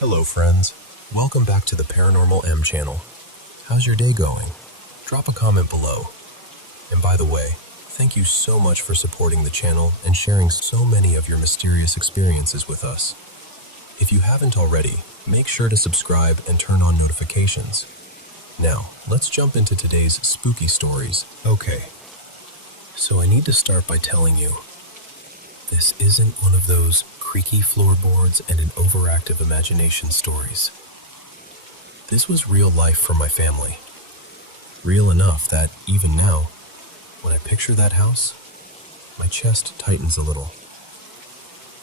Hello friends, welcome back to the Paranormal M channel. How's your day going? Drop a comment below. And by the way, thank you so much for supporting the channel and sharing so many of your mysterious experiences with us. If you haven't already, make sure to subscribe and turn on notifications. Now, let's jump into today's spooky stories. Okay, so I need to start by telling you, this isn't one of those creaky floorboards and an overactive imagination stories. This was real life for my family. Real enough that even now, when I picture that house, my chest tightens a little.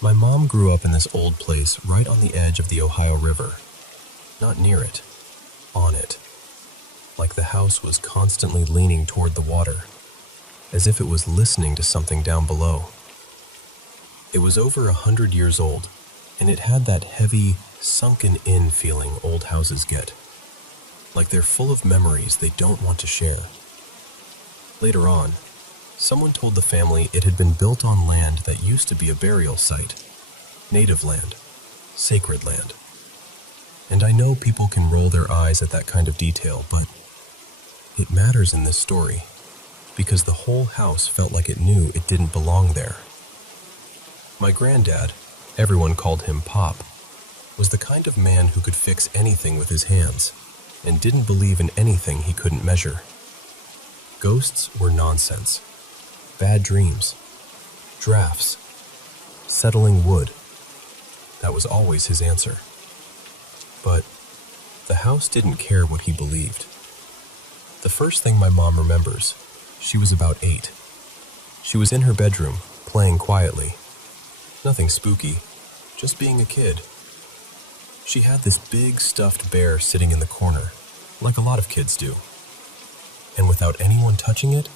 My mom grew up in this old place right on the edge of the Ohio River. Not near it, on it. Like the house was constantly leaning toward the water, as if it was listening to something down below. It was over 100 years old, and it had that heavy, sunken-in feeling old houses get. Like they're full of memories they don't want to share. Later on, someone told the family it had been built on land that used to be a burial site. Native land. Sacred land. And I know people can roll their eyes at that kind of detail, but it matters in this story, because the whole house felt like it knew it didn't belong there. My granddad, everyone called him Pop, was the kind of man who could fix anything with his hands, and didn't believe in anything he couldn't measure. Ghosts were nonsense. Bad dreams. Drafts. Settling wood. That was always his answer. But the house didn't care what he believed. The first thing my mom remembers, she was about 8. She was in her bedroom, playing quietly. Nothing spooky, just being a kid. She had this big stuffed bear sitting in the corner, like a lot of kids do. And without anyone touching it,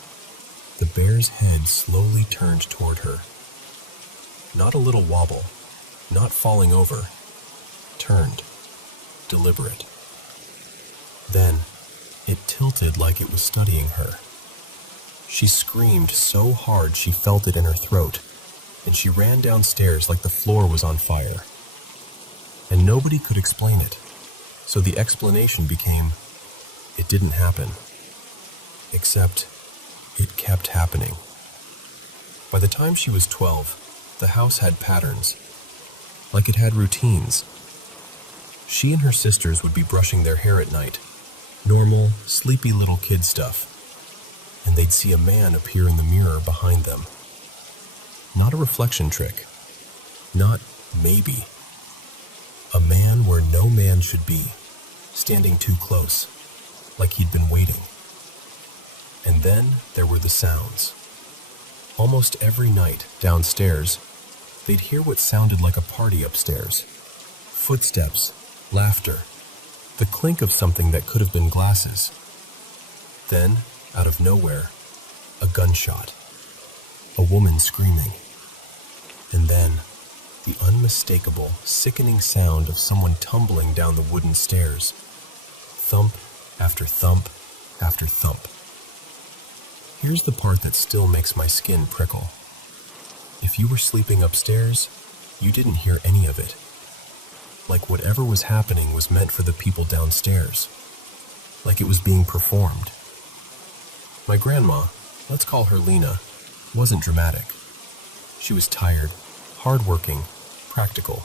the bear's head slowly turned toward her. Not a little wobble, not falling over. Turned, deliberate. Then, it tilted like it was studying her. She screamed so hard she felt it in her throat, and she ran downstairs like the floor was on fire. And nobody could explain it, so the explanation became, it didn't happen. Except, it kept happening. By the time she was 12, the house had patterns, like it had routines. She and her sisters would be brushing their hair at night, normal, sleepy little kid stuff, and they'd see a man appear in the mirror behind them. Not a reflection trick. Not maybe. A man where no man should be, standing too close, like he'd been waiting. And then there were the sounds. Almost every night, downstairs, they'd hear what sounded like a party upstairs. Footsteps, laughter, the clink of something that could have been glasses. Then, out of nowhere, a gunshot. A woman screaming. And then, the unmistakable, sickening sound of someone tumbling down the wooden stairs. Thump after thump after thump. Here's the part that still makes my skin prickle. If you were sleeping upstairs, you didn't hear any of it. Like whatever was happening was meant for the people downstairs. Like it was being performed. My grandma, let's call her Lena, wasn't dramatic. She was tired, hardworking, practical.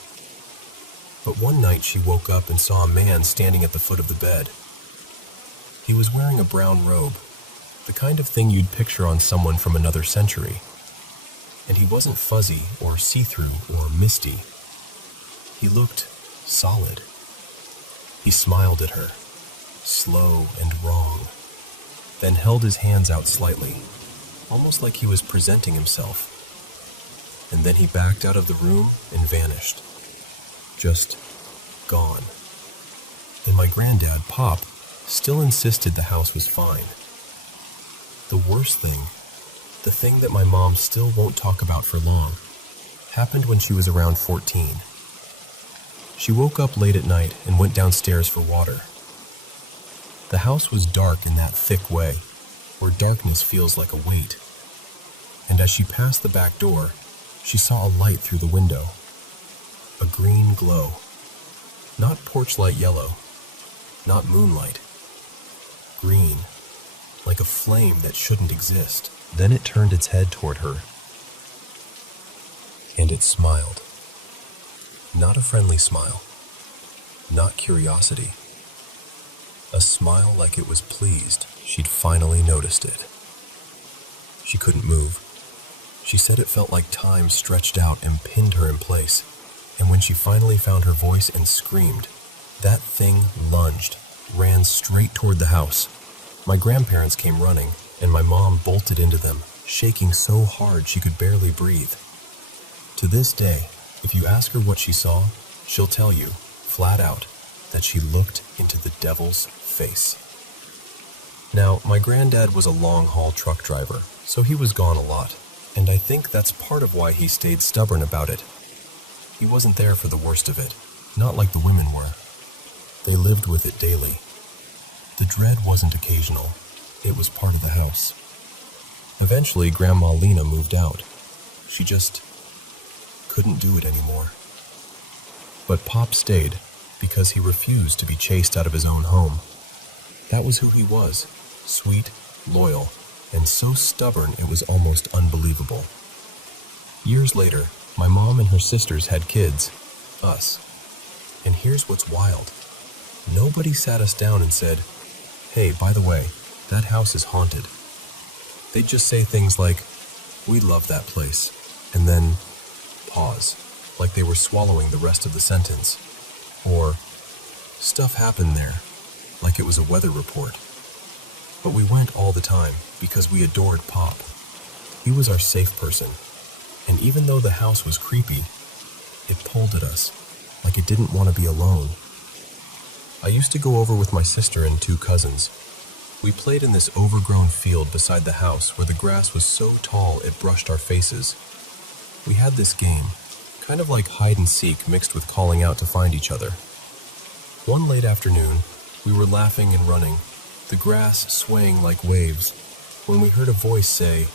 But one night she woke up and saw a man standing at the foot of the bed. He was wearing a brown robe, the kind of thing you'd picture on someone from another century. And he wasn't fuzzy or see-through or misty. He looked solid. He smiled at her, slow and wrong, then held his hands out slightly, almost like he was presenting himself. And then he backed out of the room and vanished. Just gone. And my granddad, Pop, still insisted the house was fine. The worst thing, the thing that my mom still won't talk about for long, happened when she was around 14. She woke up late at night and went downstairs for water. The house was dark in that thick way, where darkness feels like a weight. and as she passed the back door, she saw a light through the window. A green glow. Not porch light yellow, not moonlight. Green, like a flame that shouldn't exist. Then it turned its head toward her, and it smiled. Not a friendly smile, not curiosity. A smile like it was pleased she'd finally noticed it. She couldn't move. She said it felt like time stretched out and pinned her in place. And when she finally found her voice and screamed, that thing lunged, ran straight toward the house. My grandparents came running, and my mom bolted into them, shaking so hard she could barely breathe. To this day, if you ask her what she saw, she'll tell you, flat out, that she looked into the devil's face. Now, my granddad was a long-haul truck driver, so he was gone a lot, and I think that's part of why he stayed stubborn about it. He wasn't there for the worst of it, not like the women were. They lived with it daily. The dread wasn't occasional, it was part of the house. Eventually, Grandma Lena moved out. She just couldn't do it anymore. But Pop stayed because he refused to be chased out of his own home. That was who he was, sweet, loyal, and so stubborn it was almost unbelievable. Years later, my mom and her sisters had kids, us. And here's what's wild. Nobody sat us down and said, "Hey, by the way, that house is haunted." They'd just say things like, "We love that place," and then pause, like they were swallowing the rest of the sentence. Or, "Stuff happened there," like it was a weather report. But we went all the time because we adored Pop. He was our safe person, and even though the house was creepy, it pulled at us, like it didn't want to be alone. I used to go over with my sister and 2 cousins. We played in this overgrown field beside the house where the grass was so tall it brushed our faces. We had this game, kind of like hide and seek mixed with calling out to find each other. One late afternoon, we were laughing and running, the grass swaying like waves, when we heard a voice say,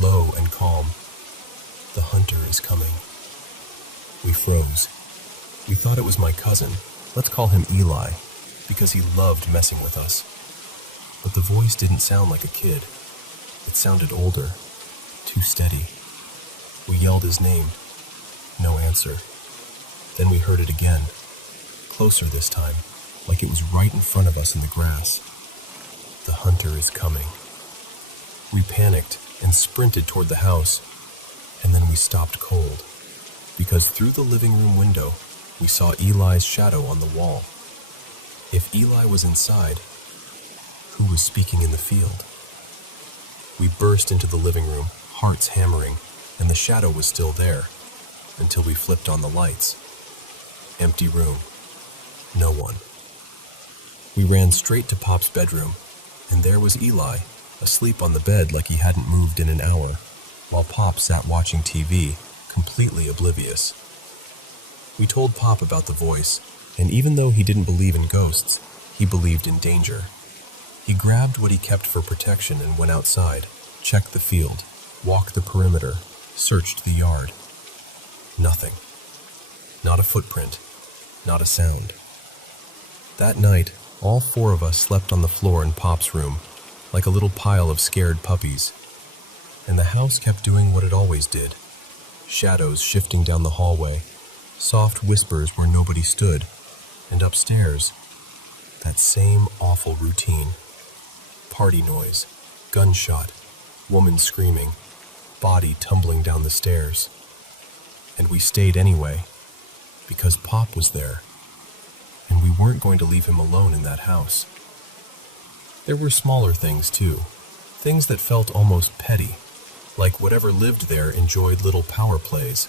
low and calm, "The hunter is coming." We froze. We thought it was my cousin, let's call him Eli, because he loved messing with us. But the voice didn't sound like a kid. It sounded older, too steady. We yelled his name. No answer. Then we heard it again, closer this time, like it was right in front of us in the grass. "The hunter is coming." We panicked and sprinted toward the house, and then we stopped cold, because through the living room window, we saw Eli's shadow on the wall. If Eli was inside, who was speaking in the field? We burst into the living room, hearts hammering, and the shadow was still there, until we flipped on the lights. Empty room. No one. We ran straight to Pop's bedroom, and there was Eli, asleep on the bed like he hadn't moved in an hour, while Pop sat watching TV, completely oblivious. We told Pop about the voice, and even though he didn't believe in ghosts, he believed in danger. He grabbed what he kept for protection and went outside, checked the field, walked the perimeter, searched the yard. Nothing. Not a footprint, not a sound. That night, all 4 of us slept on the floor in Pop's room, like a little pile of scared puppies. And the house kept doing what it always did. Shadows shifting down the hallway, soft whispers where nobody stood, and upstairs, that same awful routine. Party noise, gunshot, woman screaming, body tumbling down the stairs. And we stayed anyway, because Pop was there, and we weren't going to leave him alone in that house. There were smaller things too, things that felt almost petty, like whatever lived there enjoyed little power plays.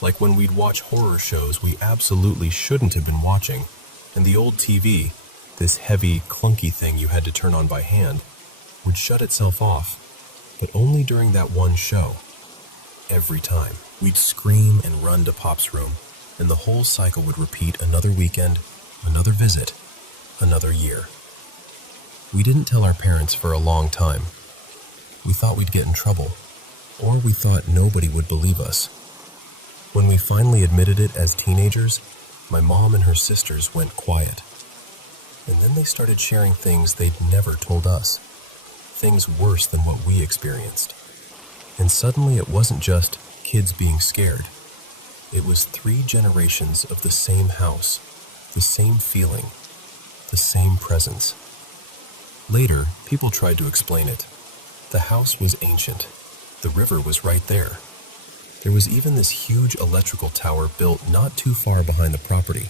Like when we'd watch horror shows we absolutely shouldn't have been watching, and the old TV, this heavy, clunky thing you had to turn on by hand, would shut itself off, but only during that one show. Every time, we'd scream and run to Pop's room, and the whole cycle would repeat another weekend, another visit, another year. We didn't tell our parents for a long time. We thought we'd get in trouble, Or we thought nobody would believe us. When we finally admitted it as teenagers, my mom and her sisters went quiet. And then they started sharing things they'd never told us. Things worse than what we experienced. And suddenly it wasn't just kids being scared. It was 3 generations of the same house, the same feeling, the same presence. Later, people tried to explain it. The house was ancient. The river was right there. There was even this huge electrical tower built not too far behind the property,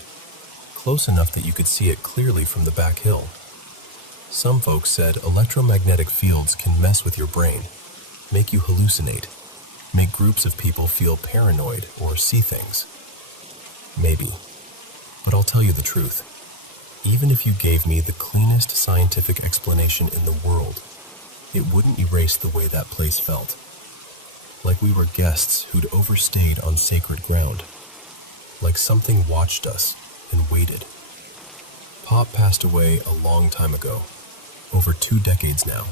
close enough that you could see it clearly from the back hill. Some folks said electromagnetic fields can mess with your brain, make you hallucinate, make groups of people feel paranoid or see things. Maybe. But I'll tell you the truth. Even if you gave me the cleanest scientific explanation in the world, it wouldn't erase the way that place felt. Like we were guests who'd overstayed on sacred ground. Like something watched us and waited. Pop passed away a long time ago, over 2 decades now.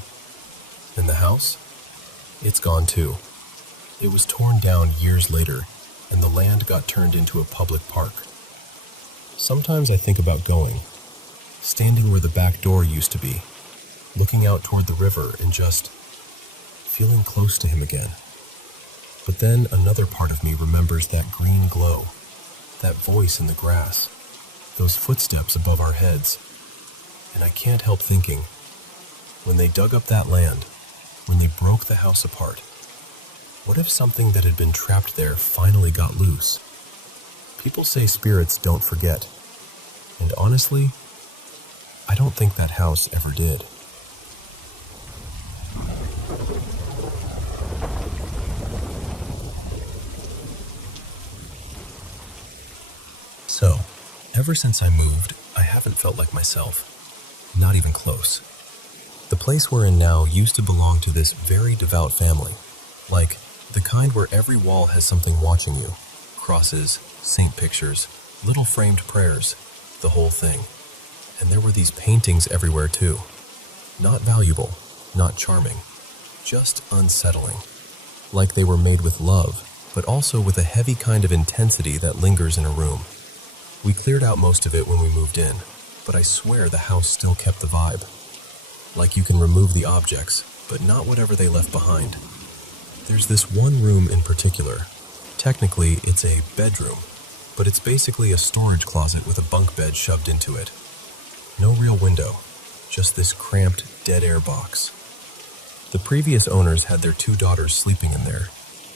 And the house? It's gone too. It was torn down years later, and the land got turned into a public park. Sometimes I think about going, standing where the back door used to be, looking out toward the river and just feeling close to him again. But then another part of me remembers that green glow, that voice in the grass, those footsteps above our heads. And I can't help thinking, when they dug up that land, when they broke the house apart, what if something that had been trapped there finally got loose? People say spirits don't forget. And honestly, I don't think that house ever did. So, ever since I moved, I haven't felt like myself. Not even close. The place we're in now used to belong to this very devout family. Like, the kind where every wall has something watching you. Crosses, saint pictures, little framed prayers, the whole thing. And there were these paintings everywhere too. Not valuable, not charming, just unsettling. Like they were made with love, but also with a heavy kind of intensity that lingers in a room. We cleared out most of it when we moved in, but I swear the house still kept the vibe. Like you can remove the objects, but not whatever they left behind. There's this one room in particular. Technically, it's a bedroom, but it's basically a storage closet with a bunk bed shoved into it. No real window, just this cramped, dead air box. The previous owners had their 2 daughters sleeping in there,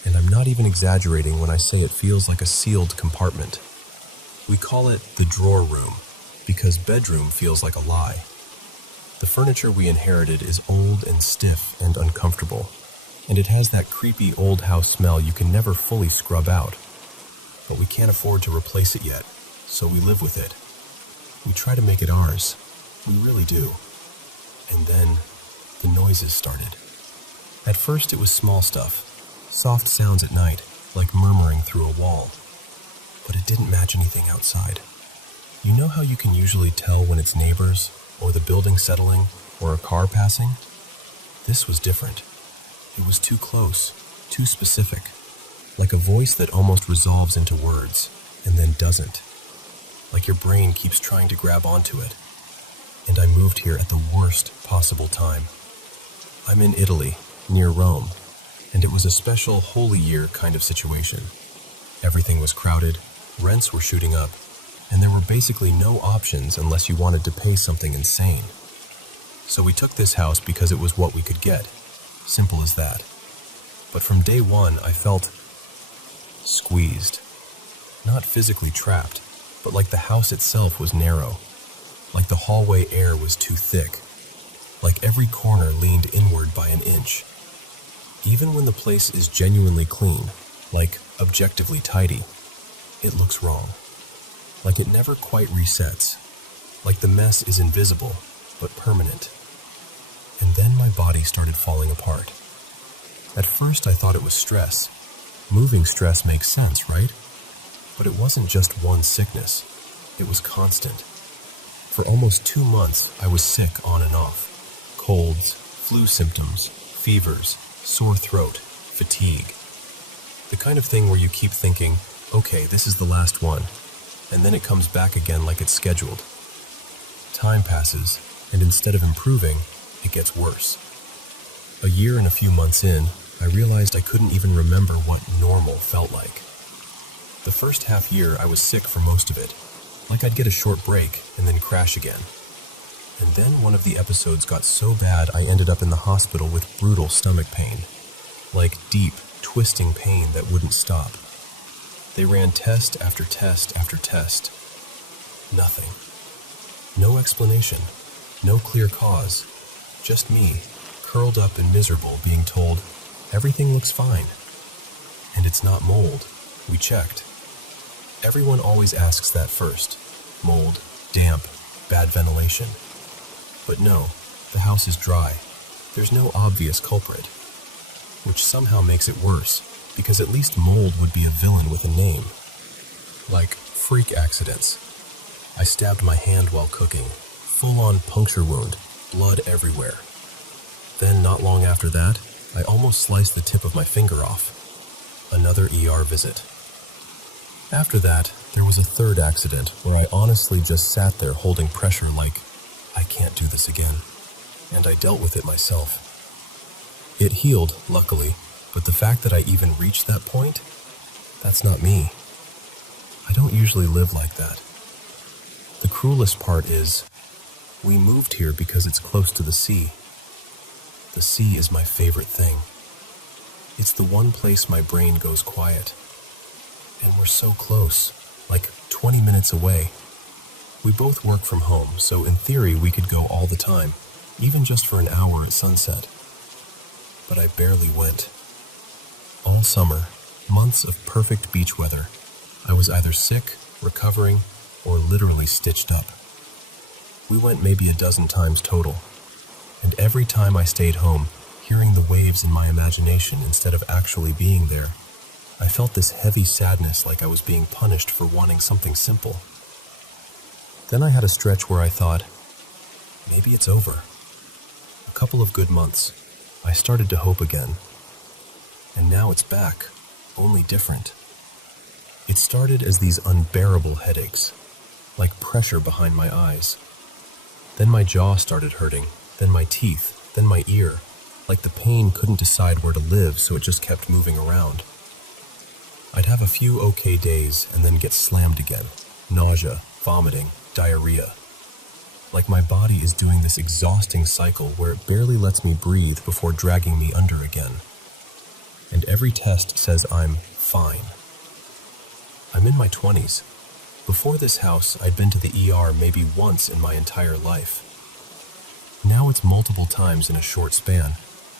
and I'm not even exaggerating when I say it feels like a sealed compartment. We call it the drawer room, because bedroom feels like a lie. The furniture we inherited is old and stiff and uncomfortable, and it has that creepy old house smell you can never fully scrub out. But we can't afford to replace it yet, so we live with it. We try to make it ours. We really do. And then, the noises started. At first it was small stuff, soft sounds at night, like murmuring through a wall. But it didn't match anything outside. You know how you can usually tell when it's neighbors, or the building settling, or a car passing? This was different. It was too close, too specific, like a voice that almost resolves into words, and then doesn't. Like your brain keeps trying to grab onto it. And I moved here at the worst possible time. I'm in Italy, near Rome, and it was a special Holy Year kind of situation. Everything was crowded, rents were shooting up, and there were basically no options unless you wanted to pay something insane. So we took this house because it was what we could get. Simple as that. But from day one, I felt squeezed. Not physically trapped, but like the house itself was narrow. Like the hallway air was too thick. Like every corner leaned inward by an inch. Even when the place is genuinely clean, like objectively tidy, it looks wrong. Like it never quite resets. Like the mess is invisible, but permanent. And then my body started falling apart. At first I thought it was stress. Moving stress makes sense, right? But it wasn't just one sickness. It was constant. For almost 2 months, I was sick on and off. Colds, flu symptoms, fevers, sore throat, fatigue. The kind of thing where you keep thinking, okay, this is the last one, and then it comes back again like it's scheduled. Time passes, and instead of improving, it gets worse. A year and a few months in, I realized I couldn't even remember what normal felt like. The first half year, I was sick for most of it, like I'd get a short break and then crash again. And then one of the episodes got so bad I ended up in the hospital with brutal stomach pain, like deep, twisting pain that wouldn't stop. They ran test after test after test. Nothing. No explanation. No clear cause. Just me, curled up and miserable, being told, everything looks fine. And it's not mold. We checked. Everyone always asks that first. Mold, damp, bad ventilation. But no, the house is dry. There's no obvious culprit. Which somehow makes it worse, because at least mold would be a villain with a name. Like freak accidents. I stabbed my hand while cooking. Full-on puncture wound, blood everywhere. Then, not long after that, I almost sliced the tip of my finger off. Another ER visit. After that, there was a third accident where I honestly just sat there holding pressure like, I can't do this again. And I dealt with it myself. It healed, luckily, but the fact that I even reached that point, that's not me. I don't usually live like that. The cruelest part is, we moved here because it's close to the sea. The sea is my favorite thing. It's the one place my brain goes quiet. And we're so close, like 20 minutes away. We both work from home, so in theory we could go all the time, even just for an hour at sunset. But I barely went. All summer, months of perfect beach weather, I was either sick, recovering, or literally stitched up. We went maybe a dozen times total, and every time I stayed home, hearing the waves in my imagination instead of actually being there, I felt this heavy sadness like I was being punished for wanting something simple. Then I had a stretch where I thought, maybe it's over. A couple of good months, I started to hope again. And now it's back, only different. It started as these unbearable headaches, like pressure behind my eyes. Then my jaw started hurting, then my teeth, then my ear, like the pain couldn't decide where to live, so it just kept moving around. I'd have a few okay days and then get slammed again. Nausea, vomiting, diarrhea. Like my body is doing this exhausting cycle where it barely lets me breathe before dragging me under again. And every test says I'm fine. I'm in my 20s. Before this house, I'd been to the ER maybe once in my entire life. Now it's multiple times in a short span,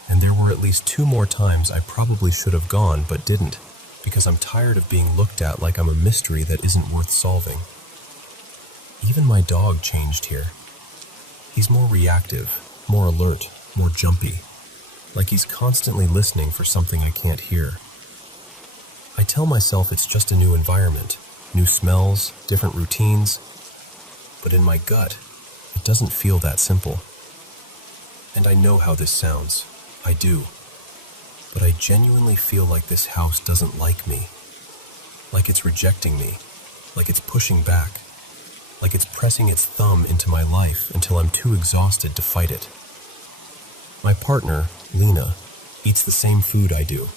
and there were at least 2 more times I probably should have gone but didn't, because I'm tired of being looked at like I'm a mystery that isn't worth solving. Even my dog changed here. He's more reactive, more alert, more jumpy, like he's constantly listening for something I can't hear. I tell myself it's just a new environment, new smells, different routines, but in my gut, it doesn't feel that simple. And I know how this sounds. I do. But I genuinely feel like this house doesn't like me. Like it's rejecting me. Like it's pushing back. Like it's pressing its thumb into my life until I'm too exhausted to fight it. My partner, Lena, eats the same food I do,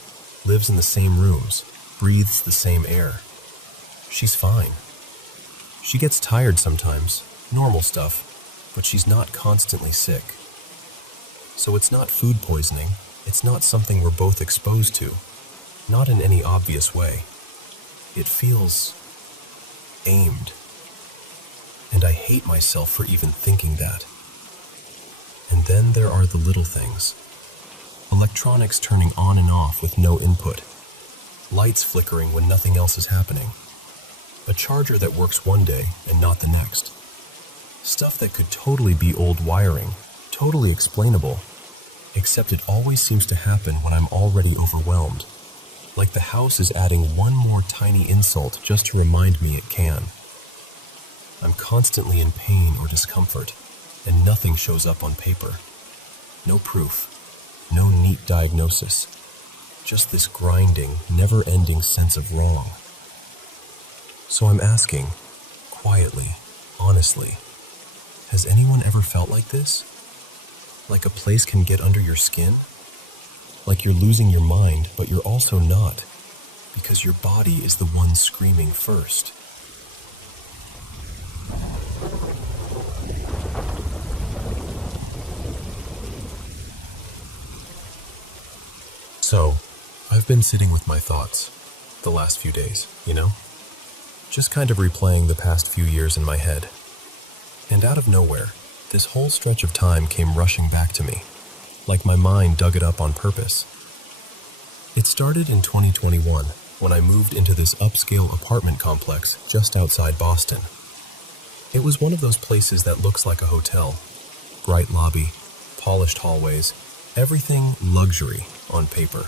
lives in the same rooms, breathes the same air. She's fine. She gets tired sometimes, normal stuff, but she's not constantly sick. So it's not food poisoning. It's not something we're both exposed to, not in any obvious way. It feels aimed. And I hate myself for even thinking that. And then there are the little things. Electronics turning on and off with no input. Lights flickering when nothing else is happening. A charger that works one day and not the next. Stuff that could totally be old wiring, totally explainable, except it always seems to happen when I'm already overwhelmed. Like the house is adding one more tiny insult just to remind me it can. I'm constantly in pain or discomfort, and nothing shows up on paper. No proof, no neat diagnosis, just this grinding, never-ending sense of wrong. So I'm asking, quietly, honestly, has anyone ever felt like this? Like a place can get under your skin? Like you're losing your mind, but you're also not, because your body is the one screaming first. So, I've been sitting with my thoughts the last few days, Just kind of replaying the past few years in my head. And out of nowhere, this whole stretch of time came rushing back to me, like my mind dug it up on purpose. It started in 2021, when I moved into this upscale apartment complex just outside Boston. It was one of those places that looks like a hotel. Bright lobby, polished hallways, everything luxury on paper.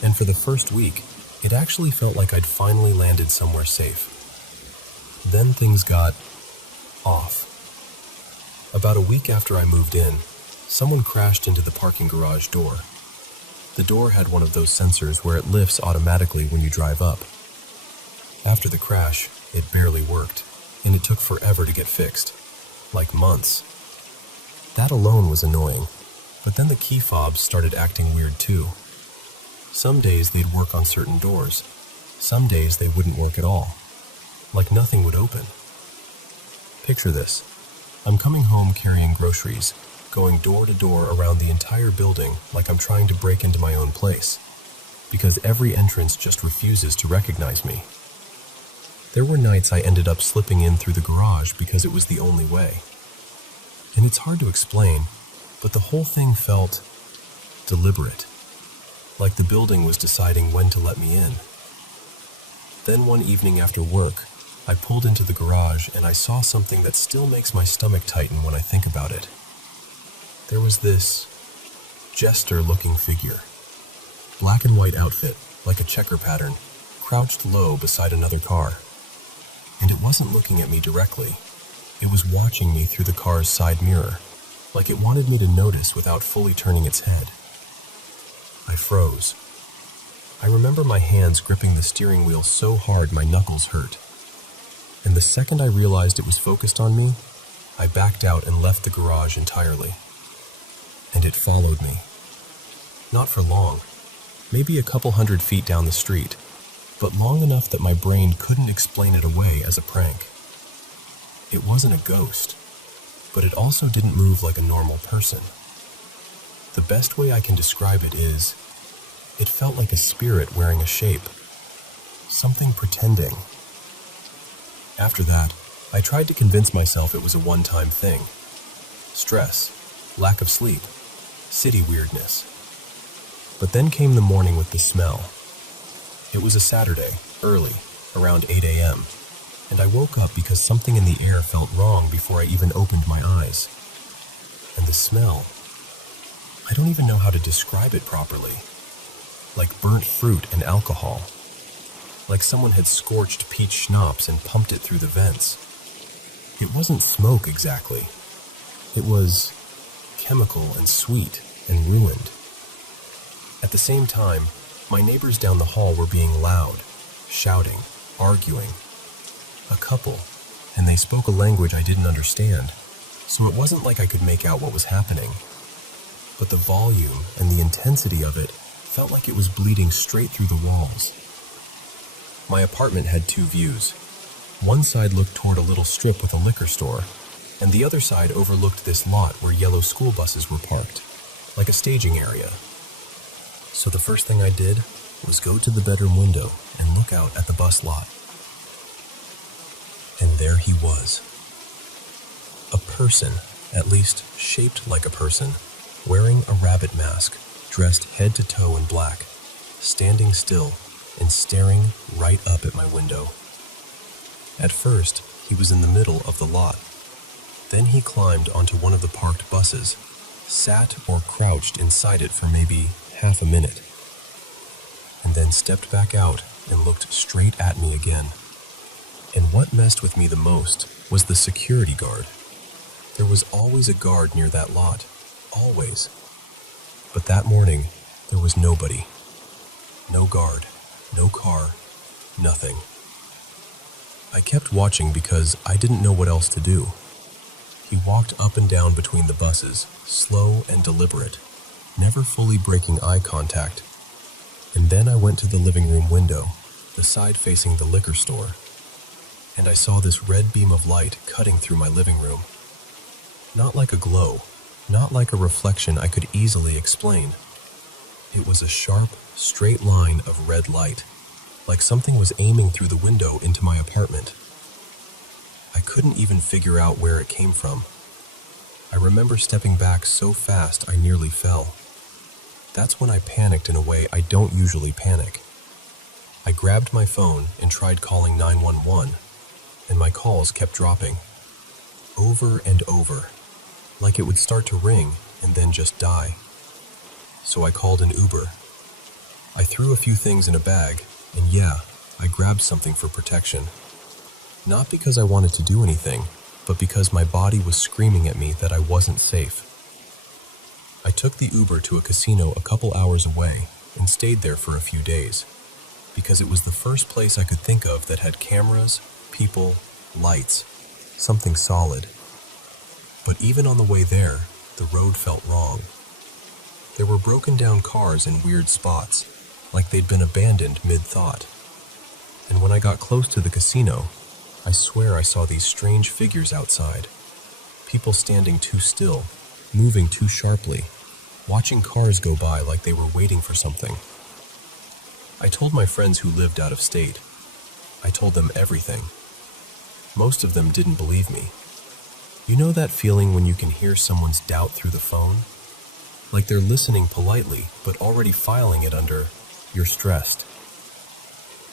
And for the first week, it actually felt like I'd finally landed somewhere safe. Then things got off. About a week after I moved in, someone crashed into the parking garage door. The door had one of those sensors where it lifts automatically when you drive up. After the crash, it barely worked, and it took forever to get fixed, like months. That alone was annoying, but then the key fobs started acting weird too. Some days they'd work on certain doors. Some days they wouldn't work at all, like nothing would open. Picture this. I'm coming home carrying groceries, going door to door around the entire building like I'm trying to break into my own place, because every entrance just refuses to recognize me. There were nights I ended up slipping in through the garage because it was the only way. And it's hard to explain, but the whole thing felt deliberate, like the building was deciding when to let me in. Then one evening after work, I pulled into the garage and I saw something that still makes my stomach tighten when I think about it. There was this jester-looking figure, black and white outfit, like a checker pattern, crouched low beside another car. And it wasn't looking at me directly. It was watching me through the car's side mirror, like it wanted me to notice without fully turning its head. I froze. I remember my hands gripping the steering wheel so hard my knuckles hurt. And the second I realized it was focused on me, I backed out and left the garage entirely. And it followed me. Not for long, maybe a couple 100 feet down the street, but long enough that my brain couldn't explain it away as a prank. It wasn't a ghost, but it also didn't move like a normal person. The best way I can describe it is, it felt like a spirit wearing a shape, something pretending. After that, I tried to convince myself it was a one-time thing. Stress, lack of sleep, city weirdness. But then came the morning with the smell. It was a Saturday, early, around 8 a.m., and I woke up because something in the air felt wrong before I even opened my eyes. And the smell, I don't even know how to describe it properly. Like burnt fruit and alcohol. Like someone had scorched peach schnapps and pumped it through the vents. It wasn't smoke exactly. It was chemical and sweet and ruined. At the same time, my neighbors down the hall were being loud, shouting, arguing. A couple, and they spoke a language I didn't understand, so it wasn't like I could make out what was happening. But the volume and the intensity of it felt like it was bleeding straight through the walls. My apartment had two views. One side looked toward a little strip with a liquor store, and the other side overlooked this lot where yellow school buses were parked, like a staging area. So the first thing I did was go to the bedroom window and look out at the bus lot. And there he was. A person, at least shaped like a person, wearing a rabbit mask, dressed head to toe in black, standing still and staring right up at my window. At first, he was in the middle of the lot. Then he climbed onto one of the parked buses, sat or crouched inside it for maybe half a minute, and then stepped back out and looked straight at me again. And what messed with me the most was the security guard. There was always a guard near that lot, always. But that morning, there was nobody. No guard, no car, nothing. I kept watching because I didn't know what else to do. He walked up and down between the buses, slow and deliberate, never fully breaking eye contact. And then I went to the living room window, the side facing the liquor store, and I saw this red beam of light cutting through my living room. Not like a glow, not like a reflection I could easily explain. It was a sharp, straight line of red light, like something was aiming through the window into my apartment. I couldn't even figure out where it came from. I remember stepping back so fast I nearly fell. That's when I panicked in a way I don't usually panic. I grabbed my phone and tried calling 911, and my calls kept dropping. Over and over, like it would start to ring and then just die. So I called an Uber. I threw a few things in a bag, and yeah, I grabbed something for protection. Not because I wanted to do anything, but because my body was screaming at me that I wasn't safe. I took the Uber to a casino a couple hours away and stayed there for a few days, because it was the first place I could think of that had cameras, people, lights, something solid. But even on the way there, the road felt wrong. There were broken down cars in weird spots, like they'd been abandoned mid-thought. And when I got close to the casino, I swear I saw these strange figures outside. People standing too still, moving too sharply, watching cars go by like they were waiting for something. I told my friends who lived out of state. I told them everything. Most of them didn't believe me. You know that feeling when you can hear someone's doubt through the phone? Like they're listening politely, but already filing it under, "You're stressed."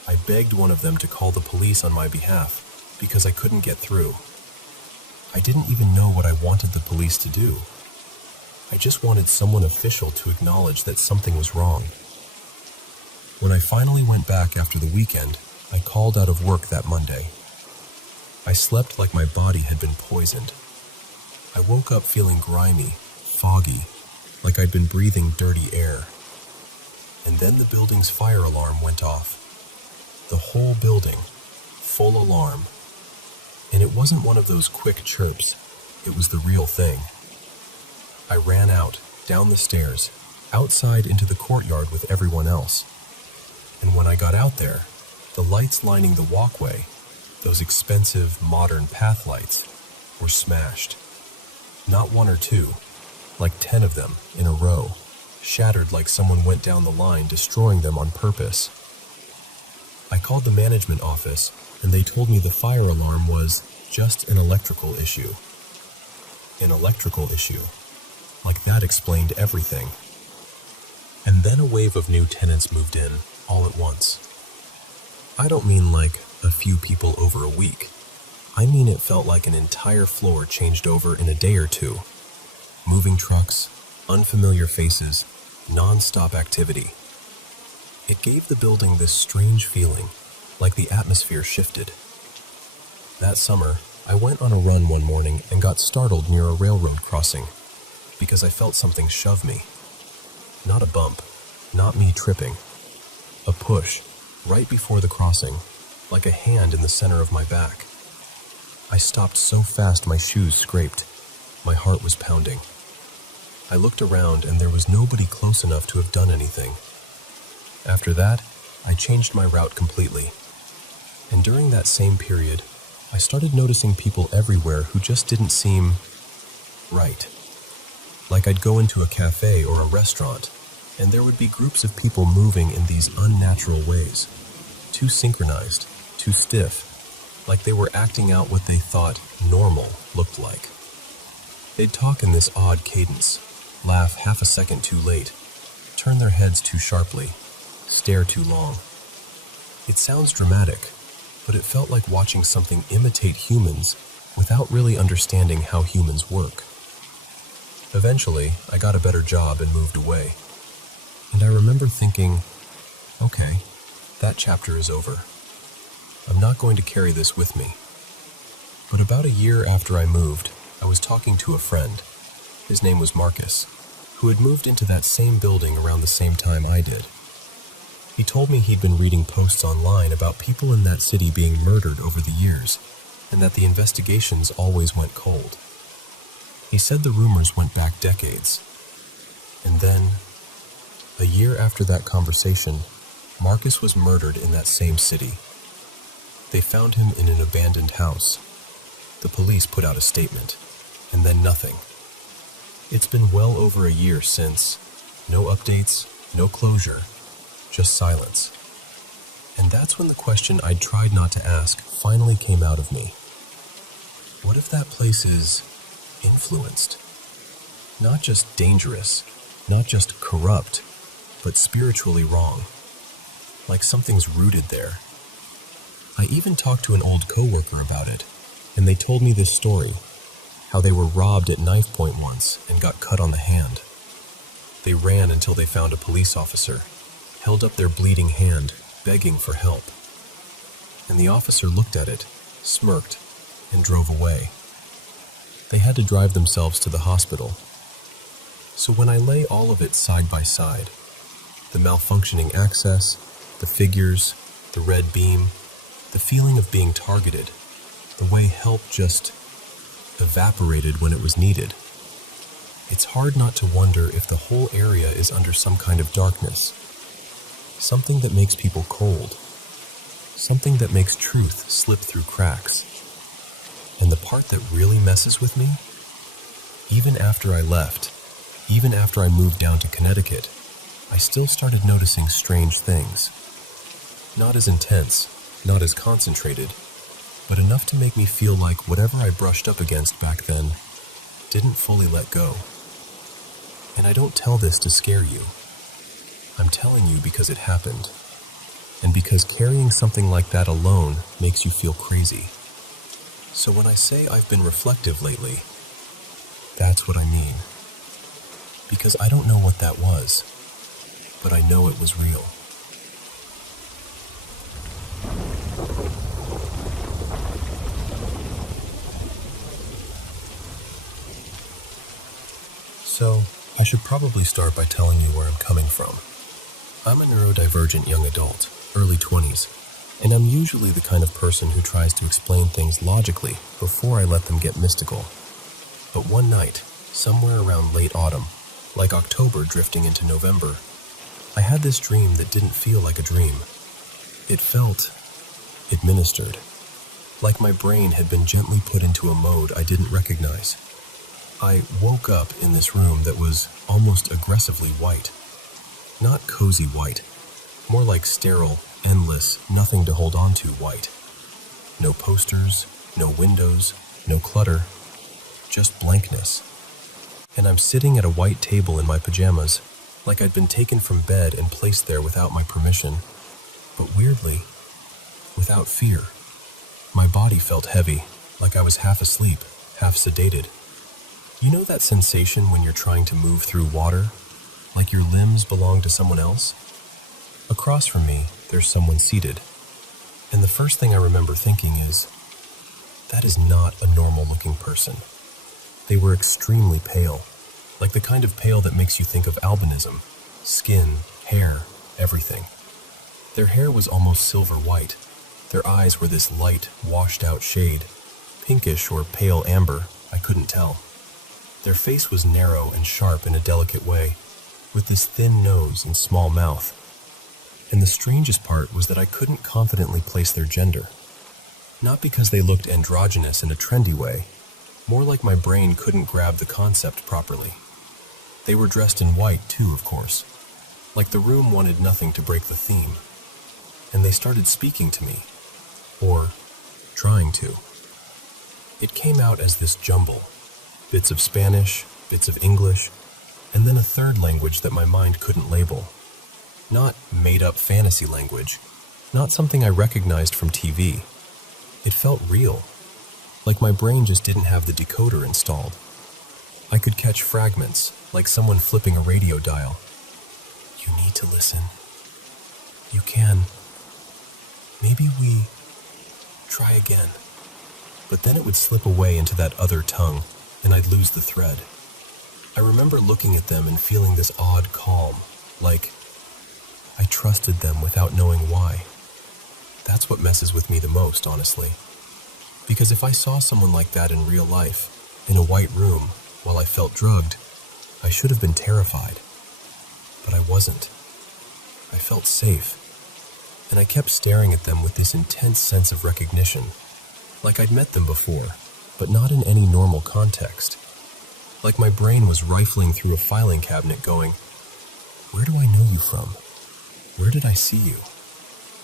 I begged one of them to call the police on my behalf, because I couldn't get through. I didn't even know what I wanted the police to do. I just wanted someone official to acknowledge that something was wrong. When I finally went back after the weekend, I called out of work that Monday. I slept like my body had been poisoned. I woke up feeling grimy, foggy, like I'd been breathing dirty air. And then the building's fire alarm went off. The whole building, full alarm. And it wasn't one of those quick chirps. It was the real thing. I ran out, down the stairs, outside into the courtyard with everyone else. And when I got out there, the lights lining the walkway, those expensive, modern path lights, were smashed. Not one or two, like 10 of them in a row, shattered like someone went down the line destroying them on purpose. I called the management office, and they told me the fire alarm was just an electrical issue. An electrical issue. Like that explained everything. And then a wave of new tenants moved in, all at once. I don't mean like a few people over a week. I mean it felt like an entire floor changed over in a day or two. Moving trucks, unfamiliar faces, non-stop activity. It gave the building this strange feeling, like the atmosphere shifted. That summer, I went on a run one morning and got startled near a railroad crossing, because I felt something shove me. Not a bump, not me tripping. A push, right before the crossing, like a hand in the center of my back. I stopped so fast my shoes scraped. My heart was pounding. I looked around and there was nobody close enough to have done anything. After that, I changed my route completely. And during that same period, I started noticing people everywhere who just didn't seem right. Like I'd go into a cafe or a restaurant, and there would be groups of people moving in these unnatural ways. Too synchronized, too stiff, like they were acting out what they thought normal looked like. They'd talk in this odd cadence, laugh half a second too late, turn their heads too sharply, stare too long. It sounds dramatic, but it felt like watching something imitate humans without really understanding how humans work. Eventually, I got a better job and moved away. And I remember thinking, okay, that chapter is over. I'm not going to carry this with me. But about a year after I moved, I was talking to a friend. His name was Marcus, who had moved into that same building around the same time I did. He told me he'd been reading posts online about people in that city being murdered over the years, and that the investigations always went cold. He said the rumors went back decades. And then, a year after that conversation, Marcus was murdered in that same city. They found him in an abandoned house. The police put out a statement, and then nothing. It's been well over a year since. No updates, no closure, just silence. And that's when the question I'd tried not to ask finally came out of me. What if that place is influenced? Not just dangerous, not just corrupt, but spiritually wrong. Like something's rooted there. I even talked to an old coworker about it, and they told me this story, how they were robbed at knife point once and got cut on the hand. They ran until they found a police officer, held up their bleeding hand, begging for help. And the officer looked at it, smirked, and drove away. They had to drive themselves to the hospital. So when I lay all of it side by side, the malfunctioning access, the figures, the red beam, the feeling of being targeted, the way help just evaporated when it was needed, it's hard not to wonder if the whole area is under some kind of darkness. Something that makes people cold. Something that makes truth slip through cracks. And the part that really messes with me? Even after I left, even after I moved down to Connecticut, I still started noticing strange things. Not as intense, not as concentrated, but enough to make me feel like whatever I brushed up against back then didn't fully let go. And I don't tell this to scare you. I'm telling you because it happened. And because carrying something like that alone makes you feel crazy. So when I say I've been reflective lately, that's what I mean. Because I don't know what that was, but I know it was real. So, I should probably start by telling you where I'm coming from. I'm a neurodivergent young adult, early 20s, and I'm usually the kind of person who tries to explain things logically before I let them get mystical. But one night, somewhere around late autumn, like October drifting into November, I had this dream that didn't feel like a dream. It felt administered, like my brain had been gently put into a mode I didn't recognize. I woke up in this room that was almost aggressively white. Not cozy white, more like sterile, endless, nothing to hold on to white. No posters, no windows, no clutter, just blankness. And I'm sitting at a white table in my pajamas, like I'd been taken from bed and placed there without my permission, but weirdly, without fear. My body felt heavy, like I was half asleep, half sedated. You know that sensation when you're trying to move through water, like your limbs belong to someone else? Across from me, there's someone seated, and the first thing I remember thinking is, that is not a normal-looking person. They were extremely pale, like the kind of pale that makes you think of albinism, skin, hair, everything. Their hair was almost silver white. Their eyes were this light, washed-out shade, pinkish or pale amber, I couldn't tell. Their face was narrow and sharp in a delicate way, with this thin nose and small mouth. And the strangest part was that I couldn't confidently place their gender. Not because they looked androgynous in a trendy way, more like my brain couldn't grab the concept properly. They were dressed in white too, of course, like the room wanted nothing to break the theme. And they started speaking to me, or trying to. It came out as this jumble. Bits of Spanish, bits of English, and then a third language that my mind couldn't label. Not made-up fantasy language, not something I recognized from TV. It felt real, like my brain just didn't have the decoder installed. I could catch fragments, like someone flipping a radio dial. You need to listen. You can. Maybe we try again. But then it would slip away into that other tongue, and I'd lose the thread. I remember looking at them and feeling this odd calm, like I trusted them without knowing why. That's what messes with me the most, honestly. Because if I saw someone like that in real life, in a white room, while I felt drugged, I should have been terrified. But I wasn't. I felt safe. And I kept staring at them with this intense sense of recognition, like I'd met them before, but not in any normal context. Like my brain was rifling through a filing cabinet going, where do I know you from? Where did I see you?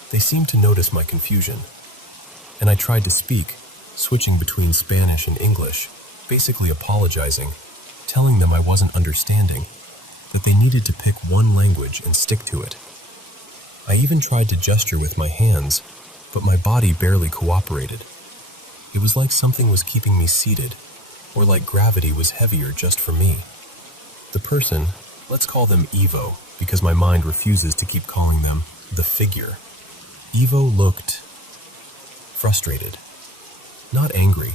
They seemed to notice my confusion, and I tried to speak, switching between Spanish and English, basically apologizing, telling them I wasn't understanding, that they needed to pick one language and stick to it. I even tried to gesture with my hands, but my body barely cooperated. It was like something was keeping me seated, or like gravity was heavier just for me. The person, let's call them Evo, because my mind refuses to keep calling them the figure. Evo looked frustrated, not angry,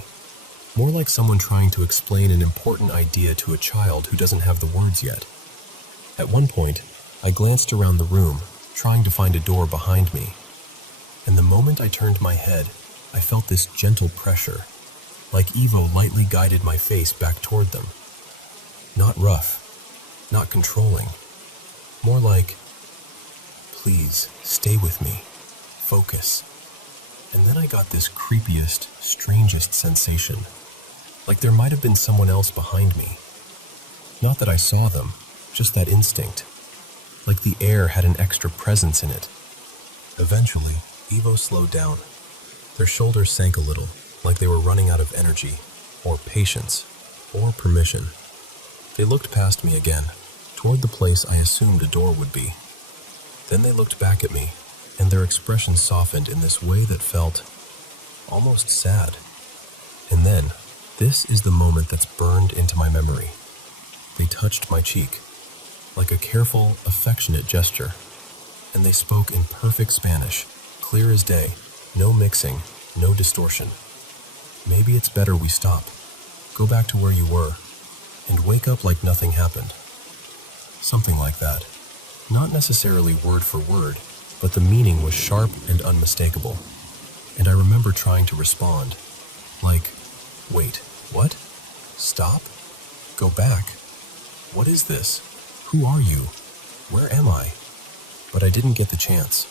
more like someone trying to explain an important idea to a child who doesn't have the words yet. At one point, I glanced around the room, trying to find a door behind me, and the moment I turned my head, I felt this gentle pressure, like Evo lightly guided my face back toward them. Not rough, not controlling, more like, please, stay with me, focus. And then I got this creepiest, strangest sensation, like there might have been someone else behind me. Not that I saw them, just that instinct, like the air had an extra presence in it. Eventually, Evo slowed down. Their shoulders sank a little, like they were running out of energy, or patience, or permission. They looked past me again, toward the place I assumed a door would be. Then they looked back at me, and their expression softened in this way that felt almost sad. And then, this is the moment that's burned into my memory. They touched my cheek, like a careful, affectionate gesture, and they spoke in perfect Spanish, clear as day, no mixing, no distortion. Maybe it's better we stop, go back to where you were, and wake up like nothing happened. Something like that. Not necessarily word for word, but the meaning was sharp and unmistakable. And I remember trying to respond, like, wait, what? Stop? Go back? What is this? Who are you? Where am I? But I didn't get the chance,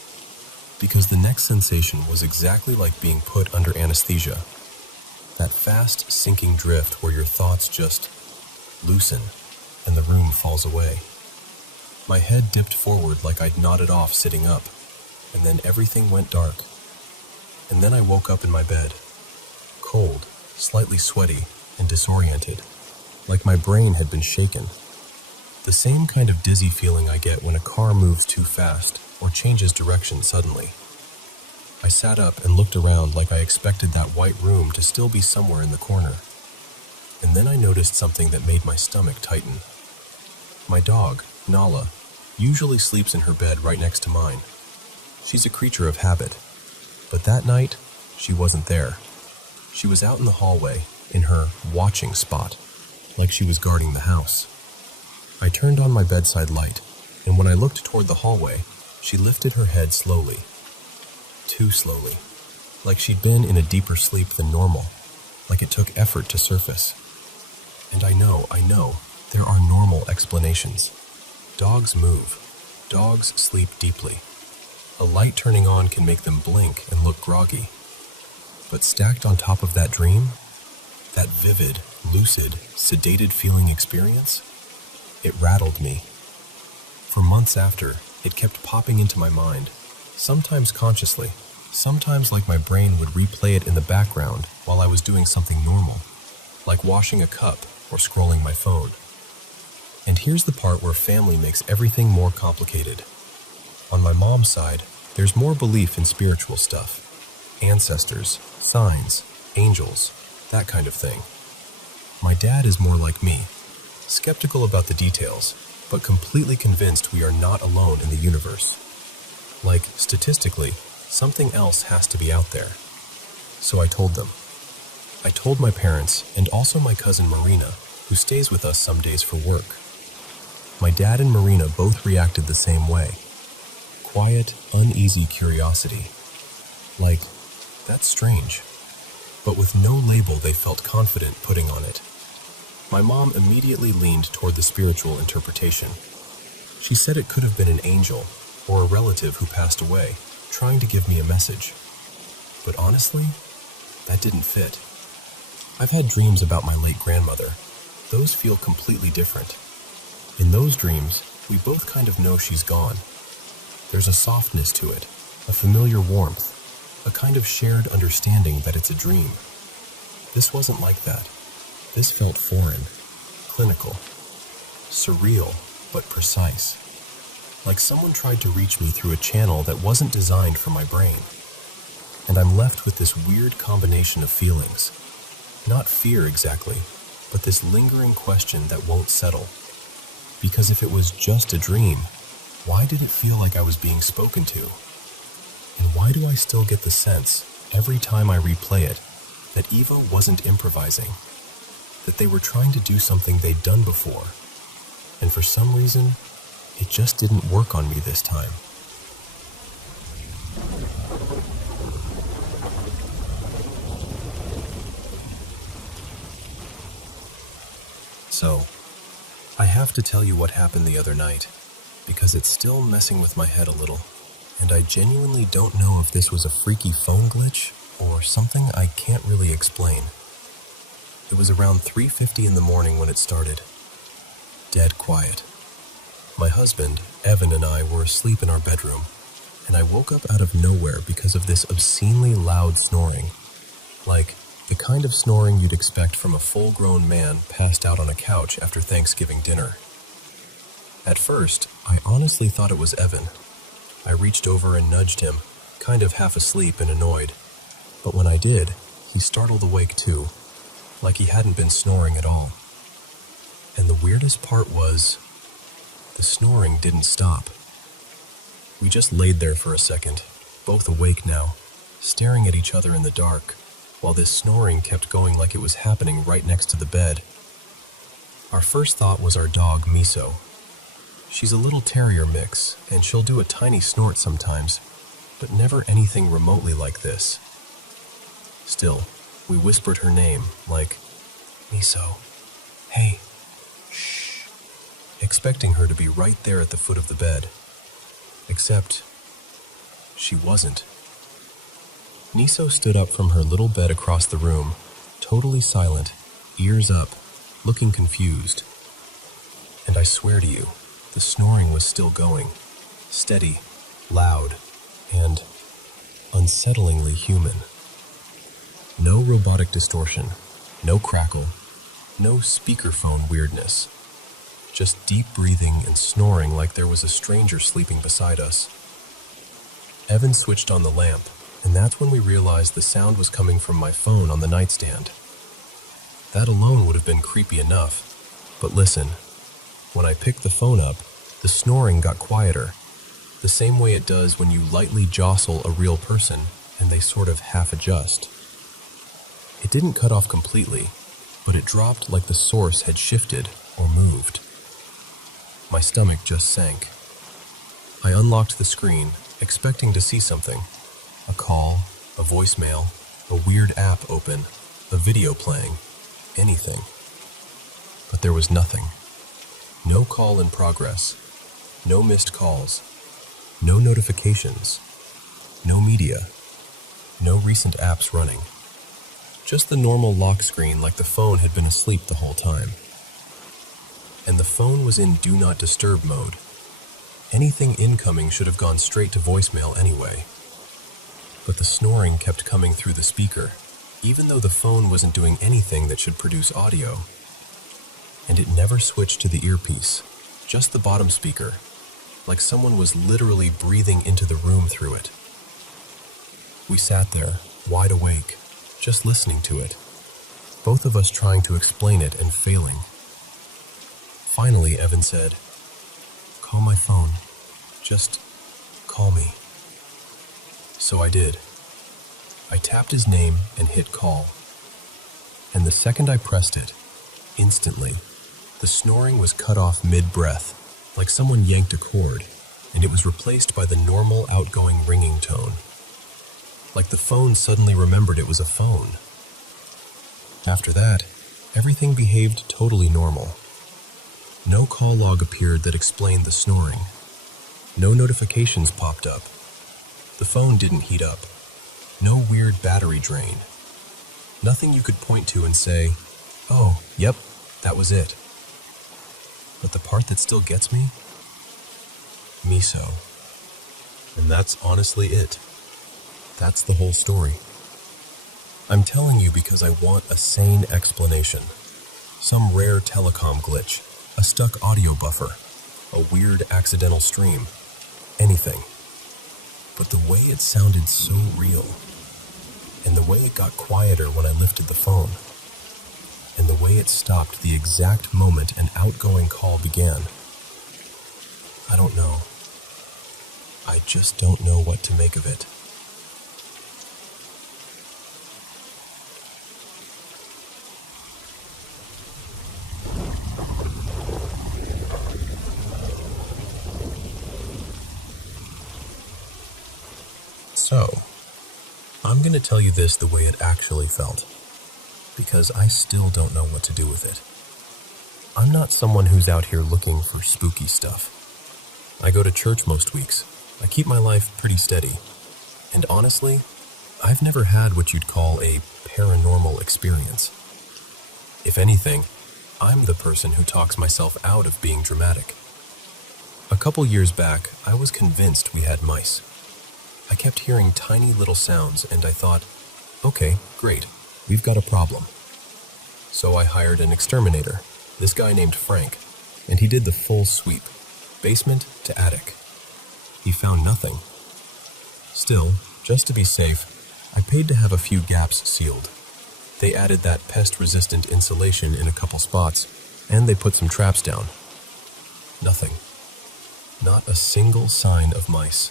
because the next sensation was exactly like being put under anesthesia. That fast, sinking drift where your thoughts just loosen and the room falls away. My head dipped forward like I'd nodded off sitting up, and then everything went dark. And then I woke up in my bed, cold, slightly sweaty, and disoriented, like my brain had been shaken. The same kind of dizzy feeling I get when a car moves too fast or changes direction suddenly. I sat up and looked around like I expected that white room to still be somewhere in the corner. And then I noticed something that made my stomach tighten. My dog, Nala, usually sleeps in her bed right next to mine. She's a creature of habit. But that night, she wasn't there. She was out in the hallway, in her watching spot, like she was guarding the house. I turned on my bedside light, and when I looked toward the hallway, she lifted her head slowly. Too slowly. Like she'd been in a deeper sleep than normal, like it took effort to surface. And I know, there are normal explanations. Dogs move. Dogs sleep deeply. A light turning on can make them blink and look groggy. But stacked on top of that dream, that vivid, lucid, sedated feeling experience, it rattled me. For months after, it kept popping into my mind, sometimes consciously, sometimes like my brain would replay it in the background while I was doing something normal, like washing a cup or scrolling my phone. And here's the part where family makes everything more complicated. On my mom's side, there's more belief in spiritual stuff. Ancestors, signs, angels, that kind of thing. My dad is more like me, skeptical about the details, but completely convinced we are not alone in the universe. Like, statistically, something else has to be out there. So I told them. I told my parents and also my cousin Marina, who stays with us some days for work. My dad and Marina both reacted the same way. quiet, uneasy curiosity. Like, that's strange, but with no label they felt confident putting on it. My mom immediately leaned toward the spiritual interpretation. She said it could have been an angel or a relative who passed away, trying to give me a message. But honestly, that didn't fit. I've had dreams about my late grandmother. Those feel completely different. In those dreams, we both kind of know she's gone. There's a softness to it, a familiar warmth, a kind of shared understanding that it's a dream. This wasn't like that. This felt foreign, clinical, surreal, but precise. Like someone tried to reach me through a channel that wasn't designed for my brain. And I'm left with this weird combination of feelings. Not fear exactly, but this lingering question that won't settle. Because if it was just a dream, why did it feel like I was being spoken to? And why do I still get the sense, every time I replay it, that Eva wasn't improvising? That they were trying to do something they'd done before. And for some reason, it just didn't work on me this time. So, I have to tell you what happened the other night, because it's still messing with my head a little, and I genuinely don't know if this was a freaky phone glitch or something I can't really explain. It was around 3:50 in the morning when it started. Dead quiet. My husband, Evan, and I were asleep in our bedroom, and I woke up out of nowhere because of this obscenely loud snoring. Like, the kind of snoring you'd expect from a full-grown man passed out on a couch after Thanksgiving dinner. At first, I honestly thought it was Evan. I reached over and nudged him, kind of half asleep and annoyed. But when I did, he startled awake too, like he hadn't been snoring at all. And the weirdest part was, the snoring didn't stop. We just laid there for a second, both awake now, staring at each other in the dark, while this snoring kept going like it was happening right next to the bed. Our first thought was our dog, Miso. She's a little terrier mix, and she'll do a tiny snort sometimes, but never anything remotely like this. Still, we whispered her name, like, Miso, hey, shh, expecting her to be right there at the foot of the bed. Except, she wasn't. Miso stood up from her little bed across the room, totally silent, ears up, looking confused. And I swear to you, the snoring was still going, steady, loud, and unsettlingly human. No robotic distortion, no crackle, no speakerphone weirdness. Just deep breathing and snoring like there was a stranger sleeping beside us. Evan switched on the lamp, and that's when we realized the sound was coming from my phone on the nightstand. That alone would have been creepy enough, but listen, when I picked the phone up, the snoring got quieter, the same way it does when you lightly jostle a real person and they sort of half adjust. It didn't cut off completely, but it dropped like the source had shifted or moved. My stomach just sank. I unlocked the screen, expecting to see something. A call, a voicemail, a weird app open, a video playing, anything. But there was nothing. No call in progress, no missed calls, no notifications, no media, no recent apps running. Just the normal lock screen like the phone had been asleep the whole time. And the phone was in Do Not Disturb mode. Anything incoming should have gone straight to voicemail anyway. But the snoring kept coming through the speaker, even though the phone wasn't doing anything that should produce audio. And it never switched to the earpiece, just the bottom speaker, like someone was literally breathing into the room through it. We sat there, wide awake, just listening to it, both of us trying to explain it and failing. Finally, Evan said, "Call my phone. Just call me." So I did. I tapped his name and hit call. And the second I pressed it, instantly, the snoring was cut off mid-breath, like someone yanked a cord, and it was replaced by the normal outgoing ringing tone. Like the phone suddenly remembered it was a phone. After that, everything behaved totally normal. No call log appeared that explained the snoring. No notifications popped up. The phone didn't heat up. No weird battery drain. Nothing you could point to and say, "Oh, yep, that was it." But the part that still gets me? Miso. And that's honestly it. That's the whole story. I'm telling you because I want a sane explanation. Some rare telecom glitch, a stuck audio buffer, a weird accidental stream, anything. But the way it sounded so real, and the way it got quieter when I lifted the phone, and the way it stopped the exact moment an outgoing call began, I don't know. I just don't know what to make of it. So, I'm going to tell you this the way it actually felt, because I still don't know what to do with it. I'm not someone who's out here looking for spooky stuff. I go to church most weeks. I keep my life pretty steady. And honestly, I've never had what you'd call a paranormal experience. If anything, I'm the person who talks myself out of being dramatic. A couple years back, I was convinced we had mice. I kept hearing tiny little sounds, and I thought, okay, great, we've got a problem. So I hired an exterminator, this guy named Frank, and he did the full sweep, basement to attic. He found nothing. Still, just to be safe, I paid to have a few gaps sealed. They added that pest-resistant insulation in a couple spots, and they put some traps down. Nothing. Not a single sign of mice.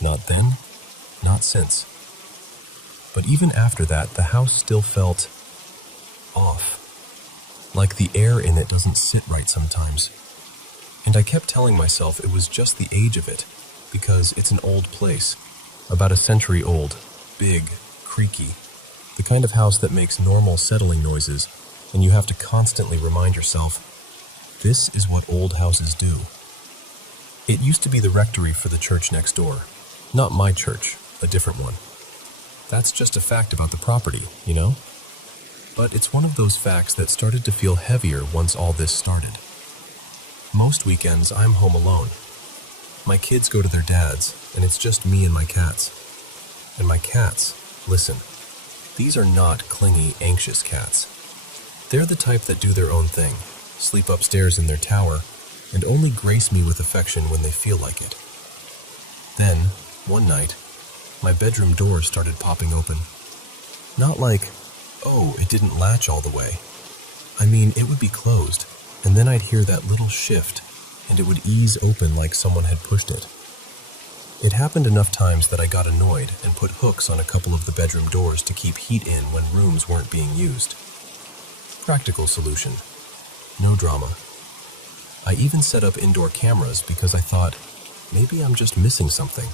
Not then, not since. But even after that, the house still felt off. Like the air in it doesn't sit right sometimes. And I kept telling myself it was just the age of it, because it's an old place, about a century old, big, creaky, the kind of house that makes normal settling noises, and you have to constantly remind yourself, this is what old houses do. It used to be the rectory for the church next door. Not my church, a different one. That's just a fact about the property, you know? But it's one of those facts that started to feel heavier once all this started. Most weekends, I'm home alone. My kids go to their dad's, and it's just me and my cats. And my cats, listen, these are not clingy, anxious cats. They're the type that do their own thing, sleep upstairs in their tower, and only grace me with affection when they feel like it. Then, one night, my bedroom door started popping open. Not like, oh, it didn't latch all the way. I mean, it would be closed, and then I'd hear that little shift, and it would ease open like someone had pushed it. It happened enough times that I got annoyed and put hooks on a couple of the bedroom doors to keep heat in when rooms weren't being used. Practical solution. No drama. I even set up indoor cameras because I thought, maybe I'm just missing something.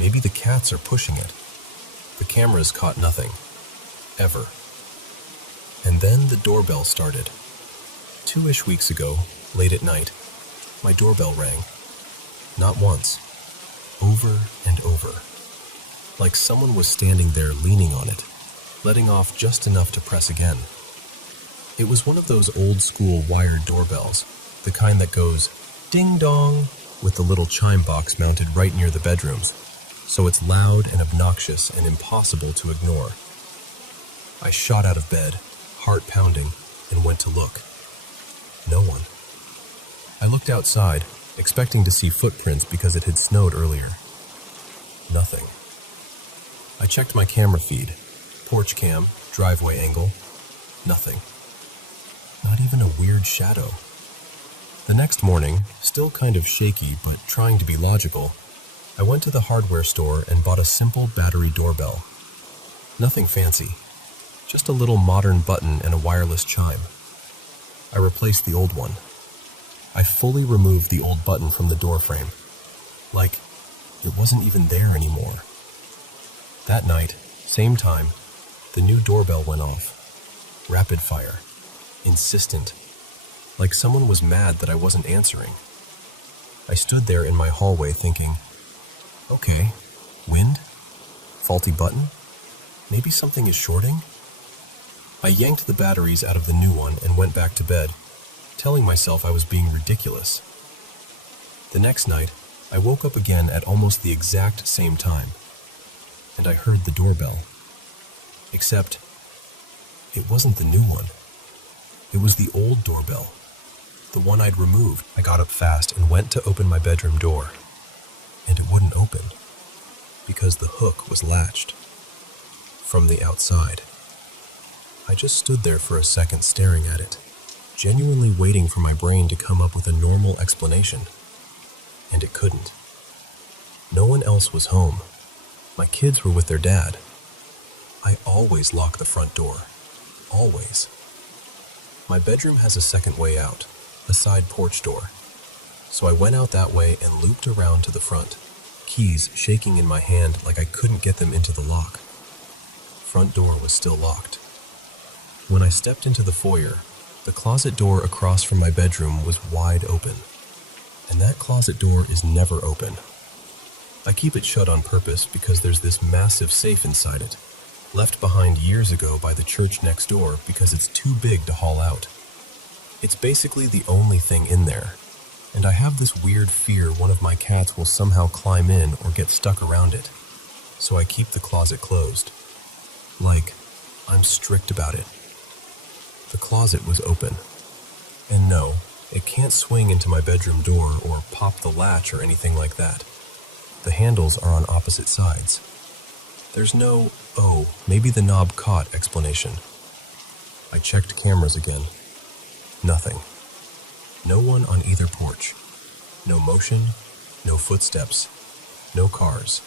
Maybe the cats are pushing it. The cameras caught nothing. Ever. And then the doorbell started. 2-ish weeks ago, late at night, my doorbell rang. Not once. Over and over. Like someone was standing there leaning on it, letting off just enough to press again. It was one of those old-school wired doorbells, the kind that goes ding-dong with the little chime box mounted right near the bedrooms, so it's loud and obnoxious and impossible to ignore. I shot out of bed, heart pounding, and went to look. No one. I looked outside, expecting to see footprints because it had snowed earlier. Nothing. I checked my camera feed, porch cam, driveway angle. Nothing. Not even a weird shadow. The next morning, still kind of shaky but trying to be logical, I went to the hardware store and bought a simple battery doorbell. Nothing fancy, just a little modern button and a wireless chime. I replaced the old one. I fully removed the old button from the door frame, Like, it wasn't even there anymore. That night, same time, the new doorbell went off. Rapid fire. Insistent. Like someone was mad that I wasn't answering. I stood there in my hallway thinking, okay, wind? Faulty button? Maybe something is shorting? I yanked the batteries out of the new one and went back to bed, telling myself I was being ridiculous. The next night, I woke up again at almost the exact same time, and I heard the doorbell. Except, it wasn't the new one. It was the old doorbell, the one I'd removed. I got up fast and went to open my bedroom door, and it wouldn't open, because the hook was latched from the outside. I just stood there for a second staring at it, genuinely waiting for my brain to come up with a normal explanation, and it couldn't. No one else was home. My kids were with their dad. I always lock the front door. Always. My bedroom has a second way out, a side porch door. So I went out that way and looped around to the front, keys shaking in my hand like I couldn't get them into the lock. Front door was still locked. When I stepped into the foyer, the closet door across from my bedroom was wide open. And that closet door is never open. I keep it shut on purpose because there's this massive safe inside it, left behind years ago by the church next door because it's too big to haul out. It's basically the only thing in there, and I have this weird fear one of my cats will somehow climb in or get stuck around it, so I keep the closet closed. Like, I'm strict about it. The closet was open, and no, it can't swing into my bedroom door or pop the latch or anything like that. The handles are on opposite sides. There's no, oh, maybe the knob caught explanation. I checked cameras again. Nothing. No one on either porch. No motion, no footsteps, no cars.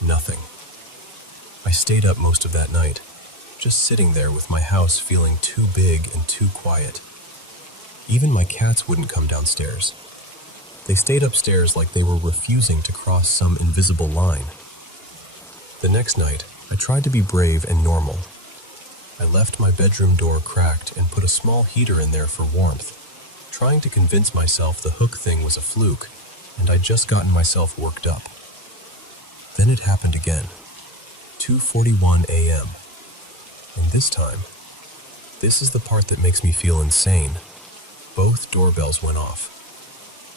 Nothing. I stayed up most of that night, just sitting there with my house feeling too big and too quiet. Even my cats wouldn't come downstairs. They stayed upstairs like they were refusing to cross some invisible line. The next night, I tried to be brave and normal. I left my bedroom door cracked and put a small heater in there for warmth, trying to convince myself the hook thing was a fluke, and I'd just gotten myself worked up. Then it happened again. 2:41 a.m. And this time, this is the part that makes me feel insane. Both doorbells went off.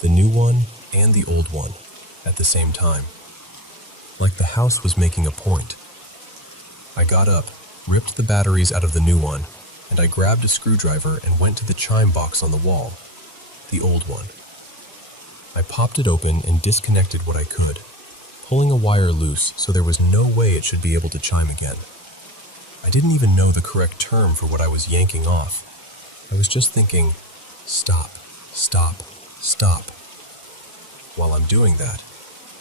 The new one and the old one at the same time. Like the house was making a point. I got up, ripped the batteries out of the new one, and I grabbed a screwdriver and went to the chime box on the wall, the old one. I popped it open and disconnected what I could, pulling a wire loose so there was no way it should be able to chime again. I didn't even know the correct term for what I was yanking off. I was just thinking, stop, stop, stop. While I'm doing that,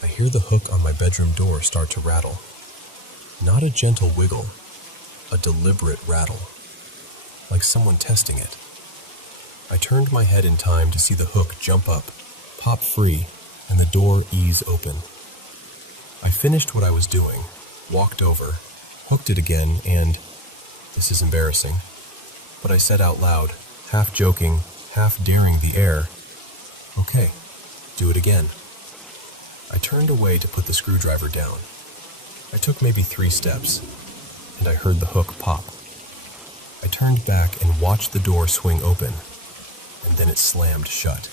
I hear the hook on my bedroom door start to rattle. Not a gentle wiggle, a deliberate rattle, like someone testing it. I turned my head in time to see the hook jump up, pop free, and the door ease open. I finished what I was doing, walked over, hooked it again, and, this is embarrassing, but I said out loud, half joking, half daring the air, okay, do it again. I turned away to put the screwdriver down. I took maybe 3 steps, and I heard the hook pop. I turned back and watched the door swing open, and then it slammed shut.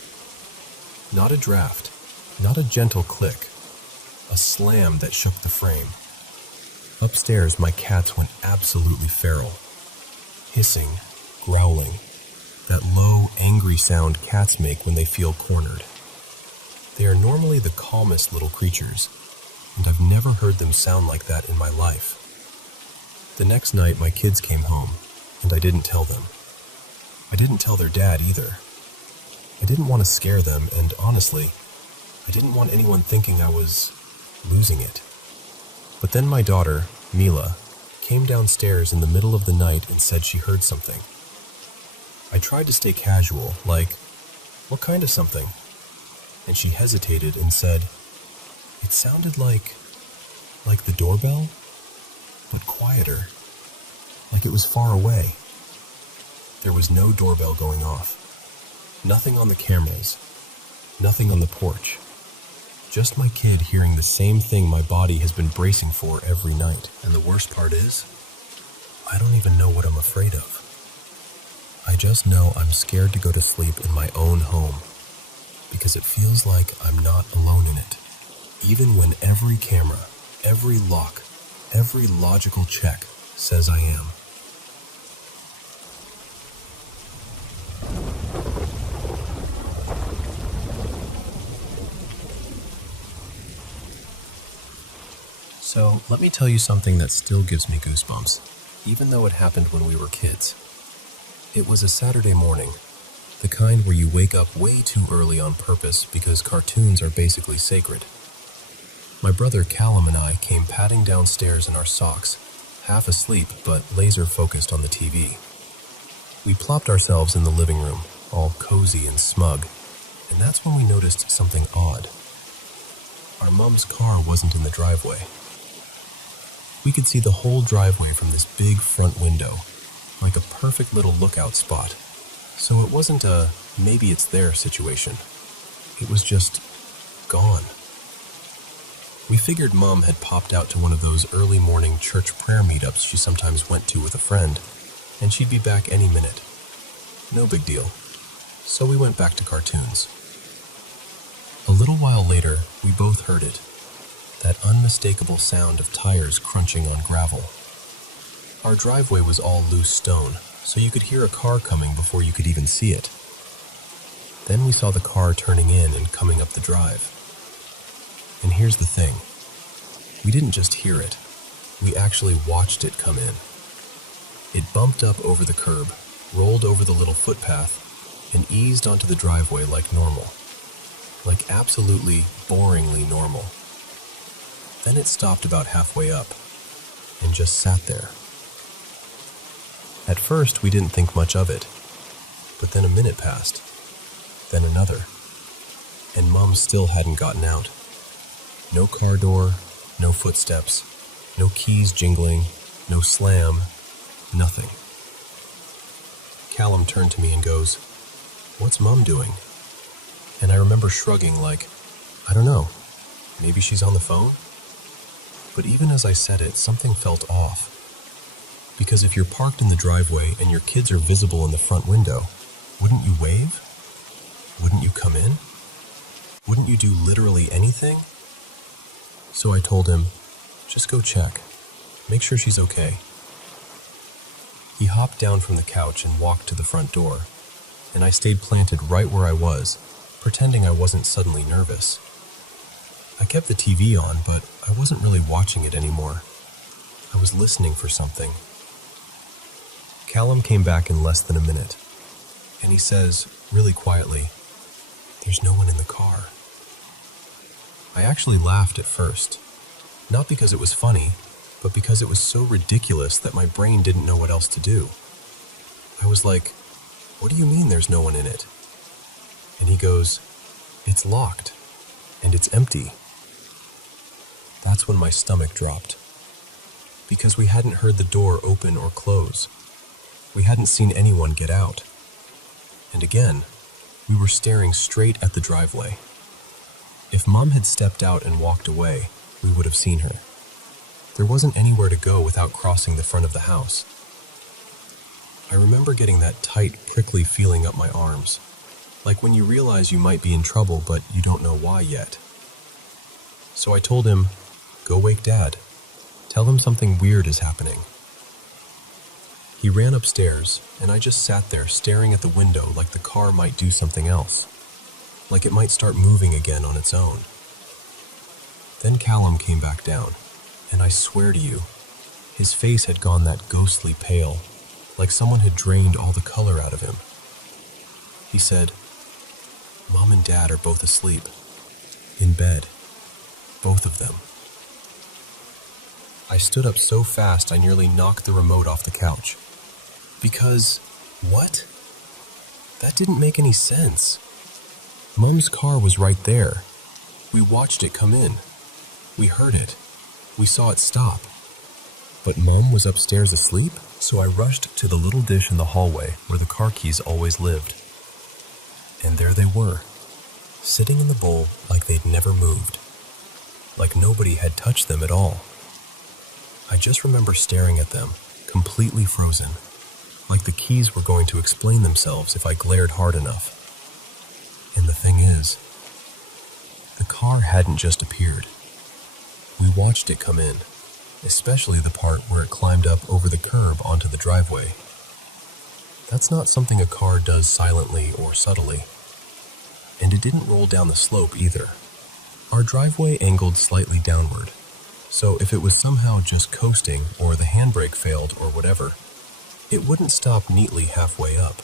Not a draft, not a gentle click, a slam that shook the frame. Upstairs, my cats went absolutely feral. Hissing, growling, that low, angry sound cats make when they feel cornered. They are normally the calmest little creatures, and I've never heard them sound like that in my life. The next night, my kids came home, and I didn't tell them. I didn't tell their dad either. I didn't want to scare them, and honestly, I didn't want anyone thinking I was losing it. But then my daughter, Mila, came downstairs in the middle of the night and said she heard something. I tried to stay casual, like, what kind of something? And she hesitated and said, It sounded like the doorbell, but quieter, like it was far away. There was no doorbell going off. Nothing on the cameras, nothing on the porch. Just my kid hearing the same thing my body has been bracing for every night. And the worst part is, I don't even know what I'm afraid of. I just know I'm scared to go to sleep in my own home, because it feels like I'm not alone in it. Even when every camera, every lock, every logical check says I am. So, let me tell you something that still gives me goosebumps, even though it happened when we were kids. It was a Saturday morning, the kind where you wake up way too early on purpose because cartoons are basically sacred. My brother Callum and I came padding downstairs in our socks, half asleep but laser focused on the TV. We plopped ourselves in the living room, all cozy and smug, and that's when we noticed something odd. Our mom's car wasn't in the driveway. We could see the whole driveway from this big front window, like a perfect little lookout spot. So it wasn't a maybe it's there situation. It was just gone. We figured Mom had popped out to one of those early morning church prayer meetups she sometimes went to with a friend, and she'd be back any minute. No big deal. So we went back to cartoons. A little while later, we both heard it. That unmistakable sound of tires crunching on gravel. Our driveway was all loose stone, so you could hear a car coming before you could even see it. Then we saw the car turning in and coming up the drive. And here's the thing. We didn't just hear it. We actually watched it come in. It bumped up over the curb, rolled over the little footpath, and eased onto the driveway like normal. Like absolutely, boringly normal. Then it stopped about halfway up, and just sat there. At first, we didn't think much of it, but then a minute passed, then another, and Mom still hadn't gotten out. No car door, no footsteps, no keys jingling, no slam, nothing. Callum turned to me and goes, "What's Mom doing?" And I remember shrugging like, I don't know, maybe she's on the phone? But even as I said it, something felt off. Because if you're parked in the driveway and your kids are visible in the front window, wouldn't you wave? Wouldn't you come in? Wouldn't you do literally anything? So I told him, just go check. Make sure she's okay. He hopped down from the couch and walked to the front door, and I stayed planted right where I was, pretending I wasn't suddenly nervous. I kept the TV on, but I wasn't really watching it anymore. I was listening for something. Callum came back in less than a minute, and he says, really quietly, "There's no one in the car." I actually laughed at first, not because it was funny, but because it was so ridiculous that my brain didn't know what else to do. I was like, "What do you mean there's no one in it?" And he goes, "It's locked, and it's empty." That's when my stomach dropped. Because we hadn't heard the door open or close. We hadn't seen anyone get out. And again, we were staring straight at the driveway. If Mom had stepped out and walked away, we would have seen her. There wasn't anywhere to go without crossing the front of the house. I remember getting that tight, prickly feeling up my arms, like when you realize you might be in trouble but you don't know why yet. So I told him, "Go wake Dad. Tell him something weird is happening." He ran upstairs, and I just sat there staring at the window like the car might do something else, like it might start moving again on its own. Then Callum came back down, and I swear to you, his face had gone that ghostly pale, like someone had drained all the color out of him. He said, "Mom and Dad are both asleep, in bed, both of them." I stood up so fast I nearly knocked the remote off the couch. Because, what? That didn't make any sense. Mom's car was right there. We watched it come in. We heard it. We saw it stop. But Mom was upstairs asleep, so I rushed to the little dish in the hallway where the car keys always lived. And there they were, sitting in the bowl like they'd never moved, like nobody had touched them at all. I just remember staring at them, completely frozen, like the keys were going to explain themselves if I glared hard enough. And the thing is, the car hadn't just appeared. We watched it come in, especially the part where it climbed up over the curb onto the driveway. That's not something a car does silently or subtly. And it didn't roll down the slope either. Our driveway angled slightly downward, so if it was somehow just coasting or the handbrake failed or whatever, it wouldn't stop neatly halfway up.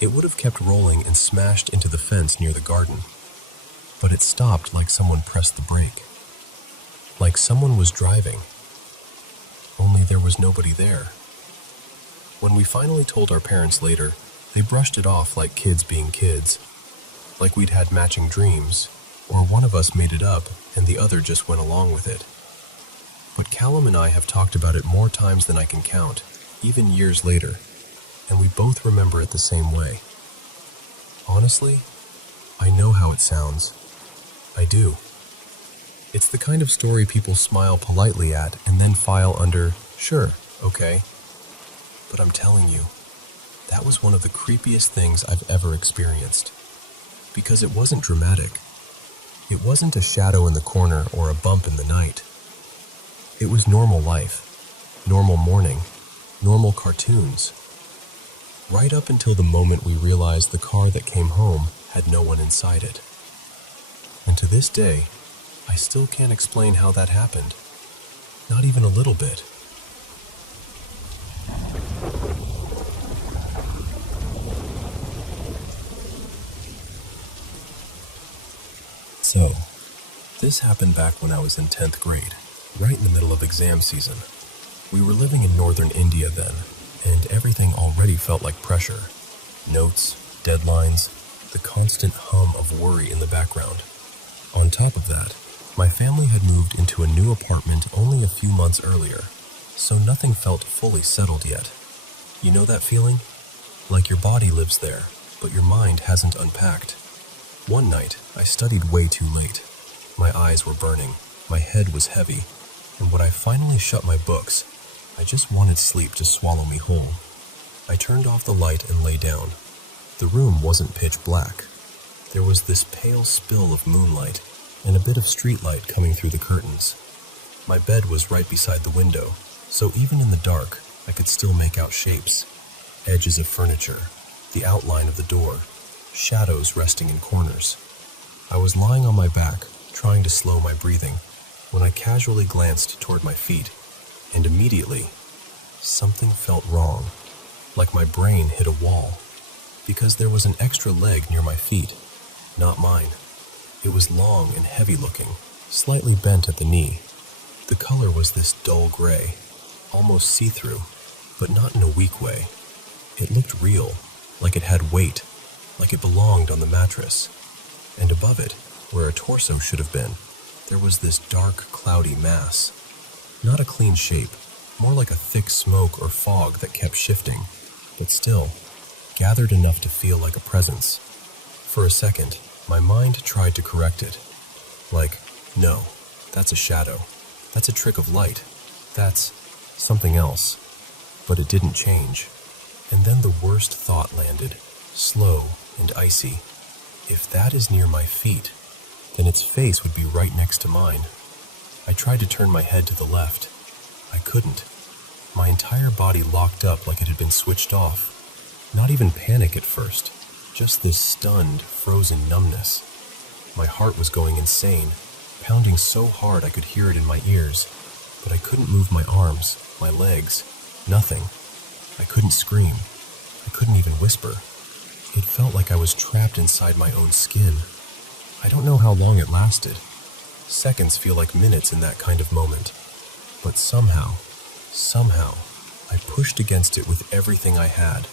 It would have kept rolling and smashed into the fence near the garden. But it stopped like someone pressed the brake. Like someone was driving. Only there was nobody there. When we finally told our parents later, they brushed it off like kids being kids. Like we'd had matching dreams, or one of us made it up and the other just went along with it. But Callum and I have talked about it more times than I can count, even years later, and we both remember it the same way. Honestly, I know how it sounds. I do. It's the kind of story people smile politely at and then file under, sure, okay. But I'm telling you, that was one of the creepiest things I've ever experienced. Because it wasn't dramatic. It wasn't a shadow in the corner or a bump in the night. It was normal life, normal morning, normal cartoons. Right up until the moment we realized the car that came home had no one inside it. And to this day, I still can't explain how that happened. Not even a little bit. So, this happened back when I was in 10th grade, right in the middle of exam season. We were living in northern India then, and everything already felt like pressure. Notes, deadlines, the constant hum of worry in the background. On top of that, my family had moved into a new apartment only a few months earlier, so nothing felt fully settled yet. You know that feeling? Like your body lives there, but your mind hasn't unpacked. One night, I studied way too late. My eyes were burning, my head was heavy, and when I finally shut my books, I just wanted sleep to swallow me whole. I turned off the light and lay down. The room wasn't pitch black. There was this pale spill of moonlight and a bit of streetlight coming through the curtains. My bed was right beside the window, so even in the dark, I could still make out shapes. Edges of furniture, the outline of the door, shadows resting in corners. I was lying on my back, trying to slow my breathing, when I casually glanced toward my feet, and immediately, something felt wrong, like my brain hit a wall, because there was an extra leg near my feet, not mine. It was long and heavy looking, slightly bent at the knee. The color was this dull gray, almost see-through, but not in a weak way. It looked real, like it had weight, like it belonged on the mattress. And above it, where a torso should have been, there was this dark, cloudy mass. Not a clean shape, more like a thick smoke or fog that kept shifting, but still, gathered enough to feel like a presence. For a second, my mind tried to correct it. Like, no, that's a shadow. That's a trick of light. That's something else. But it didn't change. And then the worst thought landed, slow and icy. If that is near my feet, then its face would be right next to mine. I tried to turn my head to the left. I couldn't. My entire body locked up like it had been switched off. Not even panic at first, just this stunned, frozen numbness. My heart was going insane, pounding so hard I could hear it in my ears, but I couldn't move my arms, my legs, nothing. I couldn't scream. I couldn't even whisper. It felt like I was trapped inside my own skin. I don't know how long it lasted. Seconds feel like minutes in that kind of moment. But somehow, I pushed against it with everything I had,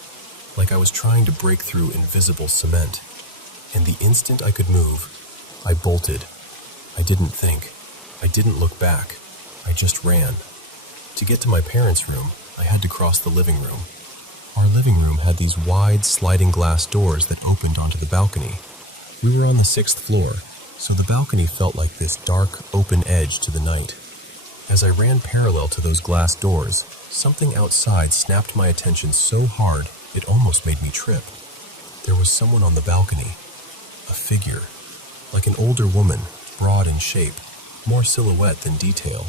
like I was trying to break through invisible cement. And the instant I could move, I bolted. I didn't think. I didn't look back. I just ran. To get to my parents' room, I had to cross the living room. Our living room had these wide sliding glass doors that opened onto the balcony. We were on the 6th floor, so the balcony felt like this dark, open edge to the night. As I ran parallel to those glass doors, something outside snapped my attention so hard it almost made me trip. There was someone on the balcony. A figure. Like an older woman, broad in shape, more silhouette than detail.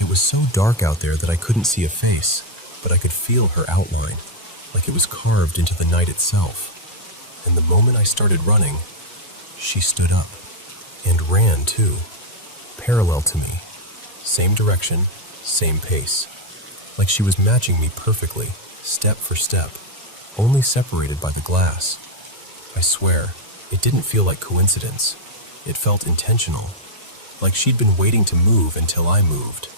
It was so dark out there that I couldn't see a face, but I could feel her outline, like it was carved into the night itself. And the moment I started running, she stood up, and ran too, parallel to me. Same direction, same pace. Like she was matching me perfectly, step for step, only separated by the glass. I swear, it didn't feel like coincidence. It felt intentional, like she'd been waiting to move until I moved.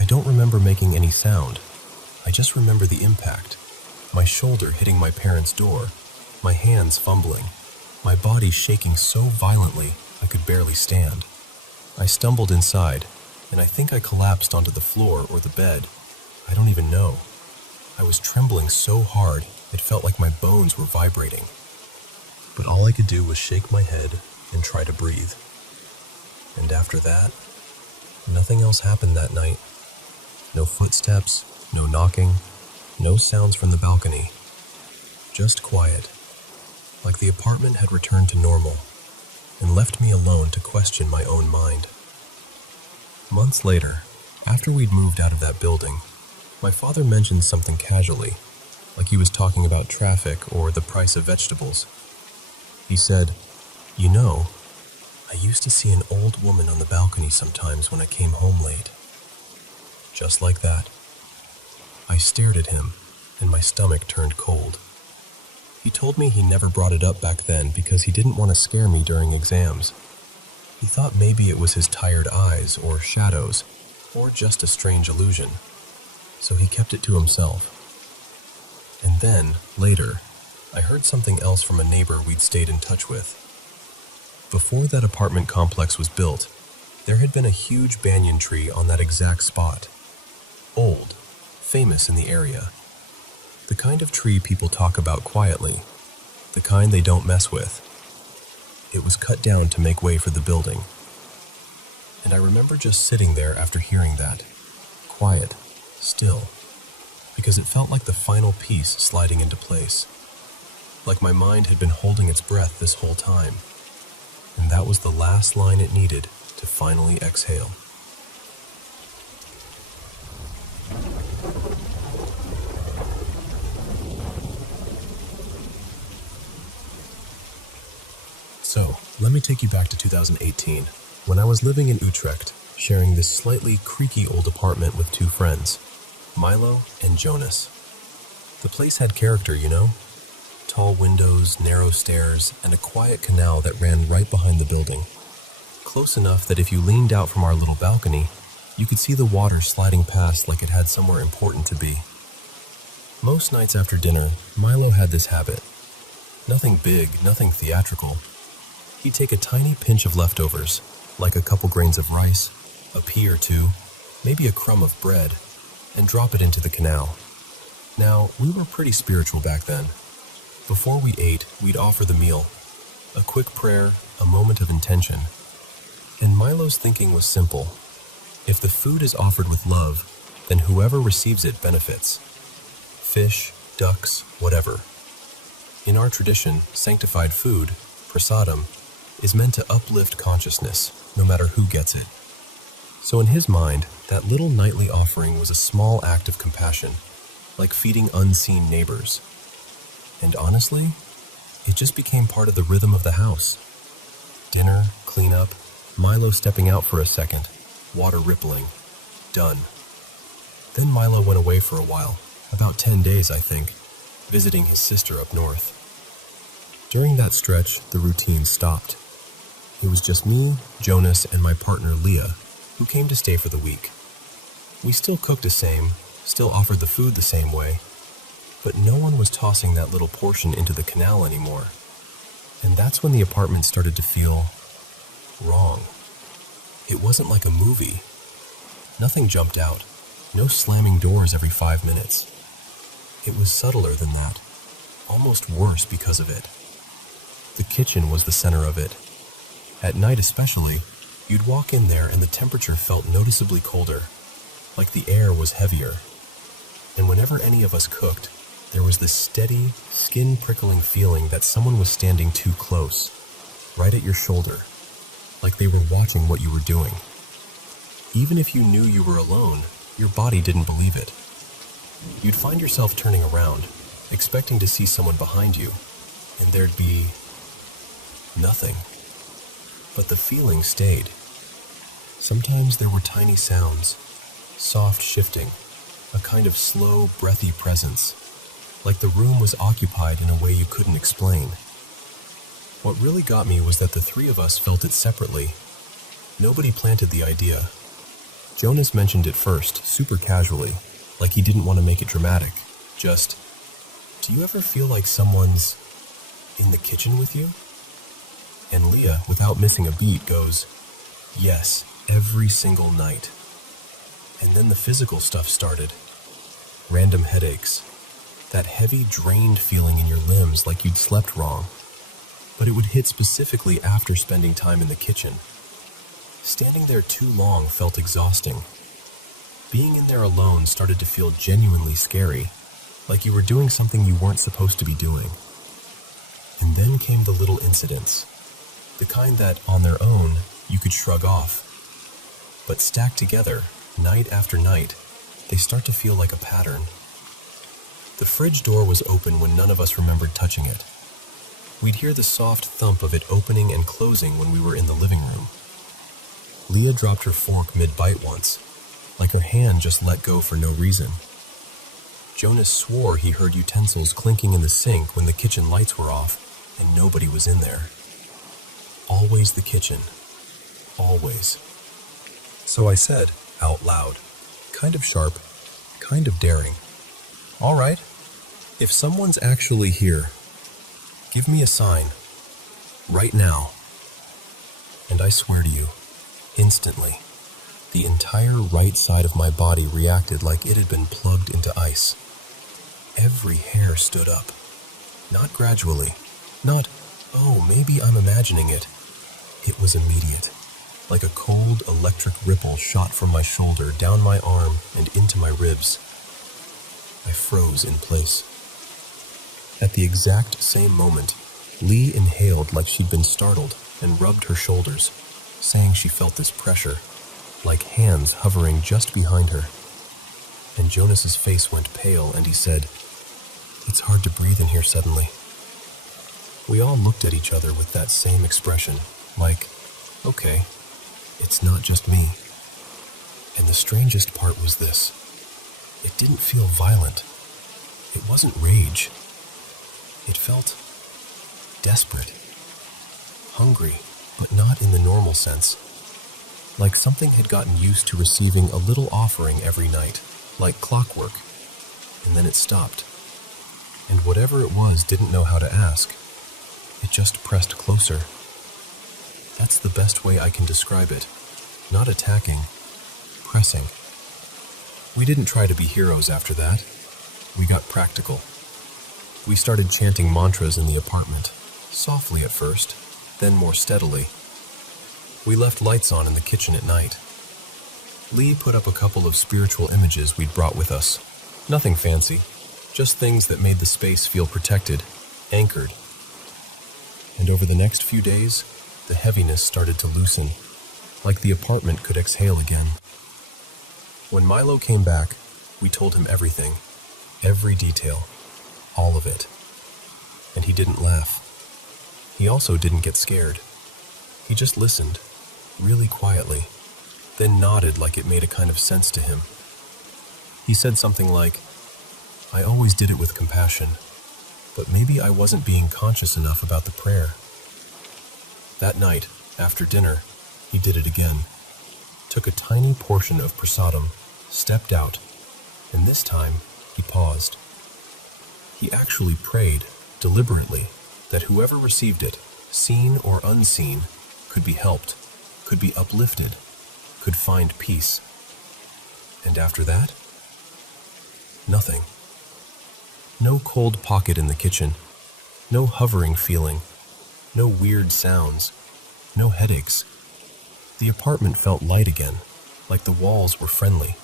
I don't remember making any sound. I just remember the impact. My shoulder hitting my parents' door, my hands fumbling, my body shaking so violently I could barely stand. I stumbled inside, and I think I collapsed onto the floor or the bed. I don't even know. I was trembling so hard, it felt like my bones were vibrating. But all I could do was shake my head and try to breathe. And after that, nothing else happened that night. No footsteps, no knocking, no sounds from the balcony. Just quiet, like the apartment had returned to normal and left me alone to question my own mind. Months later, after we'd moved out of that building, my father mentioned something casually, like he was talking about traffic or the price of vegetables. He said, "You know, I used to see an old woman on the balcony sometimes when I came home late." Just like that. I stared at him, and my stomach turned cold. He told me he never brought it up back then because he didn't want to scare me during exams. He thought maybe it was his tired eyes or shadows, or just a strange illusion. So he kept it to himself. And then, later, I heard something else from a neighbor we'd stayed in touch with. Before that apartment complex was built, there had been a huge banyan tree on that exact spot. Old, famous in the area. The kind of tree people talk about quietly, the kind they don't mess with. It was cut down to make way for the building. And I remember just sitting there after hearing that, quiet, still, because it felt like the final piece sliding into place. Like my mind had been holding its breath this whole time. And that was the last line it needed to finally exhale. So, let me take you back to 2018, when I was living in Utrecht, sharing this slightly creaky old apartment with two friends, Milo and Jonas. The place had character, you know? Tall windows, narrow stairs, and a quiet canal that ran right behind the building. Close enough that if you leaned out from our little balcony, you could see the water sliding past like it had somewhere important to be. Most nights after dinner, Milo had this habit. Nothing big, nothing theatrical. He'd take a tiny pinch of leftovers, like a couple grains of rice, a pea or two, maybe a crumb of bread, and drop it into the canal. Now, we were pretty spiritual back then. Before we ate, we'd offer the meal. A quick prayer, a moment of intention. And Milo's thinking was simple. If the food is offered with love, then whoever receives it benefits. Fish, ducks, whatever. In our tradition, sanctified food, prasadam, is meant to uplift consciousness, no matter who gets it. So in his mind, that little nightly offering was a small act of compassion, like feeding unseen neighbors. And honestly, it just became part of the rhythm of the house. Dinner, cleanup, Milo stepping out for a second, water rippling. Done. Then Milo went away for a while, about 10 days, I think, visiting his sister up north. During that stretch, the routine stopped. It was just me, Jonas, and my partner Leah, who came to stay for the week. We still cooked the same, still offered the food the same way, but no one was tossing that little portion into the canal anymore. And that's when the apartment started to feel wrong. It wasn't like a movie. Nothing jumped out. No slamming doors every 5 minutes. It was subtler than that. Almost worse because of it. The kitchen was the center of it. At night especially, you'd walk in there and the temperature felt noticeably colder, like the air was heavier. And whenever any of us cooked, there was this steady, skin-prickling feeling that someone was standing too close, right at your shoulder, like they were watching what you were doing. Even if you knew you were alone, your body didn't believe it. You'd find yourself turning around, expecting to see someone behind you, and there'd be nothing. But the feeling stayed. Sometimes there were tiny sounds, soft shifting, a kind of slow, breathy presence, like the room was occupied in a way you couldn't explain. What really got me was that the three of us felt it separately. Nobody planted the idea. Jonas mentioned it first, super casually, like he didn't want to make it dramatic. Just, do you ever feel like someone's in the kitchen with you? And Leah, without missing a beat, goes, yes, every single night. And then the physical stuff started. Random headaches. That heavy, drained feeling in your limbs like you'd slept wrong. But it would hit specifically after spending time in the kitchen. Standing there too long felt exhausting. Being in there alone started to feel genuinely scary, like you were doing something you weren't supposed to be doing. And then came the little incidents. The kind that, on their own, you could shrug off. But stacked together, night after night, they start to feel like a pattern. The fridge door was open when none of us remembered touching it. We'd hear the soft thump of it opening and closing when we were in the living room. Leah dropped her fork mid-bite once, like her hand just let go for no reason. Jonas swore he heard utensils clinking in the sink when the kitchen lights were off, and nobody was in there. Always the kitchen. Always. So I said, out loud, kind of sharp, kind of daring, all right, if someone's actually here, give me a sign, right now. And I swear to you, instantly, the entire right side of my body reacted like it had been plugged into ice. Every hair stood up. Not gradually, not, oh, maybe I'm imagining it. It was immediate, like a cold electric ripple shot from my shoulder down my arm and into my ribs. I froze in place. At the exact same moment, Lee inhaled like she'd been startled and rubbed her shoulders, saying she felt this pressure, like hands hovering just behind her. And Jonas's face went pale and he said, it's hard to breathe in here suddenly. We all looked at each other with that same expression, like, okay, it's not just me. And the strangest part was this. It didn't feel violent. It wasn't rage. It felt desperate. Hungry, but not in the normal sense. Like something had gotten used to receiving a little offering every night, like clockwork, and then it stopped. And whatever it was didn't know how to ask. It just pressed closer. That's the best way I can describe it. Not attacking, pressing. We didn't try to be heroes after that. We got practical. We started chanting mantras in the apartment, softly at first, then more steadily. We left lights on in the kitchen at night. Lee put up a couple of spiritual images we'd brought with us. Nothing fancy, just things that made the space feel protected, anchored. And over the next few days, the heaviness started to loosen, like the apartment could exhale again. When Milo came back, we told him everything, every detail, all of it. And he didn't laugh. He also didn't get scared. He just listened, really quietly, then nodded like it made a kind of sense to him. He said something like, I always did it with compassion, but maybe I wasn't being conscious enough about the prayer. That night, after dinner, he did it again. Took a tiny portion of prasadam, stepped out, and this time he paused. He actually prayed, deliberately, that whoever received it, seen or unseen, could be helped, could be uplifted, could find peace. And after that, nothing. No cold pocket in the kitchen, no hovering feeling, no weird sounds, no headaches. The apartment felt light again, like the walls were friendly.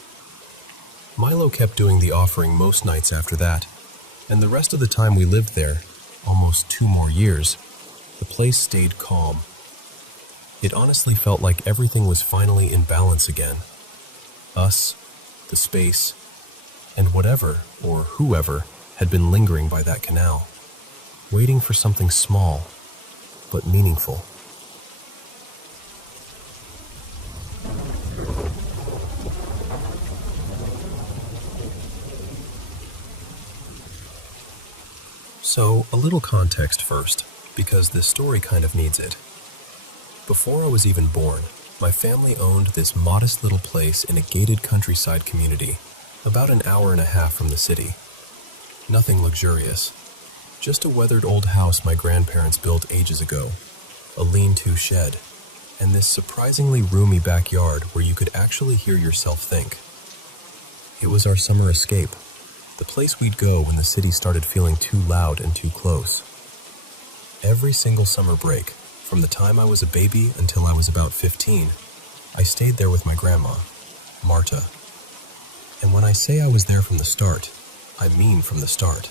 Milo kept doing the offering most nights after that, and the rest of the time we lived there, almost 2 more years, the place stayed calm. It honestly felt like everything was finally in balance again. Us, the space, and whatever or whoever had been lingering by that canal, waiting for something small but meaningful. So, a little context first, because this story kind of needs it. Before I was even born, my family owned this modest little place in a gated countryside community, about an hour and a half from the city. Nothing luxurious, just a weathered old house my grandparents built ages ago, a lean-to shed, and this surprisingly roomy backyard where you could actually hear yourself think. It was our summer escape, the place we'd go when the city started feeling too loud and too close. Every single summer break, from the time I was a baby until I was about 15, I stayed there with my grandma, Marta. And when I say I was there from the start, I mean from the start.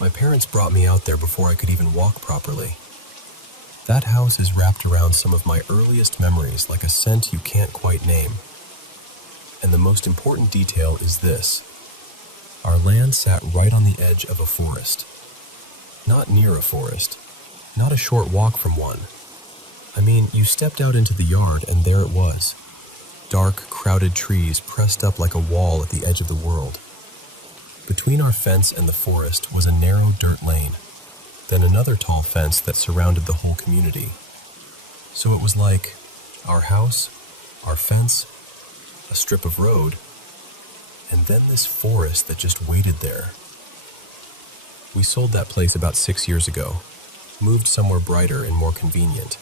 My parents brought me out there before I could even walk properly. That house is wrapped around some of my earliest memories like a scent you can't quite name. And the most important detail is this. Our land sat right on the edge of a forest. Not near a forest. Not a short walk from one. I mean, you stepped out into the yard and there it was. Dark, crowded trees pressed up like a wall at the edge of the world. Between our fence and the forest was a narrow dirt lane, then another tall fence that surrounded the whole community. So it was like our house, our fence, a strip of road, and then this forest that just waited there. We sold that place about 6 years ago, moved somewhere brighter and more convenient.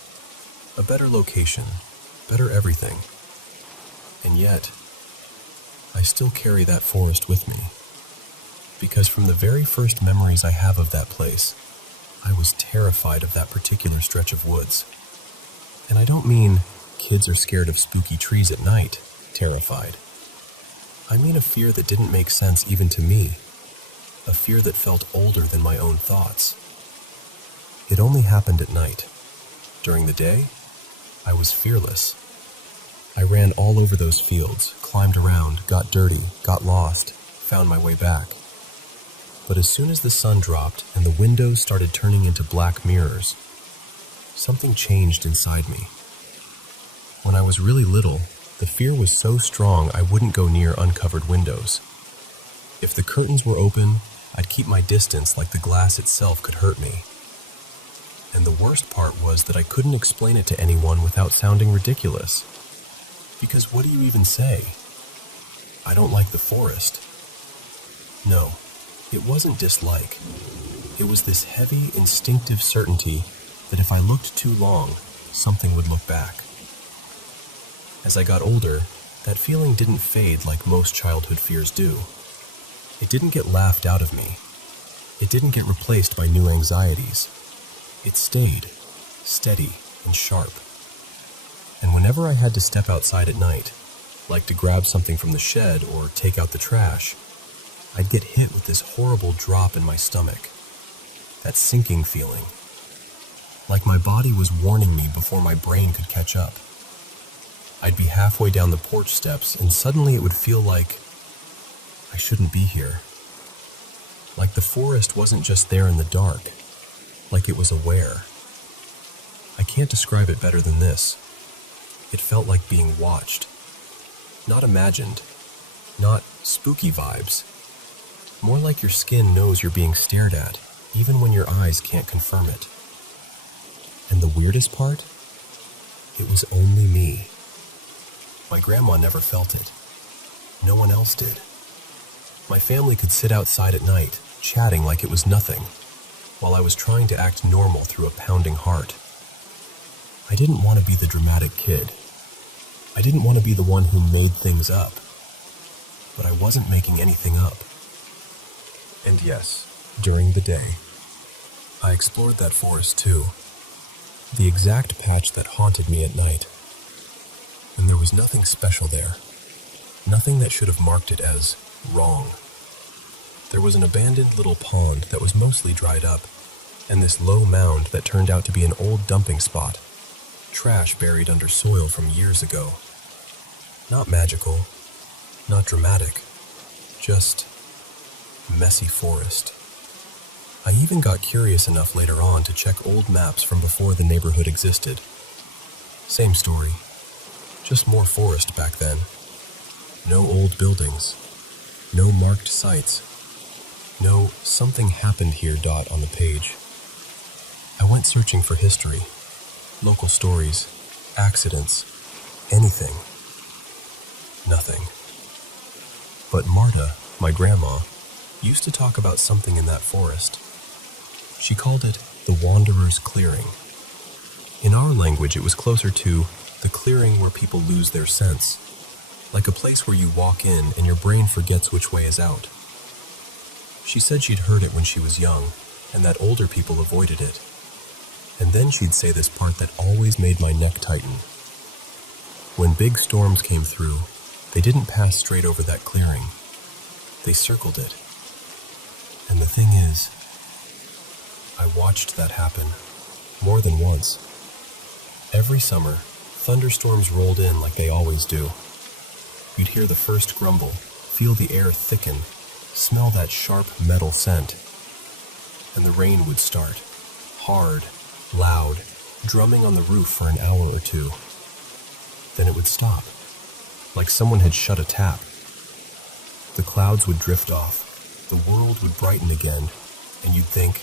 A better location, better everything. And yet, I still carry that forest with me. Because from the very first memories I have of that place, I was terrified of that particular stretch of woods. And I don't mean kids are scared of spooky trees at night, terrified. I mean a fear that didn't make sense even to me, a fear that felt older than my own thoughts. It only happened at night. During the day, I was fearless. I ran all over those fields, climbed around, got dirty, got lost, found my way back. But as soon as the sun dropped and the windows started turning into black mirrors, something changed inside me. When I was really little, the fear was so strong I wouldn't go near uncovered windows. If the curtains were open, I'd keep my distance like the glass itself could hurt me. And the worst part was that I couldn't explain it to anyone without sounding ridiculous. Because what do you even say? I don't like the forest. No, it wasn't dislike. It was this heavy, instinctive certainty that if I looked too long, something would look back. As I got older, that feeling didn't fade like most childhood fears do. It didn't get laughed out of me. It didn't get replaced by new anxieties. It stayed, steady and sharp. And whenever I had to step outside at night, like to grab something from the shed or take out the trash, I'd get hit with this horrible drop in my stomach. That sinking feeling. Like my body was warning me before my brain could catch up. I'd be halfway down the porch steps and suddenly it would feel like I shouldn't be here. Like the forest wasn't just there in the dark, like it was aware. I can't describe it better than this. It felt like being watched. Not imagined, not spooky vibes. More like your skin knows you're being stared at, even when your eyes can't confirm it. And the weirdest part? It was only me. My grandma never felt it. No one else did. My family could sit outside at night, chatting like it was nothing, while I was trying to act normal through a pounding heart. I didn't want to be the dramatic kid. I didn't want to be the one who made things up, but I wasn't making anything up. And yes, during the day, I explored that forest too, the exact patch that haunted me at night. And there was nothing special there, nothing that should have marked it as wrong. There was an abandoned little pond that was mostly dried up, and this low mound that turned out to be an old dumping spot, trash buried under soil from years ago. Not magical, not dramatic, just messy forest. I even got curious enough later on to check old maps from before the neighborhood existed. Same story, just more forest back then. No old buildings, no marked sites, no something happened here dot on the page. I went searching for history, local stories, accidents, anything. Nothing. But Marta, my grandma, used to talk about something in that forest. She called it the Wanderer's Clearing. In our language, it was closer to the clearing where people lose their sense, like a place where you walk in and your brain forgets which way is out. She said she'd heard it when she was young, and that older people avoided it. And then she'd say this part that always made my neck tighten. When big storms came through, they didn't pass straight over that clearing. They circled it. And the thing is, I watched that happen more than once. Every summer, thunderstorms rolled in like they always do. You'd hear the first grumble, feel the air thicken, smell that sharp metal scent. And the rain would start, hard, loud, drumming on the roof for an hour or two. Then it would stop, like someone had shut a tap. The clouds would drift off, the world would brighten again, and you'd think,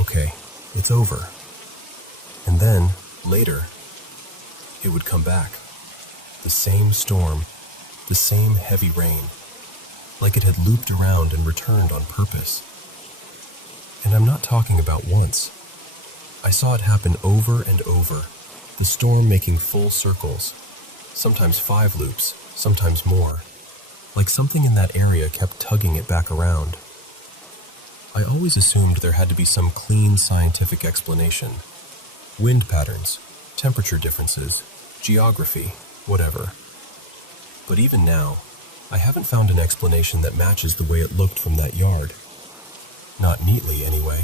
okay, it's over. And then, later, it would come back. The same storm, the same heavy rain, like it had looped around and returned on purpose. And I'm not talking about once. I saw it happen over and over, the storm making full circles, sometimes 5 loops, sometimes more, like something in that area kept tugging it back around. I always assumed there had to be some clean scientific explanation. Wind patterns, temperature differences, geography, whatever. But even now, I haven't found an explanation that matches the way it looked from that yard. Not neatly, anyway.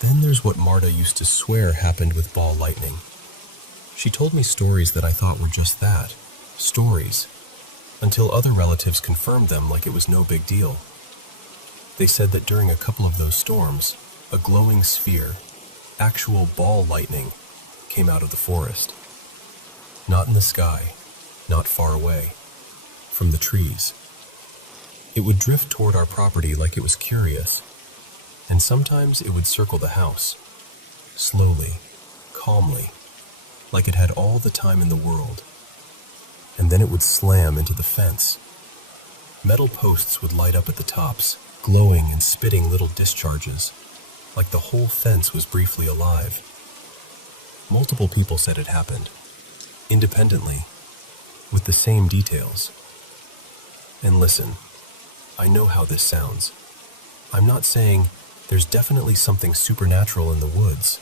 Then there's what Marta used to swear happened with ball lightning. She told me stories that I thought were just that, stories, until other relatives confirmed them like it was no big deal. They said that during a couple of those storms, a glowing sphere, actual ball lightning, came out of the forest. Not in the sky, not far away, from the trees. It would drift toward our property like it was curious, and sometimes it would circle the house, slowly, calmly, like it had all the time in the world. And then it would slam into the fence. Metal posts would light up at the tops, glowing and spitting little discharges, like the whole fence was briefly alive. Multiple people said it happened, independently, with the same details. And listen, I know how this sounds. I'm not saying there's definitely something supernatural in the woods.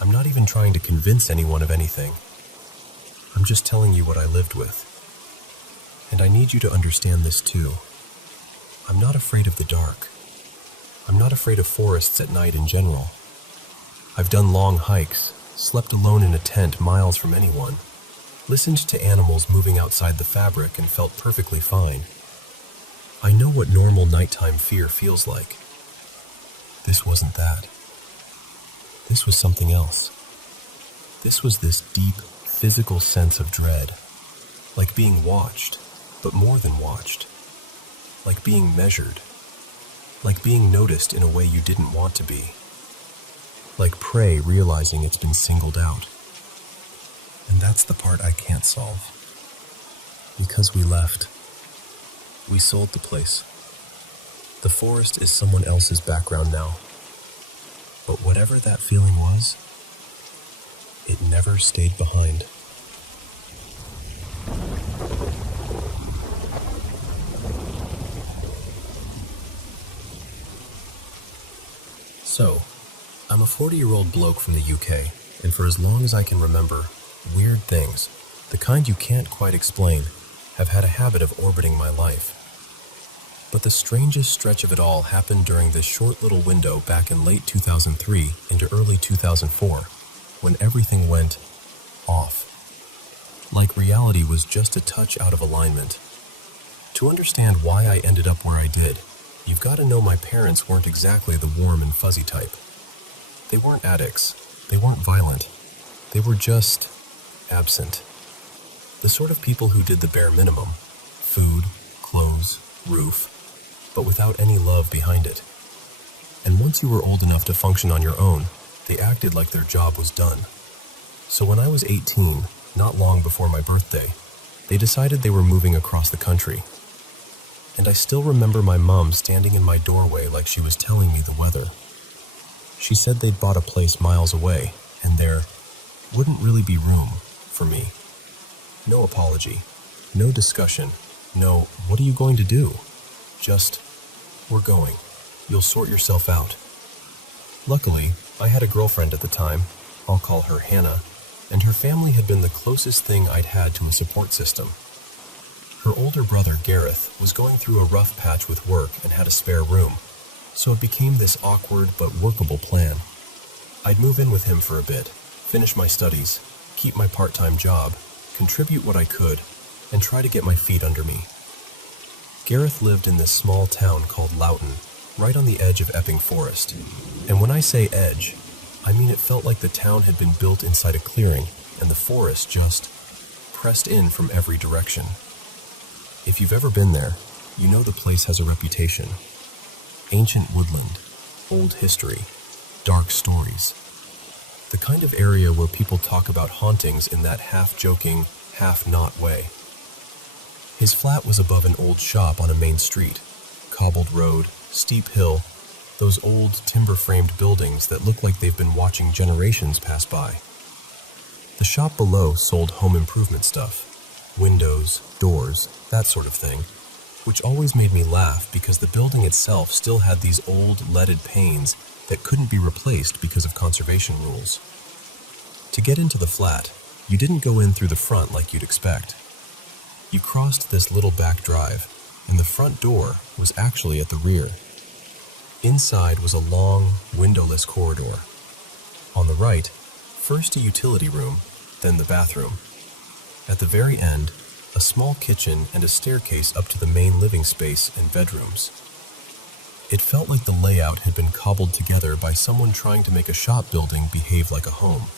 I'm not even trying to convince anyone of anything. I'm just telling you what I lived with. And I need you to understand this too. I'm not afraid of the dark. I'm not afraid of forests at night in general. I've done long hikes, slept alone in a tent miles from anyone, listened to animals moving outside the fabric and felt perfectly fine. I know what normal nighttime fear feels like. This wasn't that. This was something else. This was this deep, physical sense of dread, like being watched, but more than watched, like being measured, like being noticed in a way you didn't want to be, like prey realizing it's been singled out. And that's the part I can't solve. Because we left. We sold the place. The forest is someone else's background now. But whatever that feeling was, it never stayed behind. So, I'm a 40-year-old bloke from the UK, and for as long as I can remember, weird things, the kind you can't quite explain, have had a habit of orbiting my life. But the strangest stretch of it all happened during this short little window back in late 2003 into early 2004, when everything went off. Like reality was just a touch out of alignment. To understand why I ended up where I did, you've got to know my parents weren't exactly the warm and fuzzy type. They weren't addicts. They weren't violent. They were just absent. The sort of people who did the bare minimum: food, clothes, roof, but without any love behind it. And once you were old enough to function on your own, they acted like their job was done. So when I was 18, not long before my birthday, they decided they were moving across the country. And I still remember my mom standing in my doorway like she was telling me the weather. She said they'd bought a place miles away, and there wouldn't really be room for me. No apology, no discussion, no, what are you going to do? Just, we're going. You'll sort yourself out. Luckily, I had a girlfriend at the time, I'll call her Hannah, and her family had been the closest thing I'd had to a support system. Her older brother, Gareth, was going through a rough patch with work and had a spare room, so it became this awkward but workable plan. I'd move in with him for a bit, finish my studies, keep my part-time job, contribute what I could, and try to get my feet under me. Gareth lived in this small town called Loughton, right on the edge of Epping Forest. And when I say edge, I mean it felt like the town had been built inside a clearing, and the forest just pressed in from every direction. If you've ever been there, you know the place has a reputation. Ancient woodland, old history, dark stories. The kind of area where people talk about hauntings in that half-joking, half-not way. His flat was above an old shop on a main street. Cobbled road, steep hill, those old timber-framed buildings that look like they've been watching generations pass by. The shop below sold home improvement stuff. Windows, doors, that sort of thing, which always made me laugh because the building itself still had these old leaded panes that couldn't be replaced because of conservation rules. To get into the flat, you didn't go in through the front like you'd expect. You crossed this little back drive, and the front door was actually at the rear. Inside was a long, windowless corridor. On the right, first a utility room, then the bathroom. At the very end, a small kitchen and a staircase up to the main living space and bedrooms. It felt like the layout had been cobbled together by someone trying to make a shop building behave like a home.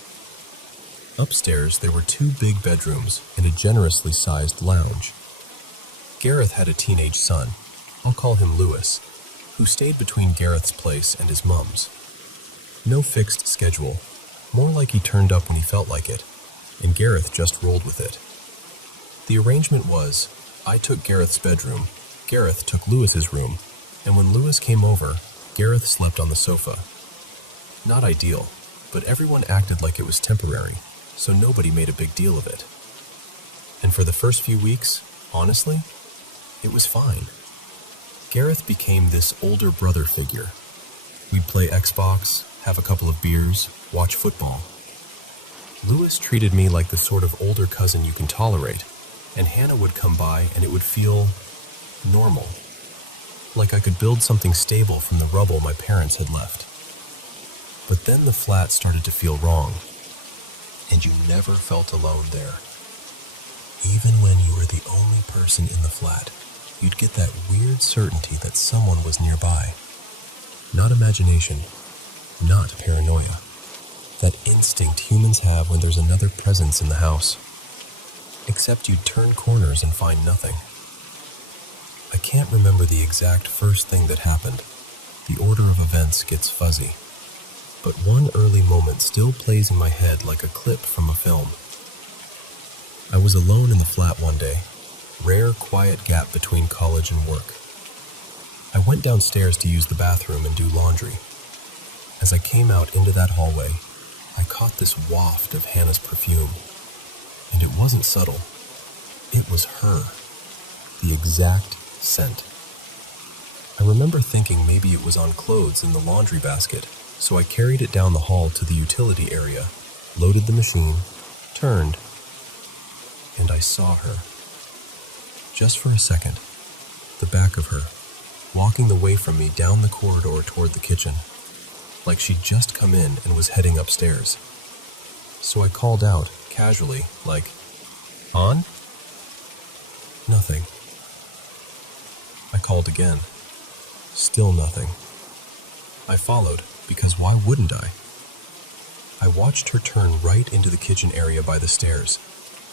Upstairs, there were 2 big bedrooms and a generously sized lounge. Gareth had a teenage son, I'll call him Lewis, who stayed between Gareth's place and his mum's. No fixed schedule, more like he turned up when he felt like it, and Gareth just rolled with it. The arrangement was, I took Gareth's bedroom, Gareth took Lewis's room, and when Lewis came over, Gareth slept on the sofa. Not ideal, but everyone acted like it was temporary, so nobody made a big deal of it. And for the first few weeks, honestly, it was fine. Gareth became this older brother figure. We'd play Xbox, have a couple of beers, watch football. Lewis treated me like the sort of older cousin you can tolerate, and Hannah would come by and it would feel normal. Like I could build something stable from the rubble my parents had left. But then the flat started to feel wrong, and you never felt alone there. Even when you were the only person in the flat, you'd get that weird certainty that someone was nearby. Not imagination, not paranoia. That instinct humans have when there's another presence in the house. Except you'd turn corners and find nothing. I can't remember the exact first thing that happened. The order of events gets fuzzy. But one early moment still plays in my head like a clip from a film. I was alone in the flat one day, rare quiet gap between college and work. I went downstairs to use the bathroom and do laundry. As I came out into that hallway, I caught this waft of Hannah's perfume. And it wasn't subtle. It was her. The exact scent. I remember thinking maybe it was on clothes in the laundry basket, So I carried it down the hall to the utility area, loaded the machine, turned, and I saw her. Just for a second, the back of her, walking the way from me down the corridor toward the kitchen, like she'd just come in and was heading upstairs. So I called out, casually, like, "On?" Nothing. I called again. Still nothing. I followed, because why wouldn't I? I watched her turn right into the kitchen area by the stairs,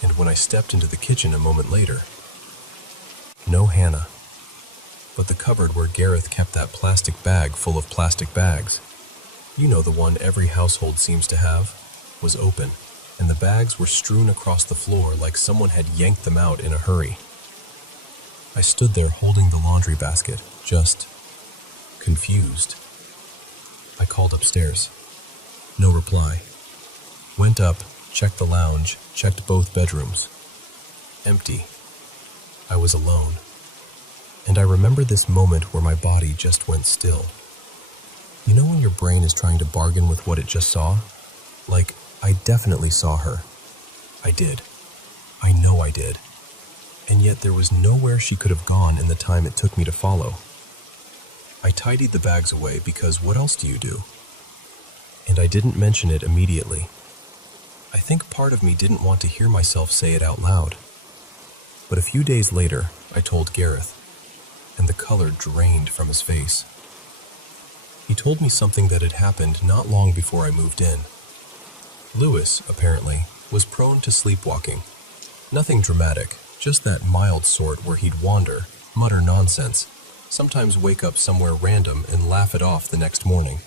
and when I stepped into the kitchen a moment later, no Hannah. But the cupboard where Gareth kept that plastic bag full of plastic bags, you know, the one every household seems to have, was open, and the bags were strewn across the floor like someone had yanked them out in a hurry. I stood there holding the laundry basket, just confused. I called upstairs. No reply. Went up, checked the lounge, checked both bedrooms. Empty. I was alone. And I remember this moment where my body just went still. You know when your brain is trying to bargain with what it just saw? Like, I definitely saw her. I did. I know I did. And yet there was nowhere she could have gone in the time it took me to follow. I tidied the bags away because what else do you do? And I didn't mention it immediately. I think part of me didn't want to hear myself say it out loud. But a few days later, I told Gareth, and the color drained from his face. He told me something that had happened not long before I moved in. Lewis, apparently, was prone to sleepwalking. Nothing dramatic, just that mild sort where he'd wander, mutter nonsense, sometimes wake up somewhere random and laugh it off the next morning.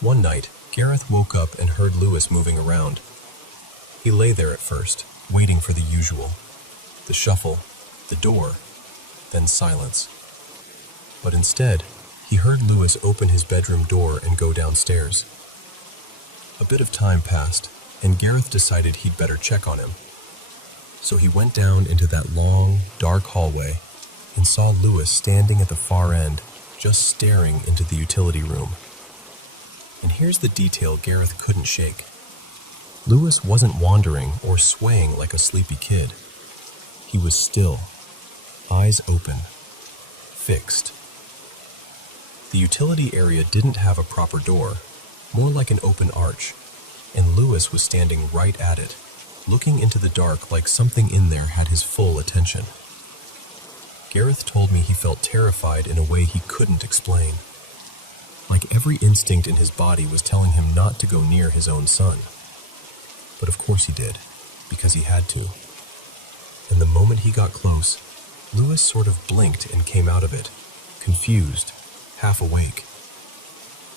One night, Gareth woke up and heard Lewis moving around. He lay there at first, waiting for the usual. The shuffle, the door, then silence. But instead, he heard Lewis open his bedroom door and go downstairs. A bit of time passed, and Gareth decided he'd better check on him. So he went down into that long, dark hallway and saw Lewis standing at the far end, just staring into the utility room. And here's the detail Gareth couldn't shake. Lewis wasn't wandering or swaying like a sleepy kid. He was still, eyes open, fixed. The utility area didn't have a proper door, more like an open arch, and Lewis was standing right at it, looking into the dark like something in there had his full attention. Gareth told me he felt terrified in a way he couldn't explain. Like every instinct in his body was telling him not to go near his own son. But of course he did, because he had to. And the moment he got close, Lewis sort of blinked and came out of it, confused, half awake.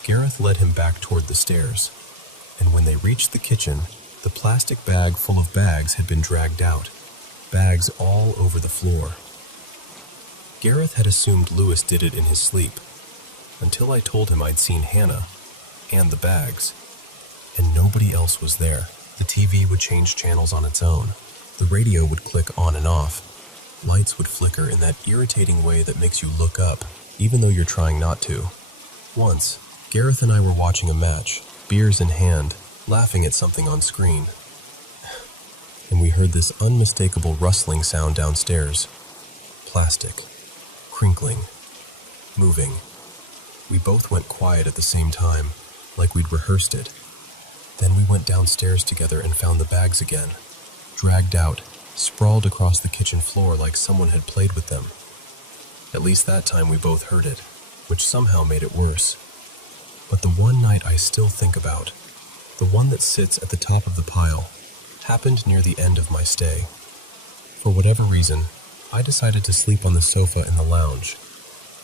Gareth led him back toward the stairs, and when they reached the kitchen, the plastic bag full of bags had been dragged out, bags all over the floor. Gareth had assumed Lewis did it in his sleep, until I told him I'd seen Hannah, and the bags, and nobody else was there. The TV would change channels on its own. The radio would click on and off. Lights would flicker in that irritating way that makes you look up, even though you're trying not to. Once, Gareth and I were watching a match, beers in hand, laughing at something on screen. And we heard this unmistakable rustling sound downstairs. Plastic. Crinkling. Moving. We both went quiet at the same time, like we'd rehearsed it. Then we went downstairs together and found the bags again, dragged out, sprawled across the kitchen floor like someone had played with them. At least that time we both heard it, which somehow made it worse. But the one night I still think about, the one that sits at the top of the pile, happened near the end of my stay. For whatever reason, I decided to sleep on the sofa in the lounge.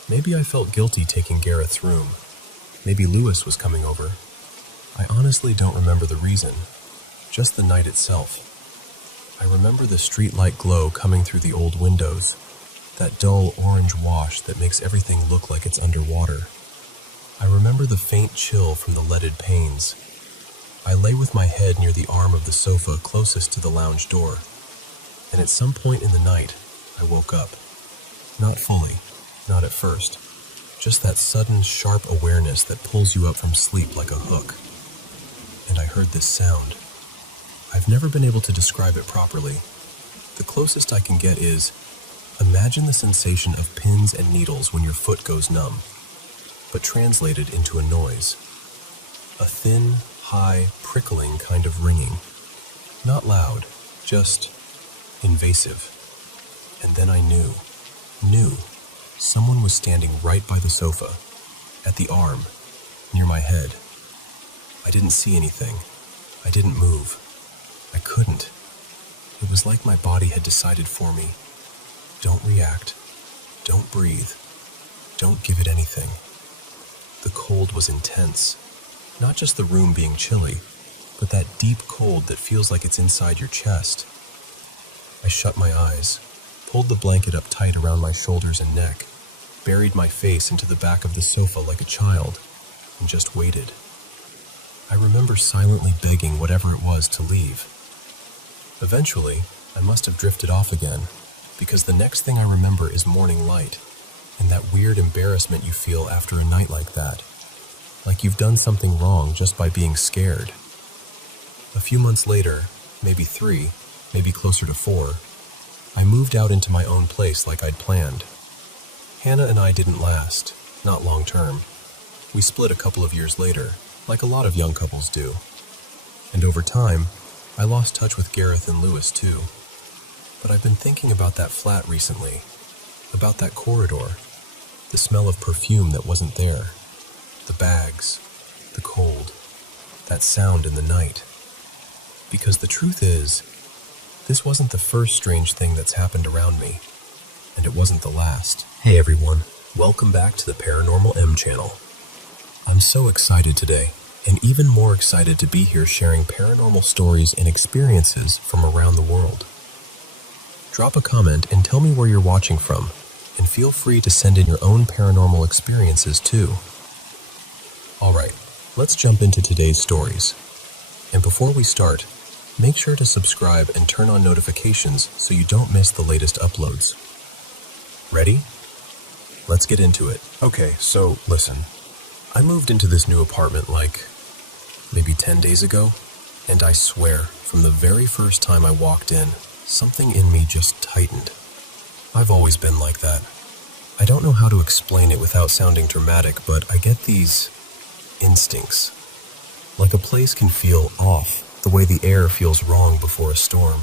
Maybe I felt guilty taking Gareth's room. Maybe Lewis was coming over. I honestly don't remember the reason, just the night itself. I remember the streetlight glow coming through the old windows, that dull orange wash that makes everything look like it's underwater. I remember the faint chill from the leaded panes. I lay with my head near the arm of the sofa closest to the lounge door, and at some point in the night, I woke up. Not fully, not at first, Just that sudden, sharp awareness that pulls you up from sleep like a hook. And I heard this sound. I've never been able to describe it properly. The closest I can get is, imagine the sensation of pins and needles when your foot goes numb, but translated into a noise. A thin, high, prickling kind of ringing. Not loud, just invasive. And then I knew. Someone was standing right by the sofa, at the arm, near my head. I didn't see anything. I didn't move. I couldn't. It was like my body had decided for me. Don't react. Don't breathe. Don't give it anything. The cold was intense. Not just the room being chilly, but that deep cold that feels like it's inside your chest. I shut my eyes, pulled the blanket up tight around my shoulders and neck, buried my face into the back of the sofa like a child, and just waited. I remember silently begging whatever it was to leave. Eventually, I must have drifted off again, because the next thing I remember is morning light, and that weird embarrassment you feel after a night like that, like you've done something wrong just by being scared. A few months later, maybe 3, maybe closer to 4, I moved out into my own place like I'd planned. Hannah and I didn't last, not long term. We split a couple of years later, like a lot of young couples do. And over time, I lost touch with Gareth and Lewis too. But I've been thinking about that flat recently, about that corridor, the smell of perfume that wasn't there, the bags, the cold, that sound in the night. Because the truth is, this wasn't the first strange thing that's happened around me, and it wasn't the last. Hey everyone, welcome back to the Paranormal M channel. I'm so excited today, and even more excited to be here sharing paranormal stories and experiences from around the world. Drop a comment and tell me where you're watching from, and feel free to send in your own paranormal experiences too. Alright, let's jump into today's stories. And before we start, make sure to subscribe and turn on notifications so you don't miss the latest uploads. Ready? Let's get into it. Okay, so listen. I moved into this new apartment maybe 10 days ago, and I swear, from the very first time I walked in, something in me just tightened. I've always been like that. I don't know how to explain it without sounding dramatic, but I get these instincts. Like a place can feel off, the way the air feels wrong before a storm.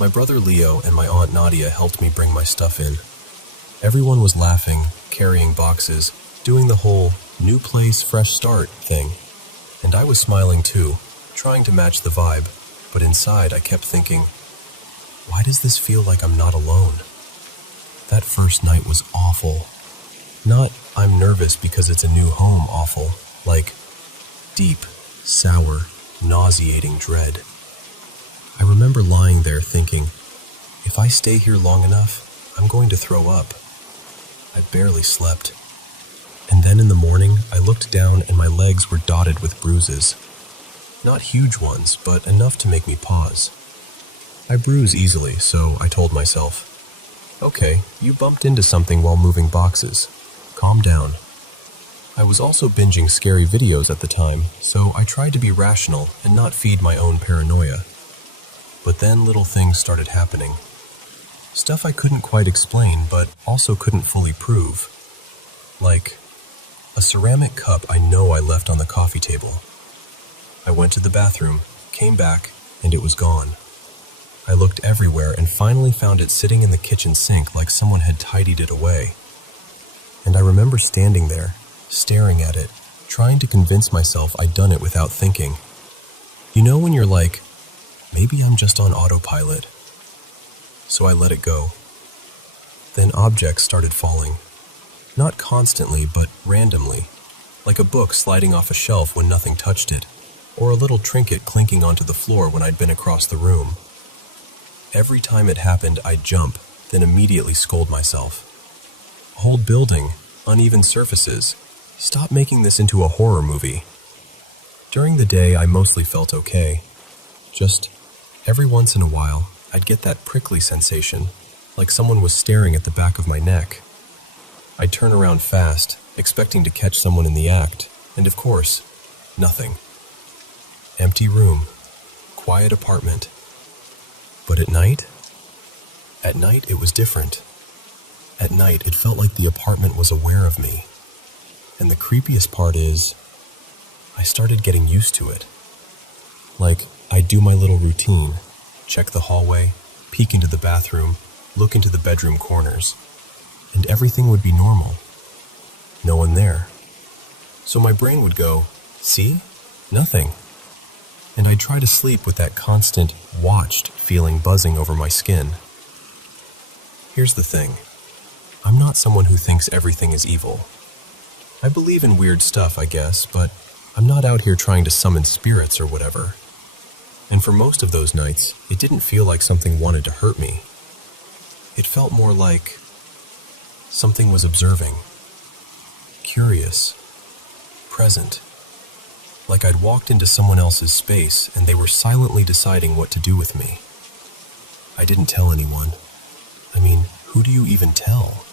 My brother Leo and my aunt Nadia helped me bring my stuff in. Everyone was laughing, carrying boxes, doing the whole new place, fresh start thing. And I was smiling too, trying to match the vibe, but inside I kept thinking, why does this feel like I'm not alone? That first night was awful. Not, I'm nervous because it's a new home awful, like deep, sour, nauseating dread. I remember lying there thinking, if I stay here long enough, I'm going to throw up. I barely slept. And then in the morning, I looked down and my legs were dotted with bruises. Not huge ones, but enough to make me pause. I bruise easily, so I told myself, okay, you bumped into something while moving boxes. Calm down. I was also binging scary videos at the time, so I tried to be rational and not feed my own paranoia. But then little things started happening. Stuff I couldn't quite explain, but also couldn't fully prove. Like a ceramic cup I know I left on the coffee table. I went to the bathroom, came back, and it was gone. I looked everywhere and finally found it sitting in the kitchen sink like someone had tidied it away. And I remember standing there, staring at it, trying to convince myself I'd done it without thinking. You know when you're like, maybe I'm just on autopilot. So I let it go. Then objects started falling. Not constantly, but randomly, like a book sliding off a shelf when nothing touched it, or a little trinket clinking onto the floor when I'd been across the room. Every time it happened, I'd jump, then immediately scold myself. Whole building, uneven surfaces. Stop making this into a horror movie. During the day, I mostly felt okay. Just every once in a while, I'd get that prickly sensation, like someone was staring at the back of my neck. I'd turn around fast, expecting to catch someone in the act, and of course, nothing. Empty room, quiet apartment. But at night? At night, it was different. At night, it felt like the apartment was aware of me. And the creepiest part is, I started getting used to it. Like, I'd do my little routine, check the hallway, peek into the bathroom, look into the bedroom corners, and everything would be normal. No one there. So my brain would go, see? Nothing. And I'd try to sleep with that constant, watched feeling buzzing over my skin. Here's the thing. I'm not someone who thinks everything is evil. I believe in weird stuff, I guess, but I'm not out here trying to summon spirits or whatever. And for most of those nights, it didn't feel like something wanted to hurt me. It felt more like something was observing, curious, present. Like I'd walked into someone else's space and they were silently deciding what to do with me. I didn't tell anyone. I mean, who do you even tell?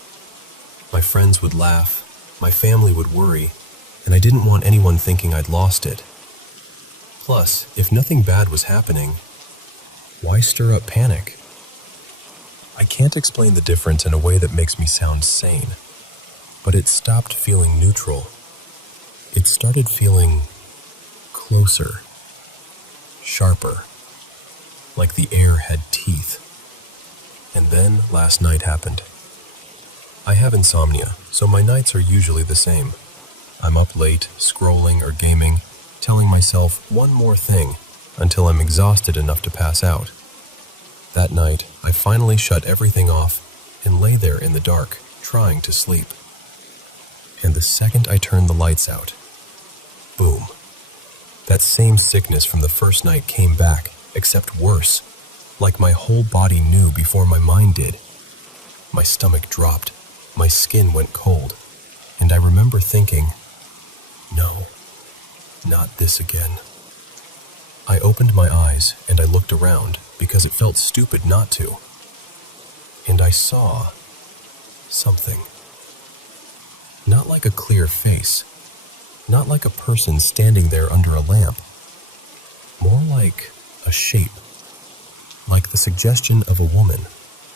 My friends would laugh, my family would worry, and I didn't want anyone thinking I'd lost it. Plus, if nothing bad was happening, why stir up panic? I can't explain the difference in a way that makes me sound sane, but it stopped feeling neutral. It started feeling closer, sharper, like the air had teeth. And then last night happened. I have insomnia, so my nights are usually the same. I'm up late, scrolling or gaming, telling myself one more thing until I'm exhausted enough to pass out. That night, I finally shut everything off and lay there in the dark, trying to sleep. And the second I turned the lights out, boom. That same sickness from the first night came back, except worse, like my whole body knew before my mind did. My stomach dropped, my skin went cold, and I remember thinking, no, not this again. I opened my eyes and I looked around because it felt stupid not to. And I saw something. Not like a clear face, not like a person standing there under a lamp. More like a shape, like the suggestion of a woman,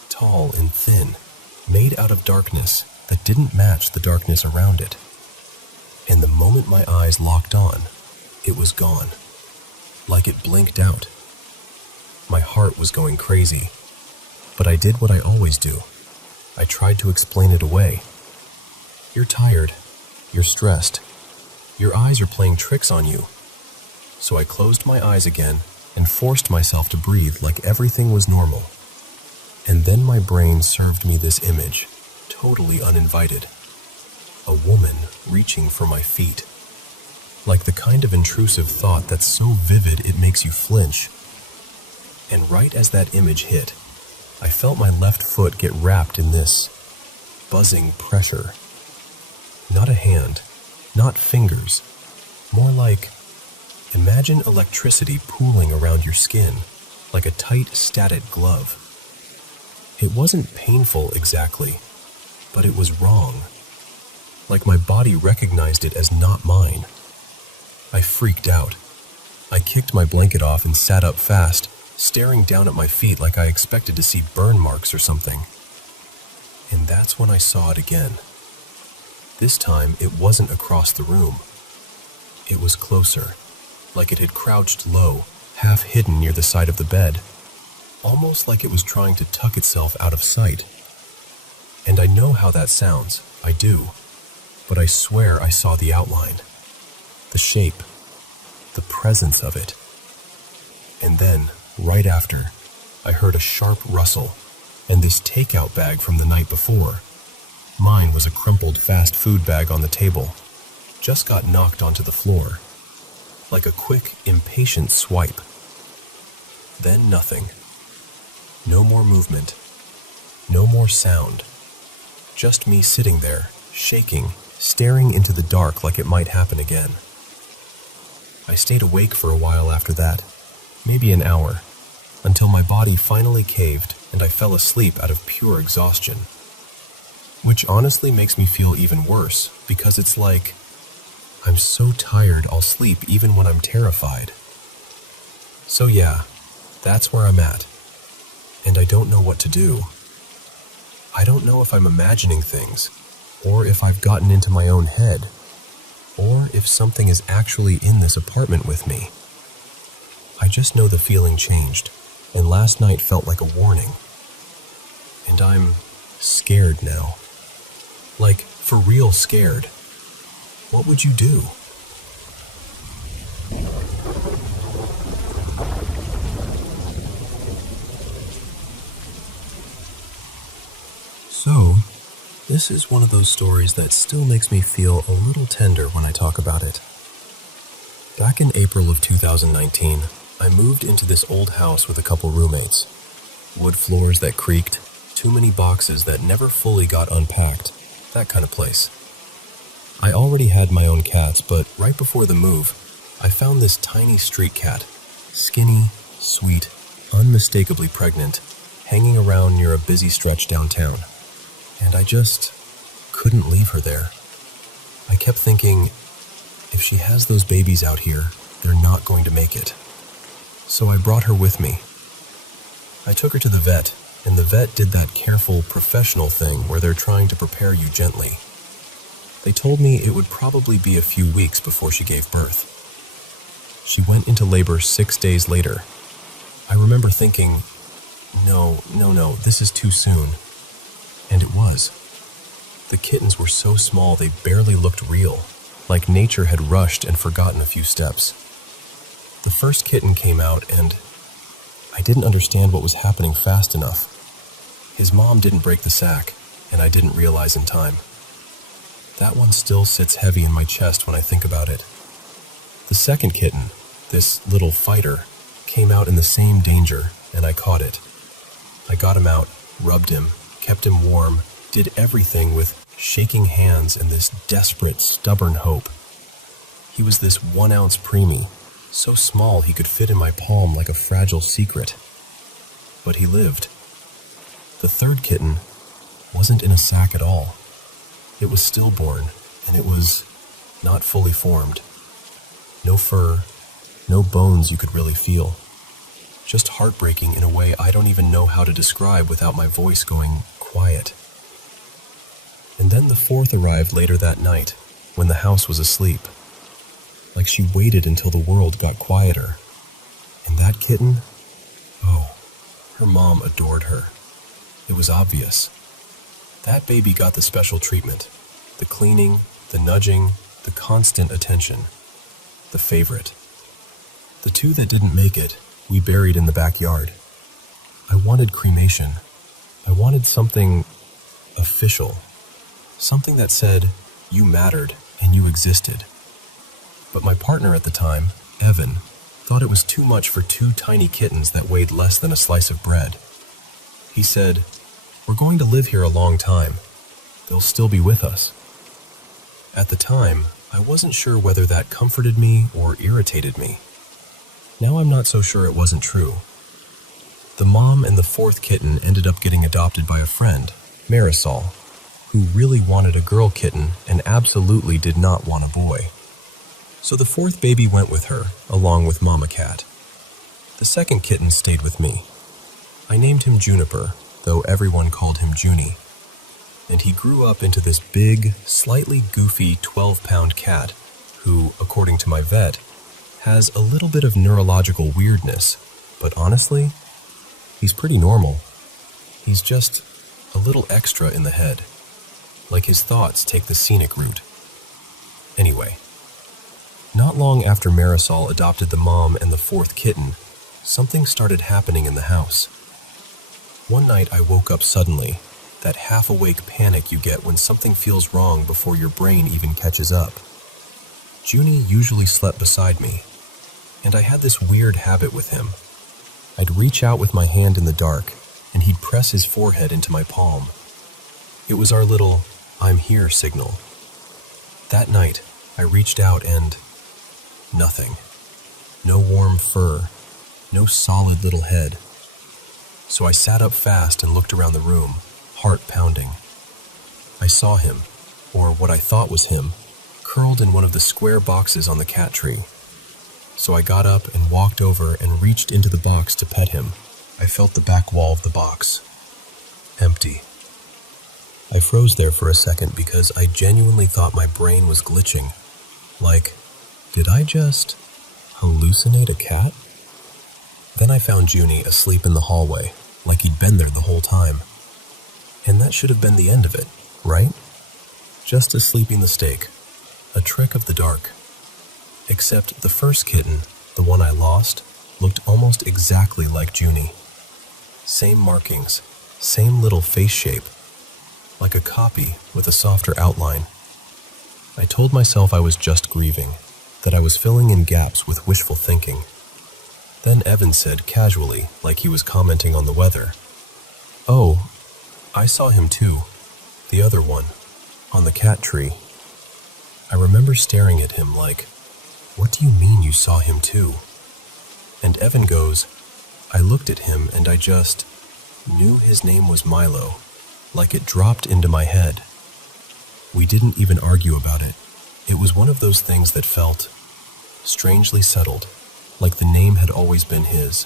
tall and thin, made out of darkness that didn't match the darkness around it. And the moment my eyes locked on, it was gone, like it blinked out. My heart was going crazy, but I did what I always do. I tried to explain it away. You're tired, you're stressed, your eyes are playing tricks on you. So I closed my eyes again and forced myself to breathe like everything was normal. And then my brain served me this image, totally uninvited. A woman reaching for my feet. Like the kind of intrusive thought that's so vivid it makes you flinch. And right as that image hit, I felt my left foot get wrapped in this buzzing pressure. Not a hand, not fingers, more like, imagine electricity pooling around your skin, like a tight, static glove. It wasn't painful exactly, but it was wrong. Like my body recognized it as not mine. I freaked out. I kicked my blanket off and sat up fast, staring down at my feet like I expected to see burn marks or something. And that's when I saw it again. This time, it wasn't across the room. It was closer, like it had crouched low, half hidden near the side of the bed, almost like it was trying to tuck itself out of sight. And I know how that sounds, I do, but I swear I saw the outline, the shape, the presence of it. And then, right after, I heard a sharp rustle, and this takeout bag from the night before. Mine was a crumpled fast food bag on the table, just got knocked onto the floor, like a quick, impatient swipe. Then nothing. No more movement. No more sound. Just me sitting there, shaking, staring into the dark like it might happen again. I stayed awake for a while after that, maybe an hour, until my body finally caved and I fell asleep out of pure exhaustion. which honestly makes me feel even worse because it's like I'm so tired I'll sleep even when I'm terrified. So yeah, that's where I'm at, and I don't know what to do. I don't know if I'm imagining things, or if I've gotten into my own head, or if something is actually in this apartment with me. I just know the feeling changed, and last night felt like a warning. And I'm scared now. Like, for real scared. What would you do? So, this is one of those stories that still makes me feel a little tender when I talk about it. Back in April of 2019, I moved into this old house with a couple roommates. Wood floors that creaked, too many boxes that never fully got unpacked, that kind of place. I already had my own cats, but right before the move, I found this tiny street cat, skinny, sweet, unmistakably pregnant, hanging around near a busy stretch downtown. And I just couldn't leave her there. I kept thinking, if she has those babies out here, they're not going to make it. So I brought her with me. I took her to the vet, and the vet did that careful, professional thing where they're trying to prepare you gently. They told me it would probably be a few weeks before she gave birth. She went into labor 6 days later. I remember thinking, no, this is too soon. And it was. The kittens were so small they barely looked real, like nature had rushed and forgotten a few steps. The first kitten came out and I didn't understand what was happening fast enough. His mom didn't break the sack, and I didn't realize in time. That one still sits heavy in my chest when I think about it. The second kitten, this little fighter, came out in the same danger, and I caught it. I got him out, rubbed him, kept him warm, did everything with shaking hands and this desperate, stubborn hope. He was this 1-ounce preemie, so small he could fit in my palm like a fragile secret. But he lived. The third kitten wasn't in a sack at all. It was stillborn, and it was not fully formed. No fur, no bones you could really feel. Just heartbreaking in a way I don't even know how to describe without my voice going quiet. And then the fourth arrived later that night, when the house was asleep. Like she waited until the world got quieter. And that kitten, oh, her mom adored her. It was obvious. That baby got the special treatment. The cleaning, the nudging, the constant attention. The favorite. The two that didn't make it, we buried in the backyard. I wanted cremation. I wanted something official. Something that said, you mattered and you existed. But my partner at the time, Evan, thought it was too much for 2 tiny kittens that weighed less than a slice of bread. He said, we're going to live here a long time. They'll still be with us. At the time, I wasn't sure whether that comforted me or irritated me. Now I'm not so sure it wasn't true. The mom and the fourth kitten ended up getting adopted by a friend, Marisol, who really wanted a girl kitten and absolutely did not want a boy. So the fourth baby went with her, along with Mama Cat. The second kitten stayed with me. I named him Juniper, though everyone called him Junie. And he grew up into this big, slightly goofy 12-pound cat who, according to my vet, has a little bit of neurological weirdness, but honestly, he's pretty normal. He's just a little extra in the head, like his thoughts take the scenic route. Anyway, not long after Marisol adopted the mom and the fourth kitten, something started happening in the house. One night I woke up suddenly, that half-awake panic you get when something feels wrong before your brain even catches up. Junie usually slept beside me, and I had this weird habit with him. I'd reach out with my hand in the dark, and he'd press his forehead into my palm. It was our little "I'm here" signal. That night, I reached out and nothing. No warm fur, no solid little head. So I sat up fast and looked around the room, heart pounding. I saw him, or what I thought was him, curled in one of the square boxes on the cat tree. So I got up and walked over and reached into the box to pet him. I felt the back wall of the box. Empty. I froze there for a second because I genuinely thought my brain was glitching. Like, did I just hallucinate a cat? Then I found Junie asleep in the hallway, like he'd been there the whole time. And that should have been the end of it, right? Just a sleeping mistake, a trick of the dark. Except the first kitten, the one I lost, looked almost exactly like Junie. Same markings, same little face shape, like a copy with a softer outline. I told myself I was just grieving, that I was filling in gaps with wishful thinking. Then Evan said casually, like he was commenting on the weather, "Oh, I saw him too, the other one, on the cat tree." I remember staring at him like, "What do you mean you saw him too?" And Evan goes, "I looked at him and I just knew his name was Milo, like it dropped into my head." We didn't even argue about it. It was one of those things that felt strangely settled, like the name had always been his.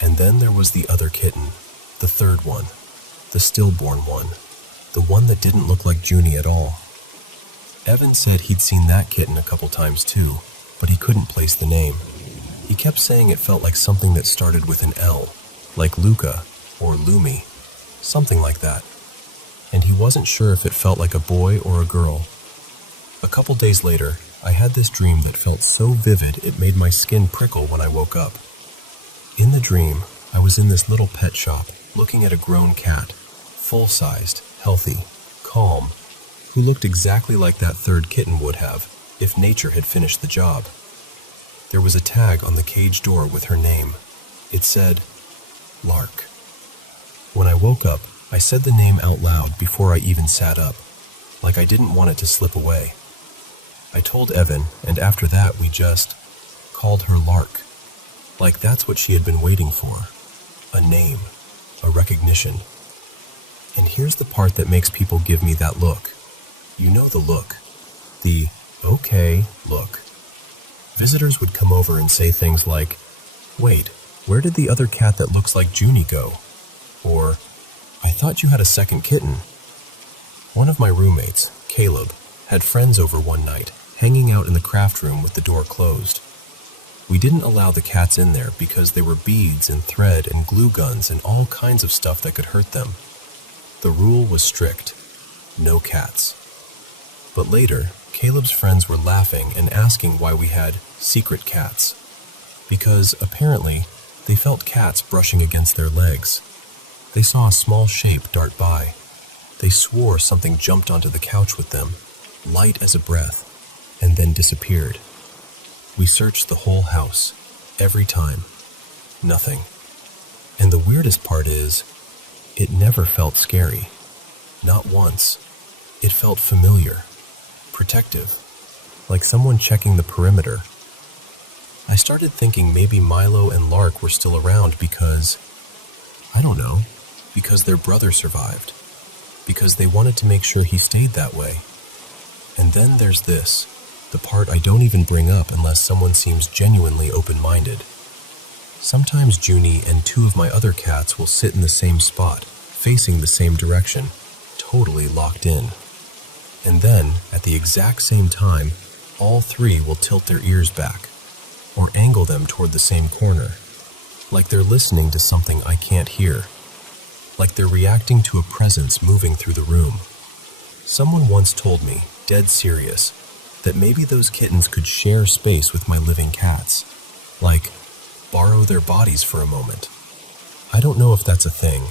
And then there was the other kitten, the third one, the stillborn one, the one that didn't look like Junie at all. Evan said he'd seen that kitten a couple times too, but he couldn't place the name. He kept saying it felt like something that started with an L, like Luca or Lumi, something like that. And he wasn't sure if it felt like a boy or a girl. A couple days later, I had this dream that felt so vivid it made my skin prickle when I woke up. In the dream, I was in this little pet shop, looking at a grown cat, full-sized, healthy, calm, who looked exactly like that third kitten would have, if nature had finished the job. There was a tag on the cage door with her name. It said, Lark. When I woke up, I said the name out loud before I even sat up, like I didn't want it to slip away. I told Evan, and after that we just called her Lark, like that's what she had been waiting for, a name, a recognition. And here's the part that makes people give me that look. You know the look, the okay look. Visitors would come over and say things like, "Wait, where did the other cat that looks like Junie go?" Or, "I thought you had a second kitten." One of my roommates, Caleb, had friends over one night, hanging out in the craft room with the door closed. We didn't allow the cats in there because there were beads and thread and glue guns and all kinds of stuff that could hurt them. The rule was strict, no cats. But later, Caleb's friends were laughing and asking why we had secret cats, because apparently they felt cats brushing against their legs. They saw a small shape dart by. They swore something jumped onto the couch with them, light as a breath, and then disappeared. We searched the whole house, every time. Nothing. And the weirdest part is, it never felt scary. Not once. It felt familiar, protective, like someone checking the perimeter. I started thinking maybe Milo and Lark were still around because, I don't know, because their brother survived, because they wanted to make sure he stayed that way. And then there's this, the part I don't even bring up unless someone seems genuinely open-minded. Sometimes Junie and two of my other cats will sit in the same spot, facing the same direction, totally locked in. And then, at the exact same time, all three will tilt their ears back, or angle them toward the same corner, like they're listening to something I can't hear, like they're reacting to a presence moving through the room. Someone once told me, dead serious, that maybe those kittens could share space with my living cats, like borrow their bodies for a moment. I don't know if that's a thing.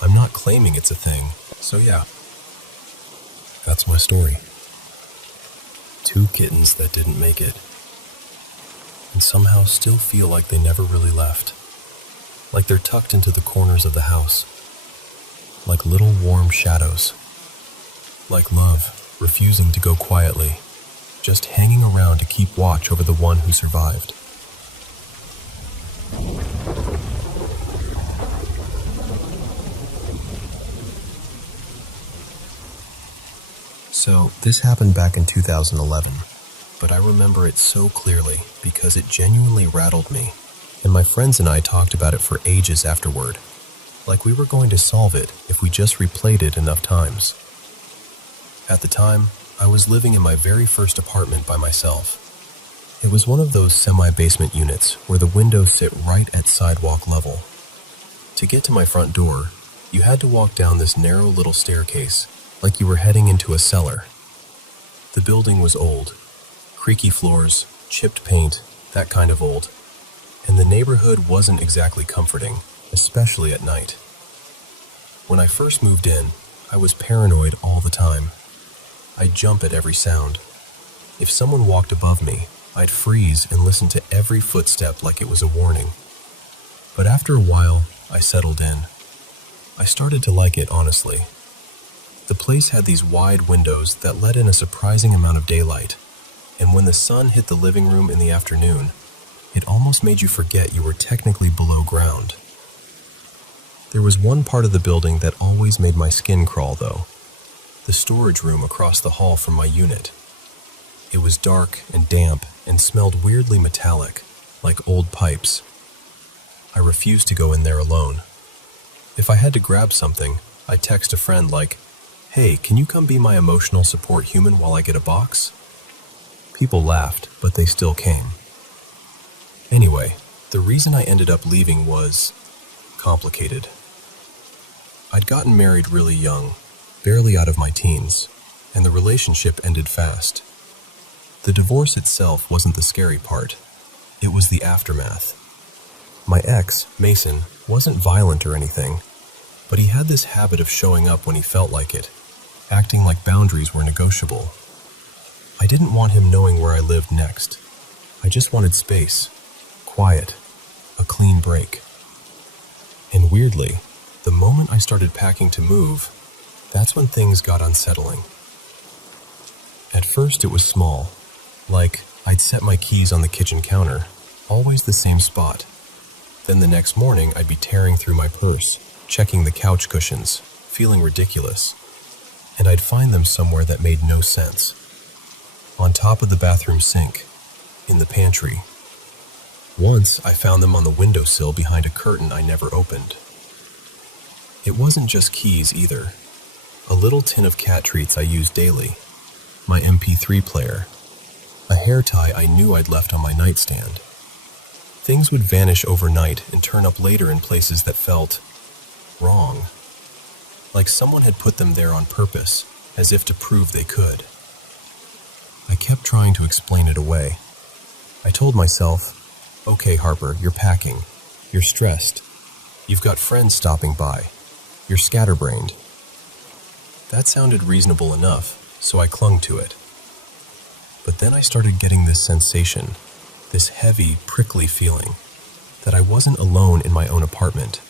I'm not claiming it's a thing, so yeah. That's my story. 2 kittens that didn't make it, and somehow still feel like they never really left, like they're tucked into the corners of the house, like little warm shadows, like love refusing to go quietly, just hanging around to keep watch over the one who survived. So, this happened back in 2011, but I remember it so clearly because it genuinely rattled me, and my friends and I talked about it for ages afterward, like we were going to solve it if we just replayed it enough times. At the time, I was living in my very first apartment by myself. It was one of those semi-basement units where the windows sit right at sidewalk level. To get to my front door, you had to walk down this narrow little staircase, like you were heading into a cellar. The building was old, creaky floors, chipped paint, that kind of old, and the neighborhood wasn't exactly comforting, especially at night. When I first moved in, I was paranoid all the time. I'd jump at every sound. If someone walked above me, I'd freeze and listen to every footstep like it was a warning. But after a while, I settled in. I started to like it, honestly. The place had these wide windows that let in a surprising amount of daylight, and when the sun hit the living room in the afternoon, it almost made you forget you were technically below ground. There was one part of the building that always made my skin crawl, though. The storage room across the hall from my unit. It was dark and damp and smelled weirdly metallic, like old pipes. I refused to go in there alone. If I had to grab something, I'd text a friend like, "Hey, can you come be my emotional support human while I get a box?" People laughed, but they still came. Anyway, the reason I ended up leaving was complicated. I'd gotten married really young, barely out of my teens, and the relationship ended fast. The divorce itself wasn't the scary part. It was the aftermath. My ex, Mason, wasn't violent or anything, but he had this habit of showing up when he felt like it, acting like boundaries were negotiable. I didn't want him knowing where I lived next. I just wanted space, quiet, a clean break. And weirdly, the moment I started packing to move, that's when things got unsettling. At first it was small, like I'd set my keys on the kitchen counter, always the same spot. Then the next morning I'd be tearing through my purse, checking the couch cushions, feeling ridiculous, and I'd find them somewhere that made no sense. On top of the bathroom sink, in the pantry. Once I found them on the windowsill behind a curtain I never opened. It wasn't just keys either. A little tin of cat treats I used daily, my MP3 player, a hair tie I knew I'd left on my nightstand. Things would vanish overnight and turn up later in places that felt wrong. Like someone had put them there on purpose, as if to prove they could. I kept trying to explain it away. I told myself, "Okay, Harper, you're packing. You're stressed. You've got friends stopping by. You're scatterbrained." That sounded reasonable enough, so I clung to it. But then I started getting this sensation, this heavy, prickly feeling, that I wasn't alone in my own apartment.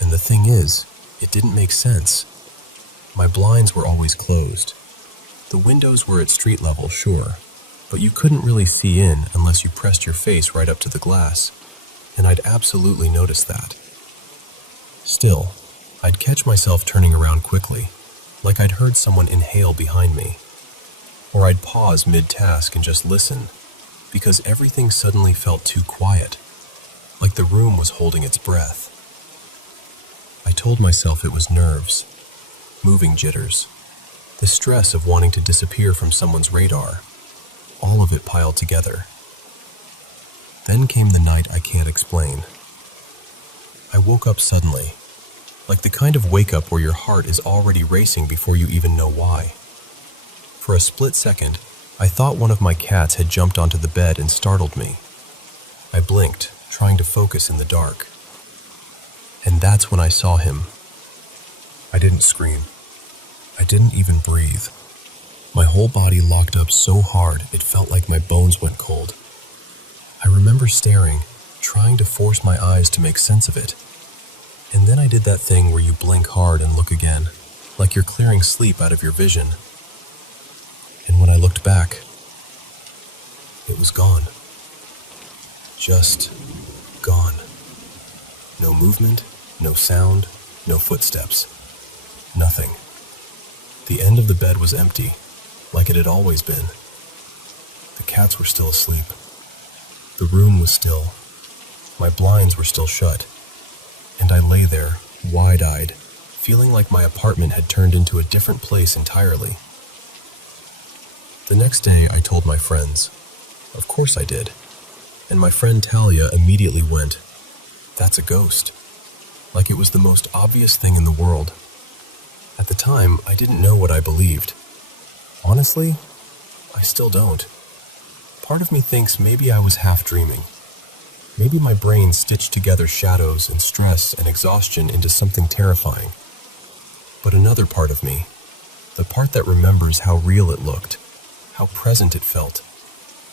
And the thing is, it didn't make sense. My blinds were always closed. The windows were at street level, sure, but you couldn't really see in unless you pressed your face right up to the glass, and I'd absolutely noticed that. Still, I'd catch myself turning around quickly, like I'd heard someone inhale behind me. Or I'd pause mid-task and just listen, because everything suddenly felt too quiet, like the room was holding its breath. I told myself it was nerves, moving jitters, the stress of wanting to disappear from someone's radar, all of it piled together. Then came the night I can't explain. I woke up suddenly, like the kind of wake-up where your heart is already racing before you even know why. For a split second, I thought one of my cats had jumped onto the bed and startled me. I blinked, trying to focus in the dark. And that's when I saw him. I didn't scream. I didn't even breathe. My whole body locked up so hard it felt like my bones went cold. I remember staring, trying to force my eyes to make sense of it. And then I did that thing where you blink hard and look again, like you're clearing sleep out of your vision. And when I looked back, it was gone. Just gone. No movement, no sound, no footsteps. Nothing. The end of the bed was empty, like it had always been. The cats were still asleep. The room was still. My blinds were still shut. And I lay there, wide-eyed, feeling like my apartment had turned into a different place entirely. The next day, I told my friends. Of course I did. And my friend Talia immediately went, "That's a ghost." Like it was the most obvious thing in the world. At the time, I didn't know what I believed. Honestly, I still don't. Part of me thinks maybe I was half dreaming. Maybe my brain stitched together shadows and stress and exhaustion into something terrifying. But another part of me, the part that remembers how real it looked, how present it felt,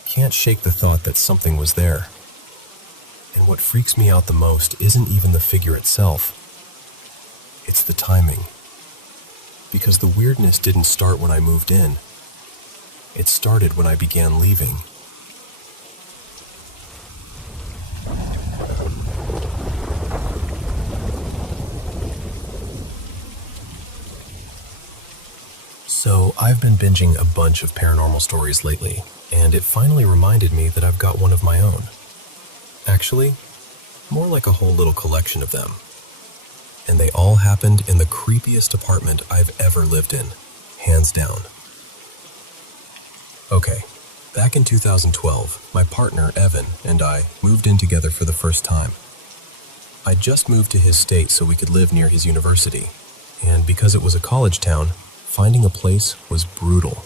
can't shake the thought that something was there. And what freaks me out the most isn't even the figure itself. It's the timing. Because the weirdness didn't start when I moved in. It started when I began leaving. So, I've been binging a bunch of paranormal stories lately, and it finally reminded me that I've got one of my own. Actually, more like a whole little collection of them. And they all happened in the creepiest apartment I've ever lived in, hands down. Okay, back in 2012, my partner, Evan, and I moved in together for the first time. I just moved to his state so we could live near his university, and because it was a college town, finding a place was brutal.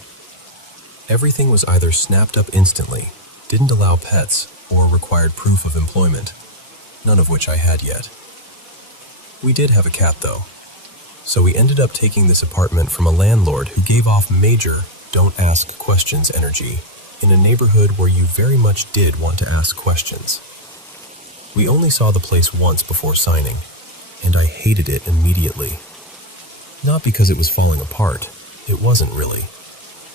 Everything was either snapped up instantly, didn't allow pets, or required proof of employment, none of which I had yet. We did have a cat, though, so we ended up taking this apartment from a landlord who gave off major don't ask questions energy in a neighborhood where you very much did want to ask questions. We only saw the place once before signing, and I hated it immediately. Not because it was falling apart, it wasn't really.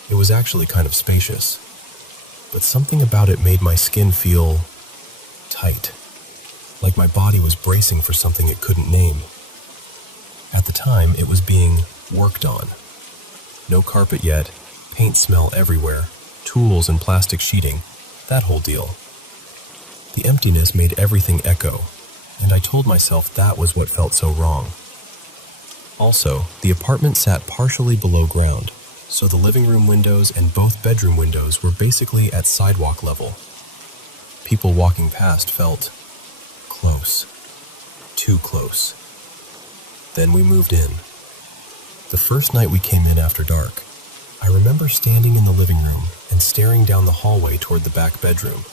It was actually kind of spacious. But something about it made my skin feel tight, like my body was bracing for something it couldn't name. At the time, it was being worked on. No carpet yet, paint smell everywhere, tools and plastic sheeting, that whole deal. The emptiness made everything echo, and I told myself that was what felt so wrong. Also, the apartment sat partially below ground, so the living room windows and both bedroom windows were basically at sidewalk level. People walking past felt close. Too close. Then we moved in. The first night we came in after dark, I remember standing in the living room and staring down the hallway toward the back bedroom.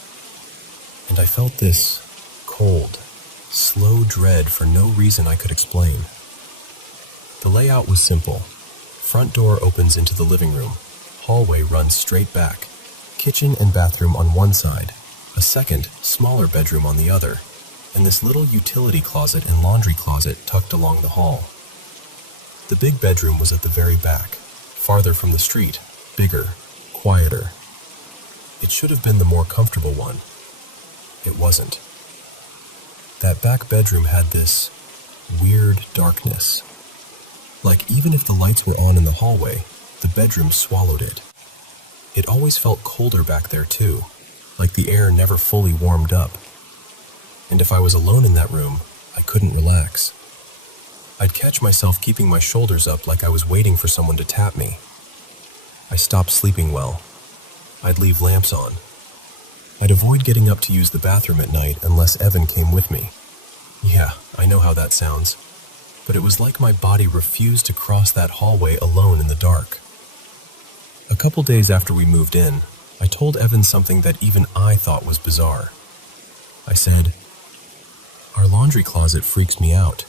And I felt this cold, slow dread for no reason I could explain. The layout was simple. Front door opens into the living room. Hallway runs straight back. Kitchen and bathroom on one side. A second, smaller bedroom on the other. And this little utility closet and laundry closet tucked along the hall. The big bedroom was at the very back, farther from the street, bigger, quieter. It should have been the more comfortable one. It wasn't. That back bedroom had this weird darkness. Like even if the lights were on in the hallway, the bedroom swallowed it. It always felt colder back there too, like the air never fully warmed up. And if I was alone in that room, I couldn't relax. I'd catch myself keeping my shoulders up like I was waiting for someone to tap me. I stopped sleeping well. I'd leave lamps on. I'd avoid getting up to use the bathroom at night unless Evan came with me. Yeah, I know how that sounds. But it was like my body refused to cross that hallway alone in the dark. A couple days after we moved in, I told Evan something that even I thought was bizarre. I said, "Our laundry closet freaks me out.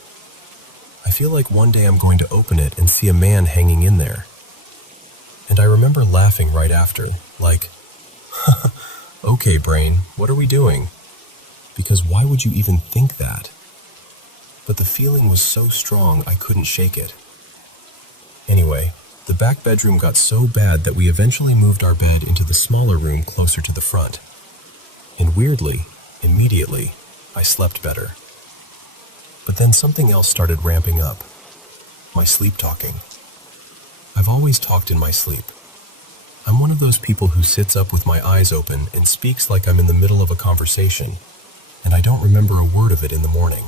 I feel like one day I'm going to open it and see a man hanging in there." And I remember laughing right after, like, "Okay, brain, what are we doing?" Because why would you even think that? But the feeling was so strong I couldn't shake it. Anyway, the back bedroom got so bad that we eventually moved our bed into the smaller room closer to the front. And weirdly, immediately, I slept better. But then something else started ramping up. My sleep talking. I've always talked in my sleep. I'm one of those people who sits up with my eyes open and speaks like I'm in the middle of a conversation, and I don't remember a word of it in the morning.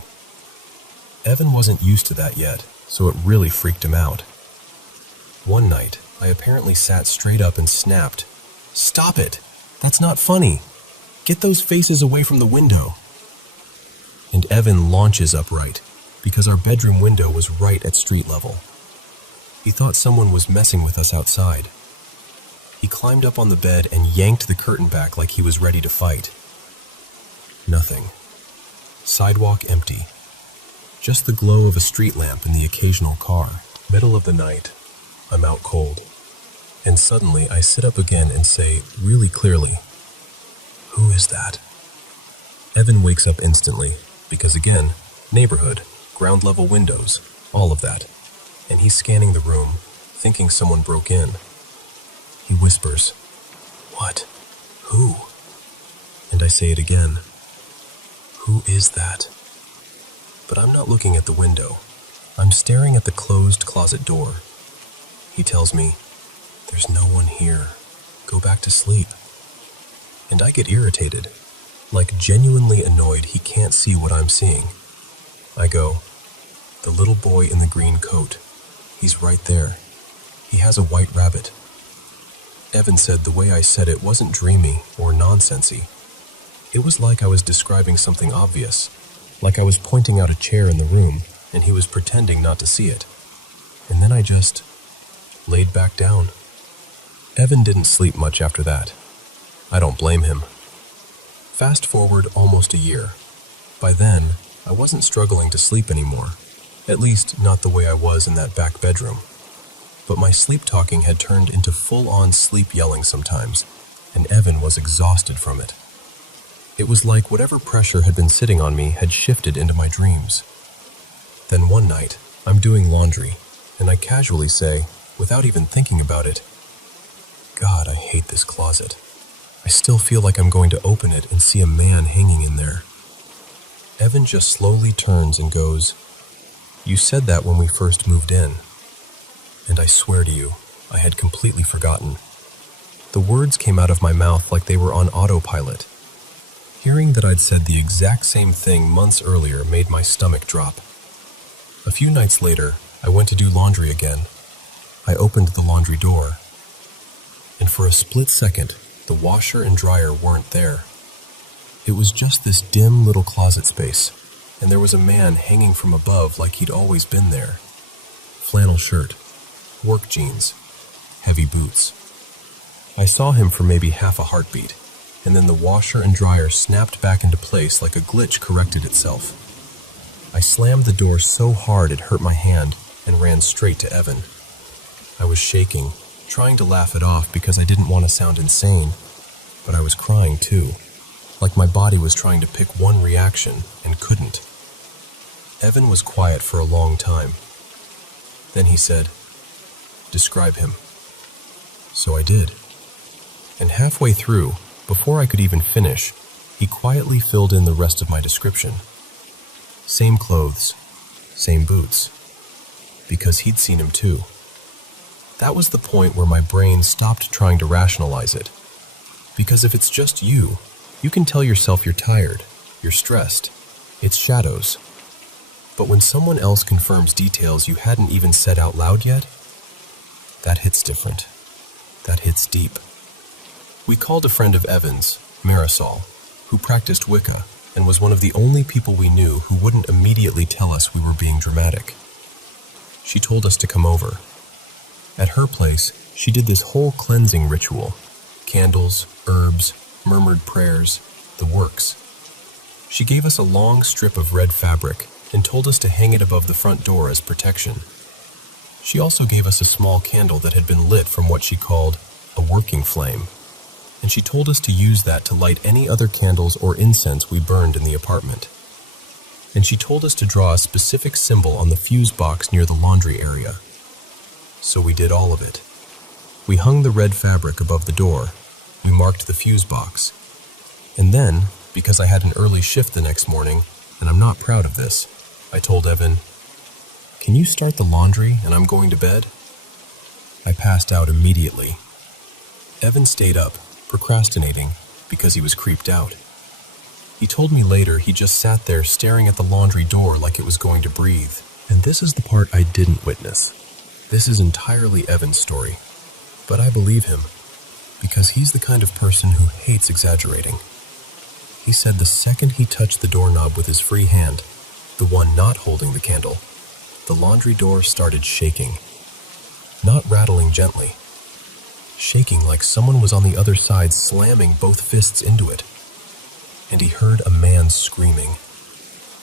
Evan wasn't used to that yet, so it really freaked him out. One night, I apparently sat straight up and snapped, "Stop it! That's not funny! Get those faces away from the window!" And Evan launches upright, because our bedroom window was right at street level. He thought someone was messing with us outside. He climbed up on the bed and yanked the curtain back like he was ready to fight. Nothing. Sidewalk empty. Just the glow of a street lamp and the occasional car. Middle of the night. I'm out cold. And suddenly I sit up again and say, really clearly, "Who is that?" Evan wakes up instantly, because again, neighborhood, ground level windows, all of that. And he's scanning the room, thinking someone broke in. He whispers, "What? Who?" And I say it again. "Who is that?" But I'm not looking at the window. I'm staring at the closed closet door. He tells me, "There's no one here. Go back to sleep." And I get irritated, like genuinely annoyed he can't see what I'm seeing. I go, "The little boy in the green coat. He's right there. He has a white rabbit." Evan said the way I said it wasn't dreamy or nonsensy. It was like I was describing something obvious, like I was pointing out a chair in the room and he was pretending not to see it. And then I just laid back down. Evan didn't sleep much after that. I don't blame him. Fast forward almost a year. By then, I wasn't struggling to sleep anymore, at least not the way I was in that back bedroom. But my sleep talking had turned into full-on sleep yelling sometimes, and Evan was exhausted from it. It was like whatever pressure had been sitting on me had shifted into my dreams. Then one night, I'm doing laundry, and I casually say, without even thinking about it, "God, I hate this closet. I still feel like I'm going to open it and see a man hanging in there." Evan just slowly turns and goes, "You said that when we first moved in." And I swear to you, I had completely forgotten. The words came out of my mouth like they were on autopilot. Hearing that I'd said the exact same thing months earlier made my stomach drop. A few nights later, I went to do laundry again. I opened the laundry door, and for a split second, the washer and dryer weren't there. It was just this dim little closet space, and there was a man hanging from above like he'd always been there. Flannel shirt, work jeans, heavy boots. I saw him for maybe half a heartbeat, and then the washer and dryer snapped back into place like a glitch corrected itself. I slammed the door so hard it hurt my hand and ran straight to Evan. I was shaking, trying to laugh it off because I didn't want to sound insane, but I was crying too, like my body was trying to pick one reaction and couldn't. Evan was quiet for a long time. Then he said, "Describe him." So I did. And halfway through, before I could even finish, he quietly filled in the rest of my description. Same clothes, same boots, because he'd seen him too. That was the point where my brain stopped trying to rationalize it. Because if it's just you, you can tell yourself you're tired, you're stressed, it's shadows. But when someone else confirms details you hadn't even said out loud yet, that hits different. That hits deep. We called a friend of Evan's, Marisol, who practiced Wicca and was one of the only people we knew who wouldn't immediately tell us we were being dramatic. She told us to come over. At her place, she did this whole cleansing ritual. Candles, herbs, murmured prayers, the works. She gave us a long strip of red fabric and told us to hang it above the front door as protection. She also gave us a small candle that had been lit from what she called a working flame, and she told us to use that to light any other candles or incense we burned in the apartment. And she told us to draw a specific symbol on the fuse box near the laundry area. So we did all of it. We hung the red fabric above the door, we marked the fuse box, and then, because I had an early shift the next morning, and I'm not proud of this, I told Evan, "Can you start the laundry and I'm going to bed?" I passed out immediately. Evan stayed up, procrastinating, because he was creeped out. He told me later he just sat there staring at the laundry door like it was going to breathe. And this is the part I didn't witness. This is entirely Evan's story. But I believe him, because he's the kind of person who hates exaggerating. He said the second he touched the doorknob with his free hand, the one not holding the candle, the laundry door started shaking. Not rattling gently. Shaking like someone was on the other side slamming both fists into it. And he heard a man screaming.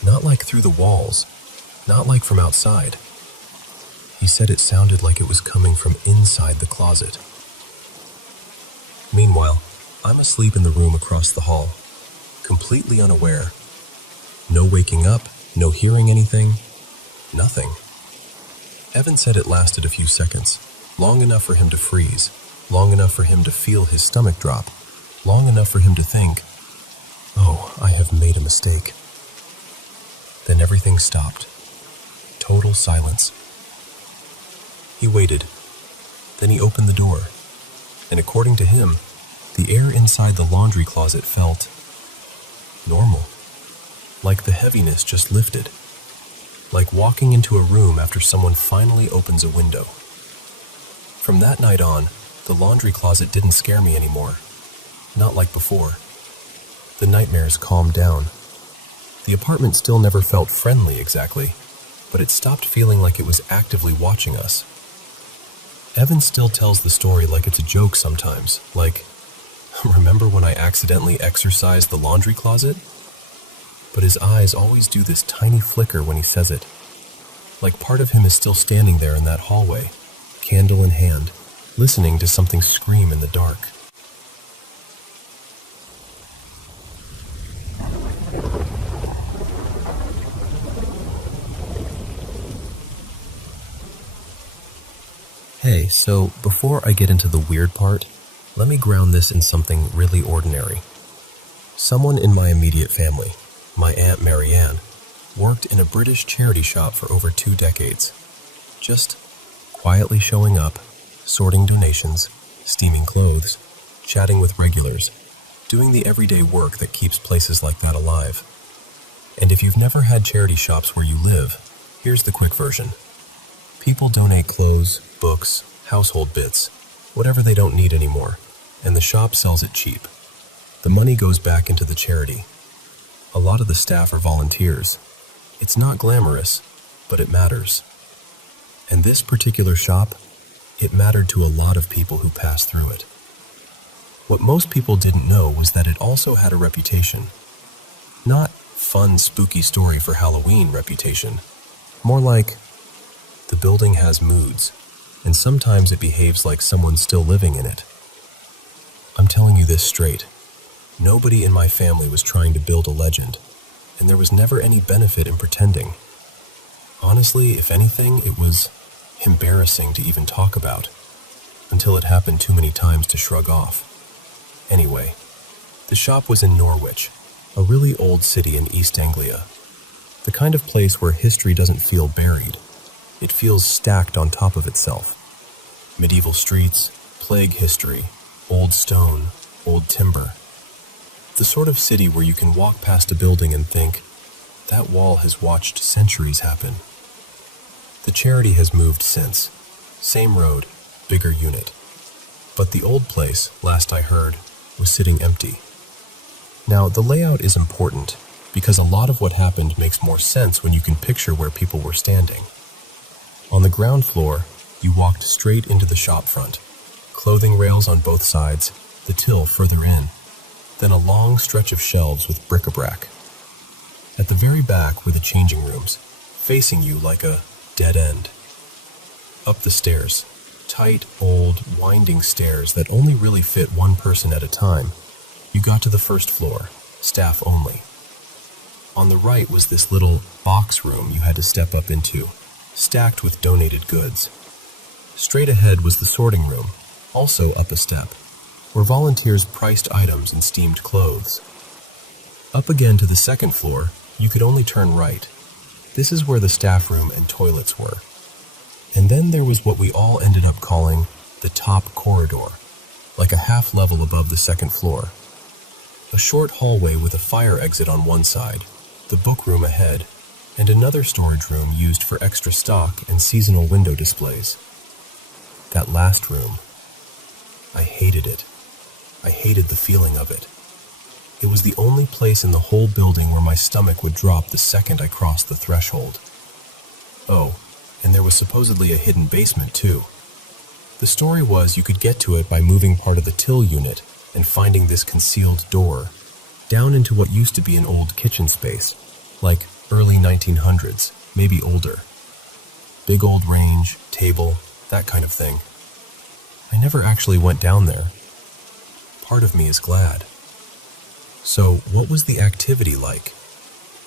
Not like through the walls, not like from outside. He said it sounded like it was coming from inside the closet. Meanwhile, I'm asleep in the room across the hall, completely unaware. No waking up, no hearing anything, nothing. Evan said it lasted a few seconds, long enough for him to freeze, long enough for him to feel his stomach drop, long enough for him to think, "Oh, I have made a mistake." Then everything stopped. Total silence. He waited. Then he opened the door, and according to him, the air inside the laundry closet felt normal, like the heaviness just lifted, like walking into a room after someone finally opens a window. From that night on, the laundry closet didn't scare me anymore, not like before. The nightmares calmed down. The apartment still never felt friendly exactly, but it stopped feeling like it was actively watching us. Evan still tells the story like it's a joke sometimes, like, "Remember when I accidentally exorcised the laundry closet?" But his eyes always do this tiny flicker when he says it, like part of him is still standing there in that hallway, candle in hand, listening to something scream in the dark. Hey, so before I get into the weird part, let me ground this in something really ordinary. Someone in my immediate family, my Aunt Marianne, worked in a British charity shop for over 2 decades. Just quietly showing up, sorting donations, steaming clothes, chatting with regulars, doing the everyday work that keeps places like that alive. And if you've never had charity shops where you live, here's the quick version. People donate clothes, books, household bits, whatever they don't need anymore, and the shop sells it cheap. The money goes back into the charity. A lot of the staff are volunteers. It's not glamorous, but it matters. And this particular shop, it mattered to a lot of people who passed through it. What most people didn't know was that it also had a reputation. Not fun, spooky story for Halloween reputation. More like, the building has moods, and sometimes it behaves like someone's still living in it. I'm telling you this straight. Nobody in my family was trying to build a legend, and there was never any benefit in pretending. Honestly, if anything, it was embarrassing to even talk about, until it happened too many times to shrug off. Anyway, the shop was in Norwich, a really old city in East Anglia, the kind of place where history doesn't feel buried. It feels stacked on top of itself. Medieval streets, plague history, old stone, old timber. The sort of city where you can walk past a building and think, that wall has watched centuries happen. The charity has moved since. Same road, bigger unit. But the old place, last I heard, was sitting empty. Now, the layout is important because a lot of what happened makes more sense when you can picture where people were standing. On the ground floor, you walked straight into the shop front. Clothing rails on both sides, the till further in. Then a long stretch of shelves with bric-a-brac. At the very back were the changing rooms, facing you like a dead end. Up the stairs, tight, old, winding stairs that only really fit one person at a time, you got to the first floor, staff only. On the right was this little box room you had to step up into, stacked with donated goods. Straight ahead was the sorting room, also up a step, where volunteers priced items and steamed clothes. Up again to the second floor, you could only turn right. This is where the staff room and toilets were. And then there was what we all ended up calling the top corridor, like a half level above the second floor. A short hallway with a fire exit on one side, the book room ahead, and another storage room used for extra stock and seasonal window displays. That last room, I hated it. I hated the feeling of it. It was the only place in the whole building where my stomach would drop the second I crossed the threshold. Oh, and there was supposedly a hidden basement too. The story was you could get to it by moving part of the till unit and finding this concealed door down into what used to be an old kitchen space, like early 1900s, maybe older. Big old range, table, that kind of thing. I never actually went down there. Part of me is glad. So, what was the activity like?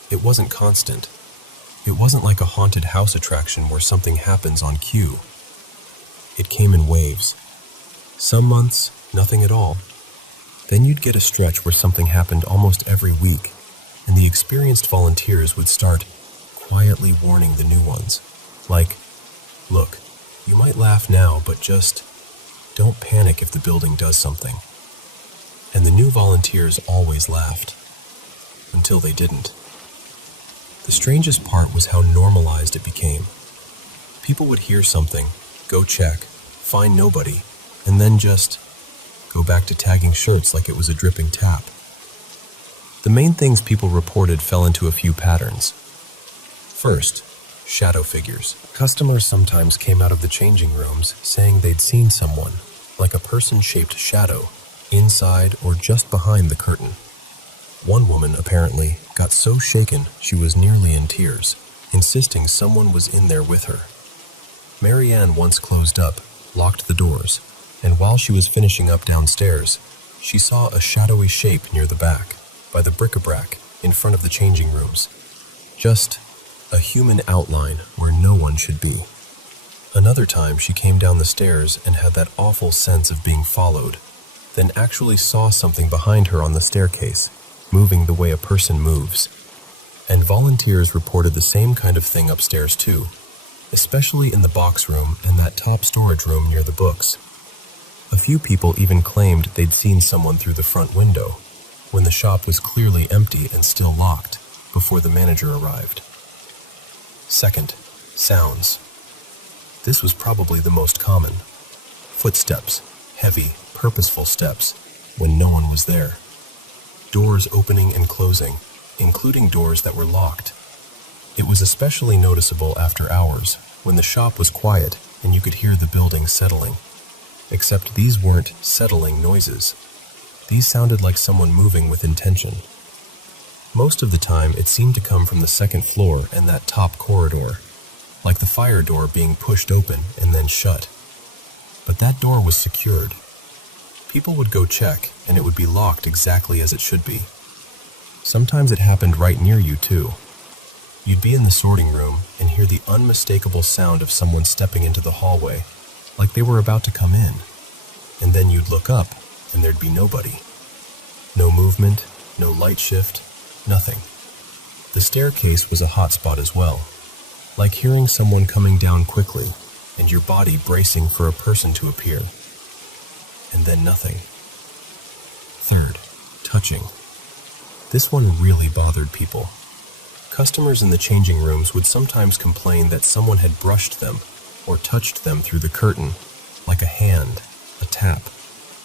It wasn't constant. It wasn't like a haunted house attraction where something happens on cue. It came in waves. Some months, nothing at all. Then you'd get a stretch where something happened almost every week, and the experienced volunteers would start quietly warning the new ones. Like, look, you might laugh now, but just don't panic if the building does something. And the new volunteers always laughed. Until they didn't. The strangest part was how normalized it became. People would hear something, go check, find nobody, and then just go back to tagging shirts like it was a dripping tap. The main things people reported fell into a few patterns. First, shadow figures. Customers sometimes came out of the changing rooms saying they'd seen someone, like a person-shaped shadow, inside or just behind the curtain. One woman, apparently, got so shaken she was nearly in tears, insisting someone was in there with her. Marianne once closed up, locked the doors, and while she was finishing up downstairs, she saw a shadowy shape near the back, by the bric-a-brac, in front of the changing rooms. Just a human outline where no one should be. Another time she came down the stairs and had that awful sense of being followed, then actually saw something behind her on the staircase, moving the way a person moves. And volunteers reported the same kind of thing upstairs too, especially in the box room and that top storage room near the books. A few people even claimed they'd seen someone through the front window, when the shop was clearly empty and still locked, before the manager arrived. Second, sounds. This was probably the most common. Footsteps, heavy, purposeful steps, when no one was there. Doors opening and closing, including doors that were locked. It was especially noticeable after hours, when the shop was quiet and you could hear the building settling. Except these weren't settling noises. These sounded like someone moving with intention. Most of the time, it seemed to come from the second floor and that top corridor, like the fire door being pushed open and then shut. But that door was secured. People would go check, and it would be locked exactly as it should be. Sometimes it happened right near you, too. You'd be in the sorting room and hear the unmistakable sound of someone stepping into the hallway, like they were about to come in. And then you'd look up, and there'd be nobody. No movement, no light shift, nothing. The staircase was a hot spot as well, like hearing someone coming down quickly, and your body bracing for a person to appear. And then nothing. Third, touching. This one really bothered people. Customers in the changing rooms would sometimes complain that someone had brushed them or touched them through the curtain, like a hand, a tap,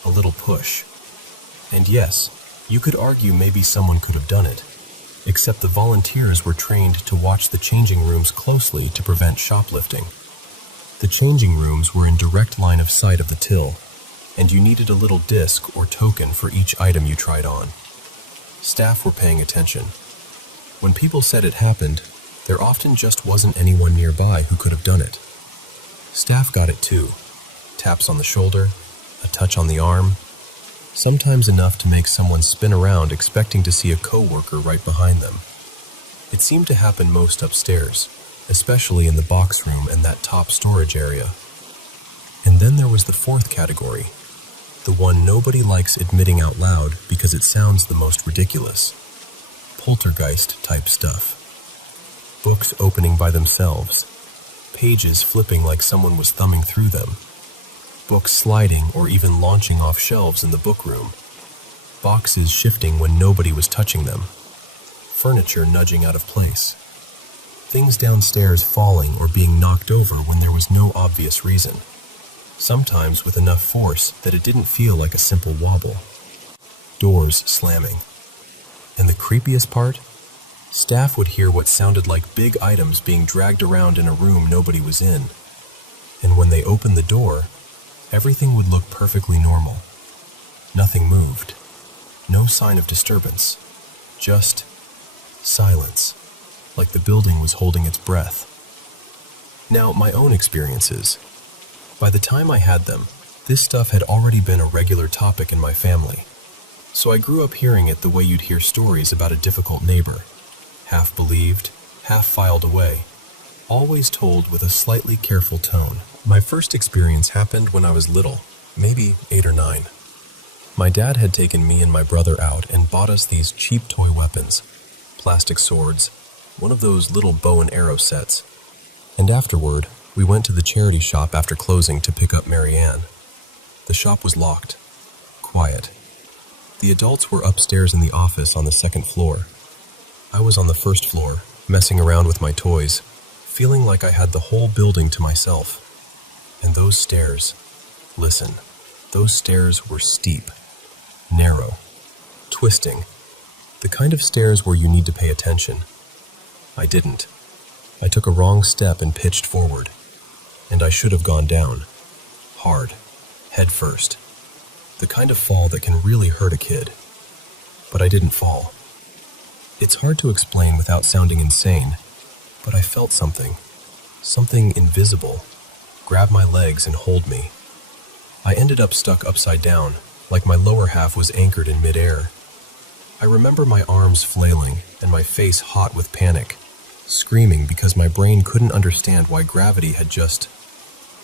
a little push. And yes, you could argue maybe someone could have done it, except the volunteers were trained to watch the changing rooms closely to prevent shoplifting. The changing rooms were in direct line of sight of the till, and you needed a little disc or token for each item you tried on. Staff were paying attention. When people said it happened, there often just wasn't anyone nearby who could have done it. Staff got it too. Taps on the shoulder, a touch on the arm, sometimes enough to make someone spin around expecting to see a coworker right behind them. It seemed to happen most upstairs, especially in the box room and that top storage area. And then there was the fourth category, the one nobody likes admitting out loud because it sounds the most ridiculous. Poltergeist-type stuff. Books opening by themselves. pages flipping like someone was thumbing through them, books sliding or even launching off shelves in the book room, boxes shifting when nobody was touching them, furniture nudging out of place, things downstairs falling or being knocked over when there was no obvious reason, sometimes with enough force that it didn't feel like a simple wobble, doors slamming. And the creepiest part? Staff would hear what sounded like big items being dragged around in a room nobody was in. And when they opened the door, everything would look perfectly normal. Nothing moved. No sign of disturbance. Just silence, like the building was holding its breath. Now, my own experiences. By the time I had them, this stuff had already been a regular topic in my family. So I grew up hearing it the way you'd hear stories about a difficult neighbor. Half believed, half filed away, always told with a slightly careful tone. My first experience happened when I was little, maybe 8 or 9. My dad had taken me and my brother out and bought us these cheap toy weapons, plastic swords, one of those little bow and arrow sets. And afterward, we went to the charity shop after closing to pick up Marianne. The shop was locked, quiet. The adults were upstairs in the office on the second floor. I was on the first floor, messing around with my toys, feeling like I had the whole building to myself. And those stairs, listen, those stairs were steep, narrow, twisting, the kind of stairs where you need to pay attention. I didn't. I took a wrong step and pitched forward, and I should have gone down, hard, head first. The kind of fall that can really hurt a kid. But I didn't fall. It's hard to explain without sounding insane, but I felt something invisible, grab my legs and hold me. I ended up stuck upside down, like my lower half was anchored in midair. I remember my arms flailing and my face hot with panic, screaming because my brain couldn't understand why gravity had just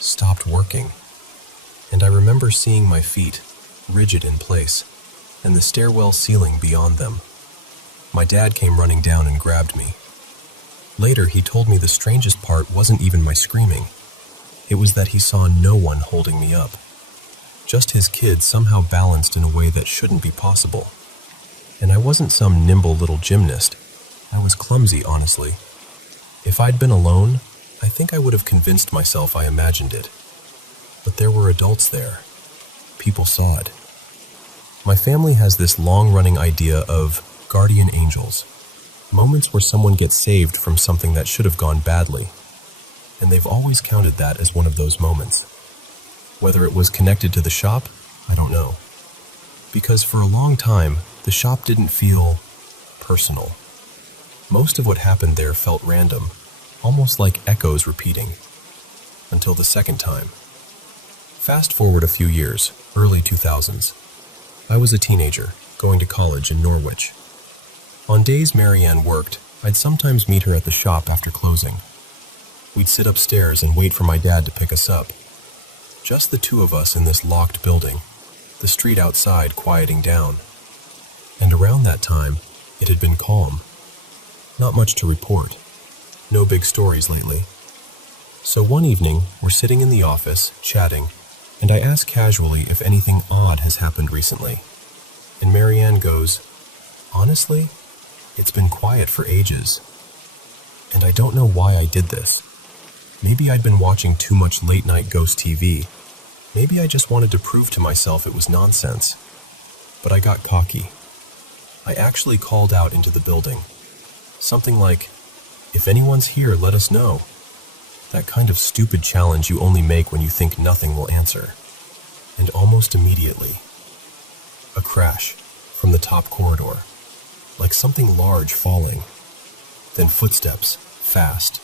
stopped working. And I remember seeing my feet, rigid in place, and the stairwell ceiling beyond them. My dad came running down and grabbed me. Later, he told me the strangest part wasn't even my screaming. It was that he saw no one holding me up. Just his kid somehow balanced in a way that shouldn't be possible. And I wasn't some nimble little gymnast. I was clumsy, honestly. If I'd been alone, I think I would have convinced myself I imagined it. But there were adults there. People saw it. My family has this long-running idea of guardian angels, moments where someone gets saved from something that should have gone badly, and they've always counted that as one of those moments. Whether it was connected to the shop, I don't know. Because for a long time, the shop didn't feel personal. Most of what happened there felt random, almost like echoes repeating, until the second time. Fast forward a few years, early 2000s. I was a teenager, going to college in Norwich. On days Marianne worked, I'd sometimes meet her at the shop after closing. We'd sit upstairs and wait for my dad to pick us up. Just the two of us in this locked building, the street outside quieting down. And around that time, it had been calm. Not much to report. No big stories lately. So one evening, we're sitting in the office, chatting, and I ask casually if anything odd has happened recently. And Marianne goes, "Honestly, it's been quiet for ages." And I don't know why I did this. Maybe I'd been watching too much late-night ghost TV. Maybe I just wanted to prove to myself it was nonsense. But I got cocky. I actually called out into the building. Something like, "If anyone's here, let us know." That kind of stupid challenge you only make when you think nothing will answer. And almost immediately, a crash from the top corridor, like something large falling. Then footsteps, fast,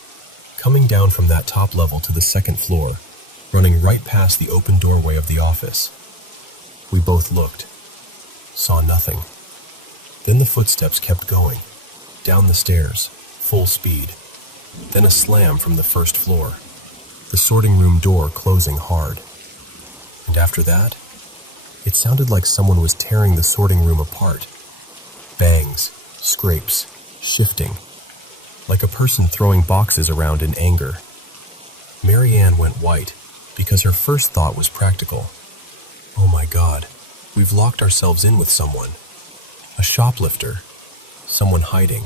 coming down from that top level to the second floor, running right past the open doorway of the office. We both looked, saw nothing. Then the footsteps kept going, down the stairs, full speed. Then a slam from the first floor, the sorting room door closing hard. And after that, it sounded like someone was tearing the sorting room apart. Bangs, scrapes, shifting, like a person throwing boxes around in anger. Marianne went white because her first thought was practical. Oh my God, we've locked ourselves in with someone. A shoplifter. Someone hiding.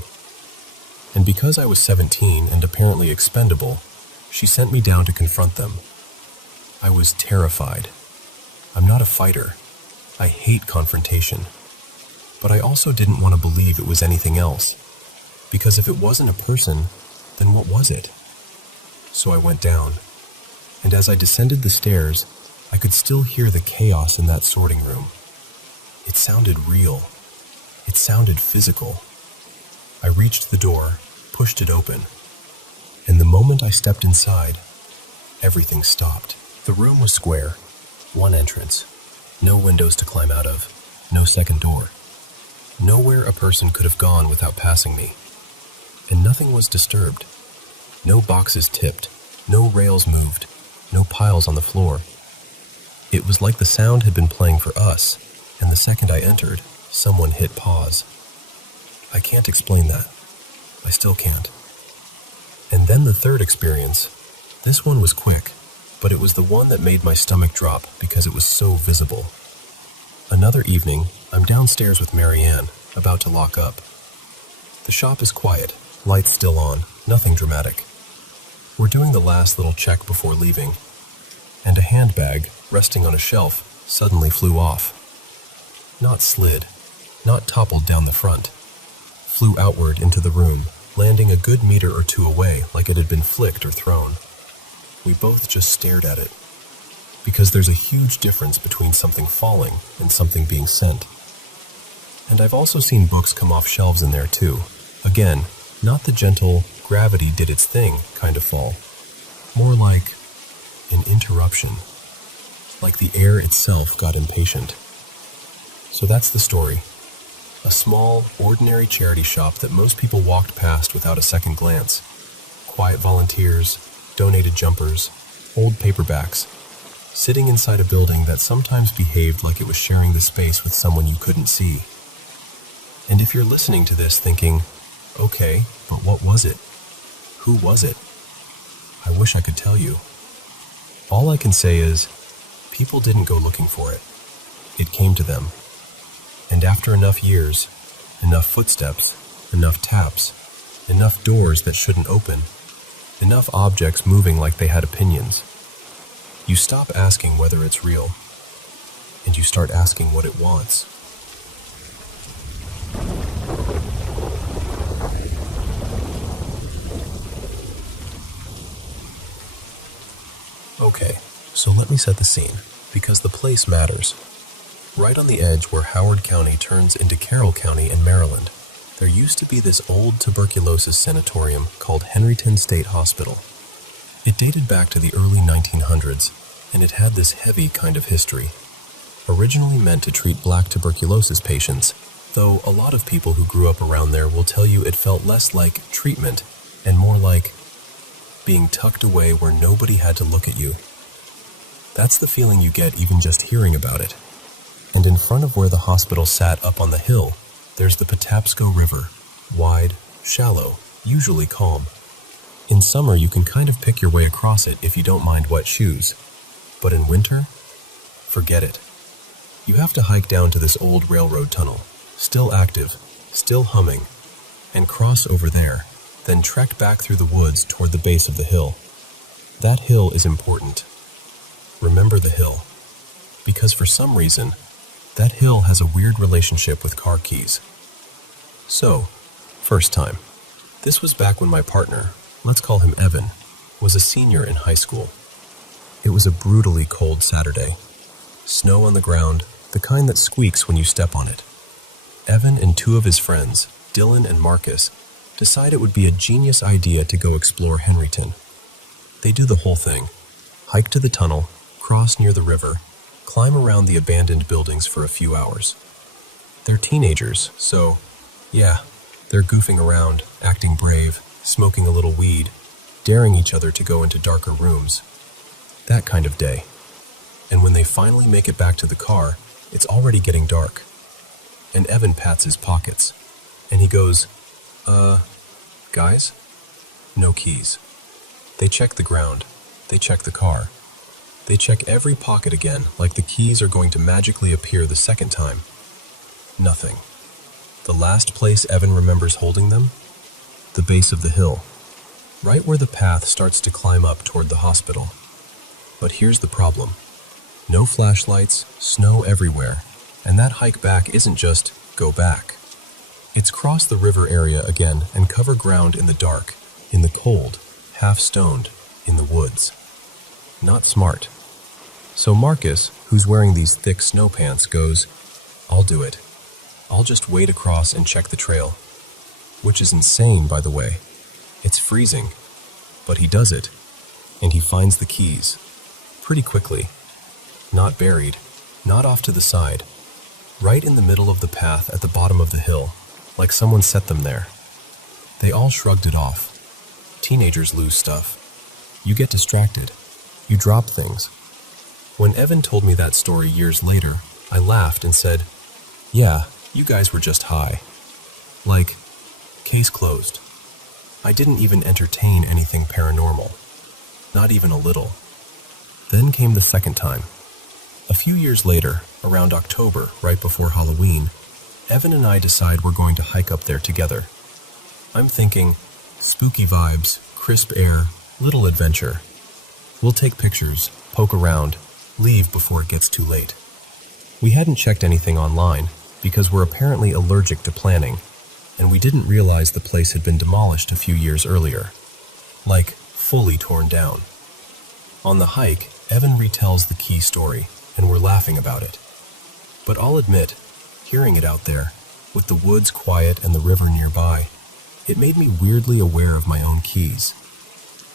And because I was 17 and apparently expendable, she sent me down to confront them. I was terrified. I'm not a fighter. I hate confrontation. But I also didn't want to believe it was anything else. Because if it wasn't a person, then what was it? So I went down. And as I descended the stairs, I could still hear the chaos in that sorting room. It sounded real. It sounded physical. I reached the door, pushed it open, and the moment I stepped inside, everything stopped. The room was square, one entrance, no windows to climb out of, no second door. Nowhere a person could have gone without passing me. And nothing was disturbed. No boxes tipped, no rails moved, no piles on the floor. It was like the sound had been playing for us, and the second I entered, someone hit pause. I can't explain that. I still can't. And then the third experience. This one was quick, but it was the one that made my stomach drop because it was so visible. Another evening, I'm downstairs with Marianne, about to lock up. The shop is quiet, lights still on, nothing dramatic. We're doing the last little check before leaving, and a handbag, resting on a shelf, suddenly flew off. Not slid, not toppled down the front. Flew outward into the room, landing a good meter or two away like it had been flicked or thrown. We both just stared at it. Because there's a huge difference between something falling and something being sent. And I've also seen books come off shelves in there too. Again, not the gentle, gravity did its thing kind of fall. More like an interruption. Like the air itself got impatient. So that's the story. A small, ordinary charity shop that most people walked past without a second glance. Quiet volunteers, donated jumpers, old paperbacks, sitting inside a building that sometimes behaved like it was sharing the space with someone you couldn't see. And if you're listening to this thinking, okay, but what was it? Who was it? I wish I could tell you. All I can say is, people didn't go looking for it. It came to them. And after enough years, enough footsteps, enough taps, enough doors that shouldn't open, enough objects moving like they had opinions, you stop asking whether it's real, and you start asking what it wants. Okay, so let me set the scene, because the place matters. Right on the edge where Howard County turns into Carroll County in Maryland, there used to be this old tuberculosis sanatorium called Henryton State Hospital. It dated back to the early 1900s, and it had this heavy kind of history. Originally meant to treat black tuberculosis patients, though a lot of people who grew up around there will tell you it felt less like treatment and more like being tucked away where nobody had to look at you. That's the feeling you get even just hearing about it. And in front of where the hospital sat up on the hill, there's the Patapsco River, wide, shallow, usually calm. In summer, you can kind of pick your way across it if you don't mind wet shoes. But in winter, forget it. You have to hike down to this old railroad tunnel, still active, still humming, and cross over there, then trek back through the woods toward the base of the hill. That hill is important. Remember the hill. Because for some reason, that hill has a weird relationship with car keys. So, first time. This was back when my partner, let's call him Evan, was a senior in high school. It was a brutally cold Saturday. Snow on the ground, the kind that squeaks when you step on it. Evan and two of his friends, Dylan and Marcus, decide it would be a genius idea to go explore Henryton. They do the whole thing. Hike to the tunnel, cross near the river, climb around the abandoned buildings for a few hours. They're teenagers, so, yeah, they're goofing around, acting brave, smoking a little weed, daring each other to go into darker rooms. That kind of day. And when they finally make it back to the car, it's already getting dark. And Evan pats his pockets, and he goes, guys? No keys. They check the ground. They check the car. They check every pocket again, like the keys are going to magically appear the second time. Nothing. The last place Evan remembers holding them? The base of the hill, right where the path starts to climb up toward the hospital. But here's the problem. No flashlights, snow everywhere, and that hike back isn't just go back. It's cross the river area again and cover ground in the dark, in the cold, half-stoned, in the woods. Not smart. So Marcus, who's wearing these thick snow pants, goes, "I'll do it. I'll just wade across and check the trail." Which is insane, by the way. It's freezing. But he does it, and he finds the keys. Pretty quickly. Not buried, not off to the side. Right in the middle of the path at the bottom of the hill, like someone set them there. They all shrugged it off. Teenagers lose stuff. You get distracted. You drop things. When Evan told me that story years later, I laughed and said, "Yeah, you guys were just high." Like, case closed. I didn't even entertain anything paranormal. Not even a little. Then came the second time. A few years later, around October, right before Halloween, Evan and I decide we're going to hike up there together. I'm thinking, spooky vibes, crisp air, little adventure. We'll take pictures, poke around, leave before it gets too late. We hadn't checked anything online because we're apparently allergic to planning, and we didn't realize the place had been demolished a few years earlier. Like, fully torn down. On the hike, Evan retells the key story, and we're laughing about it. But I'll admit, hearing it out there, with the woods quiet and the river nearby, it made me weirdly aware of my own keys.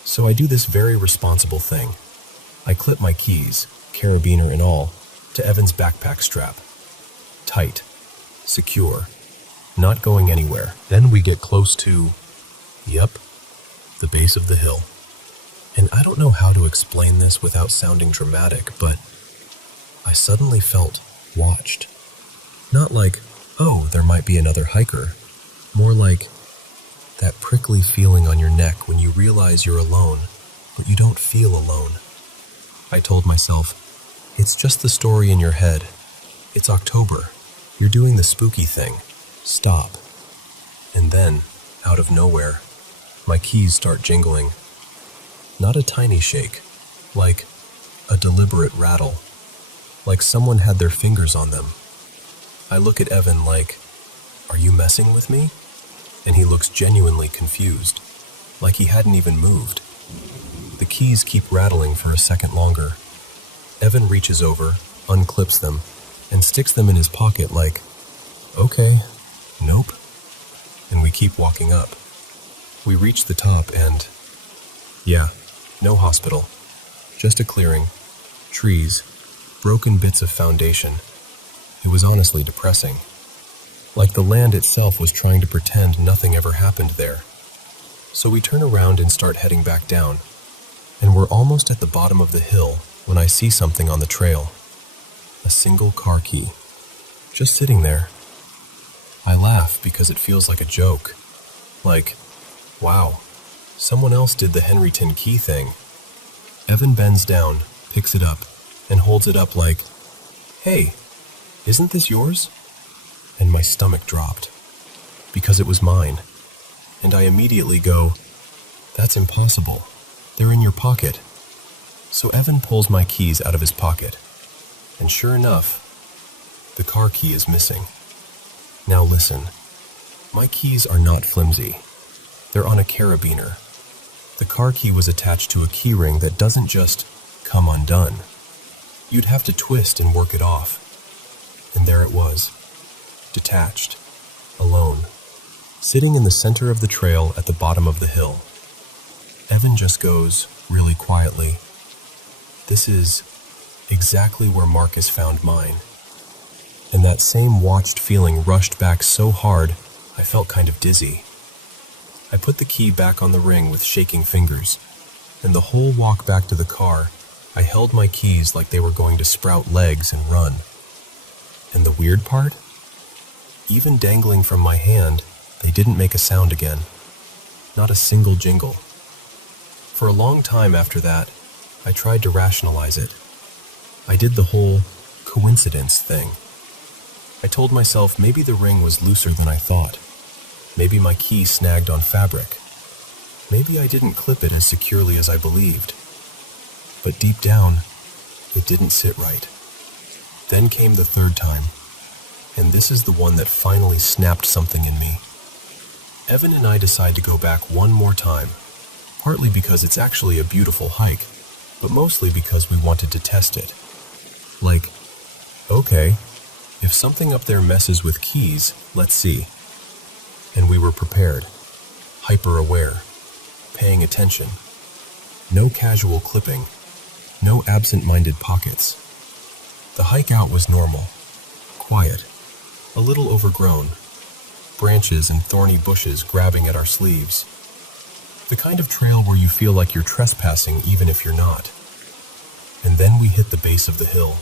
So I do this very responsible thing. I clip my keys, carabiner and all, to Evan's backpack strap. Tight. Secure. Not going anywhere. Then we get close to, the base of the hill. And I don't know how to explain this without sounding dramatic, but I suddenly felt watched. Not like, oh, there might be another hiker. More like that prickly feeling on your neck when you realize you're alone, but you don't feel alone. I told myself, it's just the story in your head. It's October. You're doing the spooky thing. Stop. And then, out of nowhere, my keys start jingling. Not a tiny shake, like a deliberate rattle, like someone had their fingers on them. I look at Evan like, "Are you messing with me?" And he looks genuinely confused, like he hadn't even moved. The keys keep rattling for a second longer. Evan reaches over, unclips them, and sticks them in his pocket like, "Okay, nope." And we keep walking up. We reach the top and, no hospital. Just a clearing, trees, broken bits of foundation. It was honestly depressing. Like the land itself was trying to pretend nothing ever happened there. So we turn around and start heading back down. And we're almost at the bottom of the hill when I see something on the trail. A single car key. Just sitting there. I laugh because it feels like a joke. Like, wow, someone else did the Henryton key thing. Evan bends down, picks it up, and holds it up like, "Hey, isn't this yours?" And my stomach dropped, because it was mine. And I immediately go, "That's impossible. They're in your pocket." So Evan pulls my keys out of his pocket. And sure enough, the car key is missing. Now listen, my keys are not flimsy. They're on a carabiner. The car key was attached to a key ring that doesn't just come undone. You'd have to twist and work it off. And there it was, detached, alone, sitting in the center of the trail at the bottom of the hill. Evan just goes, really quietly, "This is exactly where Marcus found mine." And that same watched feeling rushed back so hard, I felt kind of dizzy. I put the key back on the ring with shaking fingers, and the whole walk back to the car, I held my keys like they were going to sprout legs and run. And the weird part? Even dangling from my hand, they didn't make a sound again. Not a single jingle. For a long time after that, I tried to rationalize it. I did the whole coincidence thing. I told myself maybe the ring was looser than I thought. Maybe my key snagged on fabric. Maybe I didn't clip it as securely as I believed. But deep down, it didn't sit right. Then came the third time, and this is the one that finally snapped something in me. Evan and I decide to go back one more time, partly because it's actually a beautiful hike, but mostly because we wanted to test it. Like, okay, if something up there messes with keys, let's see. And we were prepared, hyper-aware, paying attention. No casual clipping, no absent-minded pockets. The hike out was normal, quiet, a little overgrown, branches and thorny bushes grabbing at our sleeves. The kind of trail where you feel like you're trespassing even if you're not. And then we hit the base of the hill,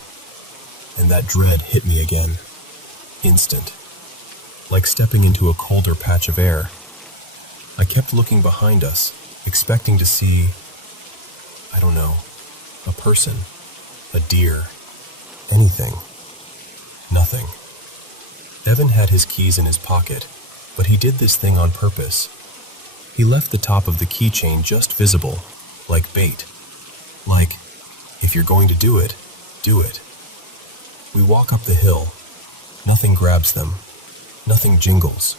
and that dread hit me again. Instant. Like stepping into a colder patch of air. I kept looking behind us, expecting to see, I don't know, a person, a deer, anything. Nothing. Evan had his keys in his pocket, but he did this thing on purpose. He left the top of the keychain just visible, like bait. Like, if you're going to do it, do it. We walk up the hill. Nothing grabs them. Nothing jingles.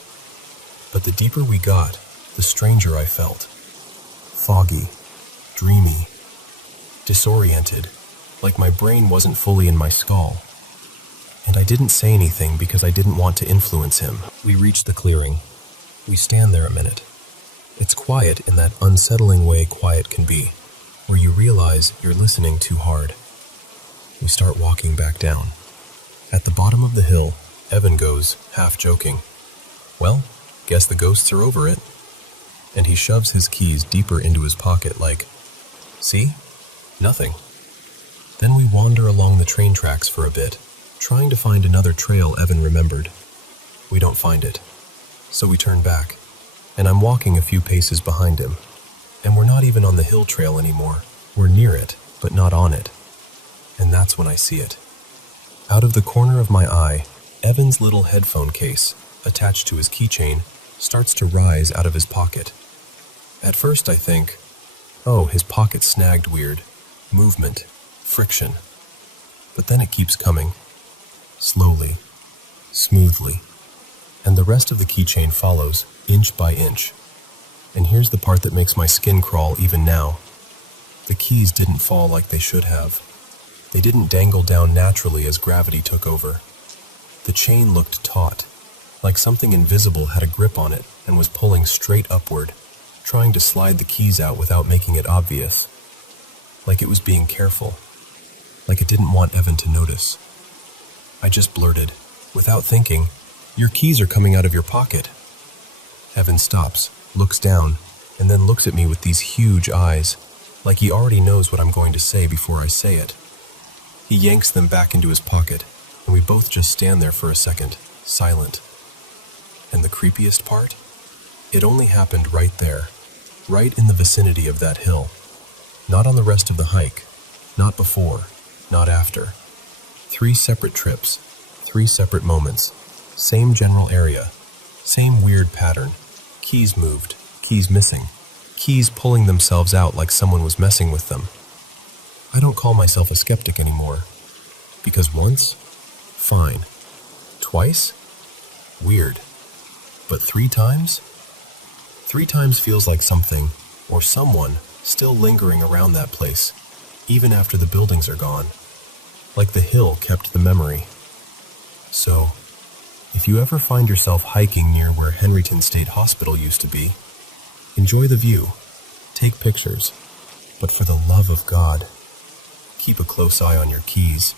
But the deeper we got, the stranger I felt. Foggy, dreamy, disoriented, like my brain wasn't fully in my skull. And I didn't say anything because I didn't want to influence him. We reach the clearing. We stand there a minute. It's quiet in that unsettling way quiet can be, where you realize you're listening too hard. We start walking back down. At the bottom of the hill, Evan goes, half joking, "Well, guess the ghosts are over it." And he shoves his keys deeper into his pocket like, "See? Nothing." Then we wander along the train tracks for a bit, trying to find another trail Evan remembered. We don't find it. So we turn back, and I'm walking a few paces behind him. And we're not even on the hill trail anymore. We're near it, but not on it. And that's when I see it. Out of the corner of my eye, Evan's little headphone case, attached to his keychain, starts to rise out of his pocket. At first I think, oh, his pocket snagged weird. Movement, friction. But then it keeps coming. Slowly, smoothly. And the rest of the keychain follows, inch by inch. And here's the part that makes my skin crawl even now. The keys didn't fall like they should have. They didn't dangle down naturally as gravity took over. The chain looked taut, like something invisible had a grip on it and was pulling straight upward, trying to slide the keys out without making it obvious. Like it was being careful. Like it didn't want Evan to notice. I just blurted, without thinking, "Your keys are coming out of your pocket." Evan stops, looks down, and then looks at me with these huge eyes, like he already knows what I'm going to say before I say it. He yanks them back into his pocket, and we both just stand there for a second, silent. And the creepiest part? It only happened right there, right in the vicinity of that hill. Not on the rest of the hike, not before, not after. 3 separate trips, 3 separate moments, same general area, same weird pattern. Keys moved, keys missing, keys pulling themselves out like someone was messing with them. I don't call myself a skeptic anymore. Because once? Fine. Twice? Weird. But 3 times? 3 times feels like something, or someone, still lingering around that place, even after the buildings are gone. Like the hill kept the memory. So, if you ever find yourself hiking near where Henryton State Hospital used to be, enjoy the view, take pictures, but for the love of God, keep a close eye on your keys.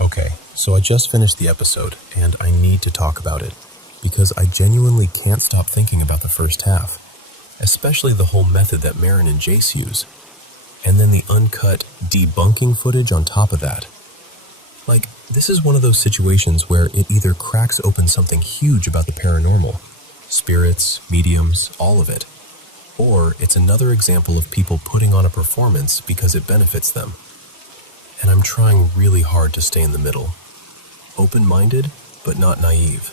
Okay, so I just finished the episode, and I need to talk about it, because I genuinely can't stop thinking about the first half, especially the whole method that Marin and Jace use, and then the uncut, debunking footage on top of that. Like, This is one of those situations where it either cracks open something huge about the paranormal, spirits, mediums, all of it, or it's another example of people putting on a performance because it benefits them. And I'm trying really hard to stay in the middle, open-minded, but not naive.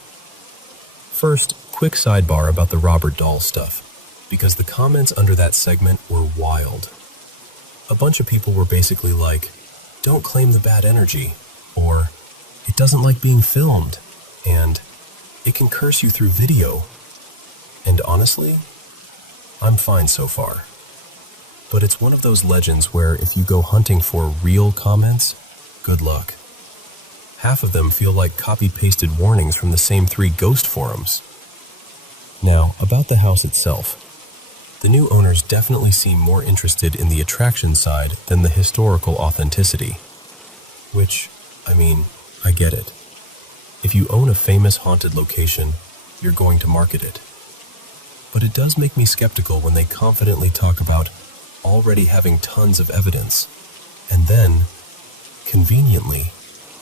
First, quick sidebar about the Robert Dahl stuff, because the comments under that segment were wild. A bunch of people were basically like, "Don't claim the bad energy," or "It doesn't like being filmed," and "It can curse you through video." And honestly, I'm fine so far. But it's one of those legends where if you go hunting for real comments, good luck. Half of them feel like copy-pasted warnings from the same 3 ghost forums. Now, about the house itself. The new owners definitely seem more interested in the attraction side than the historical authenticity. Which, I get it. If you own a famous haunted location, you're going to market it. But it does make me skeptical when they confidently talk about already having tons of evidence, and then, conveniently,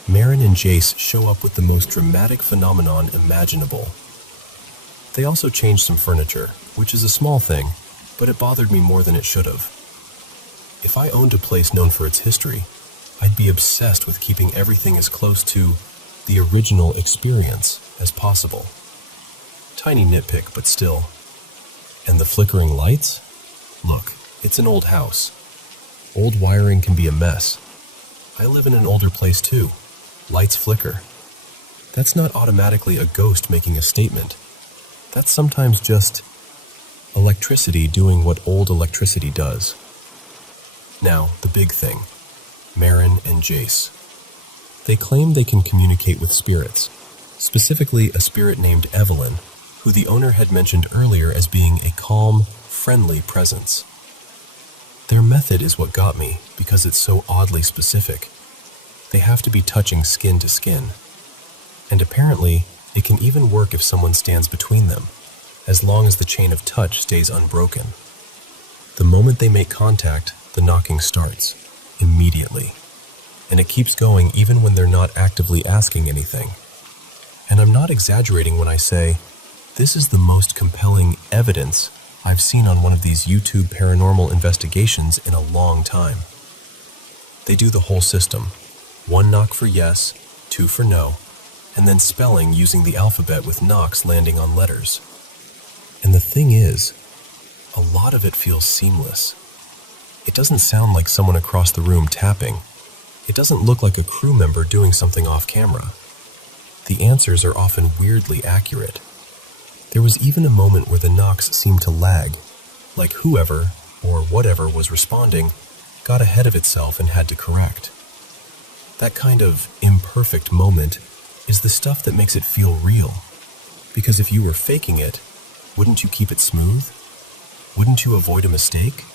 Marin and Jace show up with the most dramatic phenomenon imaginable. They also changed some furniture, which is a small thing, but it bothered me more than it should have. If I owned a place known for its history, I'd be obsessed with keeping everything as close to the original experience as possible. Tiny nitpick, but still. And the flickering lights? Look, it's an old house. Old wiring can be a mess. I live in an older place too. Lights flicker. That's not automatically a ghost making a statement. That's sometimes just electricity doing what old electricity does. Now, the big thing. Marin and Jace. They claim they can communicate with spirits, specifically a spirit named Evelyn, who the owner had mentioned earlier as being a calm, friendly presence. Their method is what got me, because it's so oddly specific. They have to be touching skin to skin. And apparently, it can even work if someone stands between them, as long as the chain of touch stays unbroken. The moment they make contact, the knocking starts, immediately. And it keeps going even when they're not actively asking anything. And I'm not exaggerating when I say, this is the most compelling evidence I've seen on one of these YouTube paranormal investigations in a long time. They do the whole system. 1 knock for yes, 2 for no, and then spelling using the alphabet with knocks landing on letters. And the thing is, a lot of it feels seamless. It doesn't sound like someone across the room tapping. It doesn't look like a crew member doing something off camera. The answers are often weirdly accurate. There was even a moment where the knocks seemed to lag, like whoever, or whatever was responding, got ahead of itself and had to correct. That kind of imperfect moment is the stuff that makes it feel real. Because if you were faking it, wouldn't you keep it smooth? Wouldn't you avoid a mistake?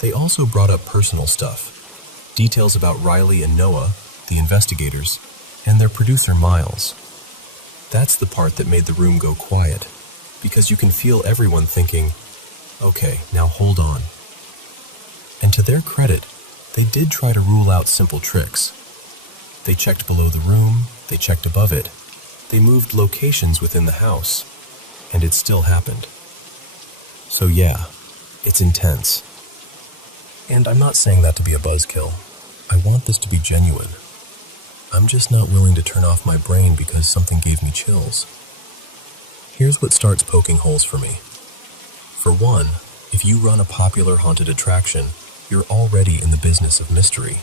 They also brought up personal stuff. Details about Riley and Noah, the investigators, and their producer Miles. That's the part that made the room go quiet, because you can feel everyone thinking, okay, now hold on. And to their credit, they did try to rule out simple tricks. They checked below the room, they checked above it, they moved locations within the house, and it still happened. So yeah, it's intense. And I'm not saying that to be a buzzkill. I want this to be genuine. I'm just not willing to turn off my brain because something gave me chills. Here's what starts poking holes for me. For one, if you run a popular haunted attraction, you're already in the business of mystery.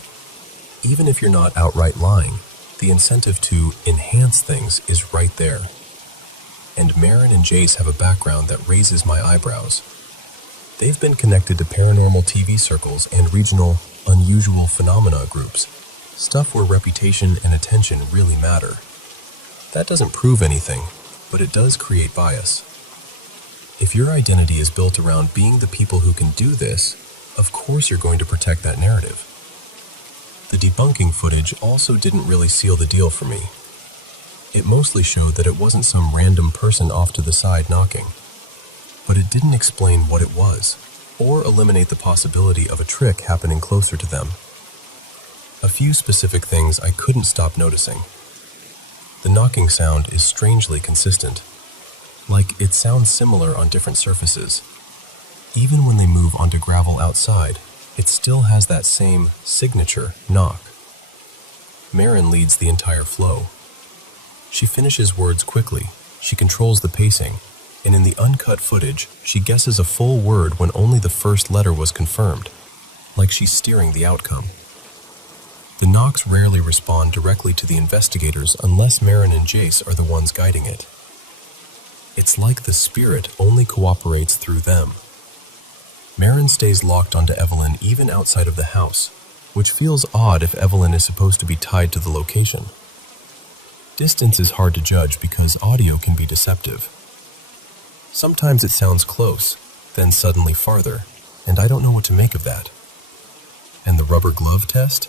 Even if you're not outright lying, the incentive to enhance things is right there. And Marin and Jace have a background that raises my eyebrows. They've been connected to paranormal TV circles and regional unusual phenomena groups, stuff where reputation and attention really matter. That doesn't prove anything, but it does create bias. If your identity is built around being the people who can do this, of course you're going to protect that narrative. The debunking footage also didn't really seal the deal for me. It mostly showed that it wasn't some random person off to the side knocking, but it didn't explain what it was, or eliminate the possibility of a trick happening closer to them. a few specific things I couldn't stop noticing. The knocking sound is strangely consistent, like it sounds similar on different surfaces. Even when they move onto gravel outside, it still has that same signature knock. Marin leads the entire flow. She finishes words quickly, she controls the pacing, and in the uncut footage, she guesses a full word when only the first letter was confirmed, like she's steering the outcome. The knocks rarely respond directly to the investigators unless Marin and Jace are the ones guiding it. It's like the spirit only cooperates through them. Marin stays locked onto Evelyn even outside of the house, which feels odd if Evelyn is supposed to be tied to the location. Distance is hard to judge because audio can be deceptive. Sometimes it sounds close, then suddenly farther, and I don't know what to make of that. And the rubber glove test?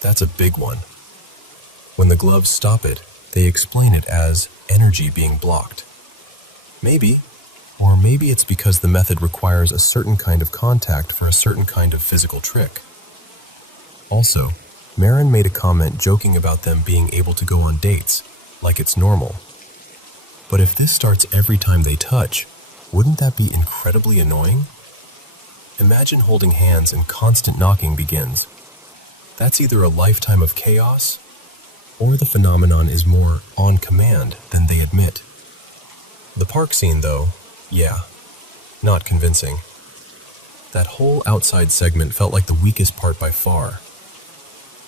That's a big one. When the gloves stop it, they explain it as energy being blocked. Maybe, or maybe it's because the method requires a certain kind of contact for a certain kind of physical trick. Also, Marin made a comment joking about them being able to go on dates, like it's normal. But if this starts every time they touch, wouldn't that be incredibly annoying? Imagine holding hands and constant knocking begins. That's either a lifetime of chaos, or the phenomenon is more on command than they admit. The park scene, though, yeah, not convincing. That whole outside segment felt like the weakest part by far.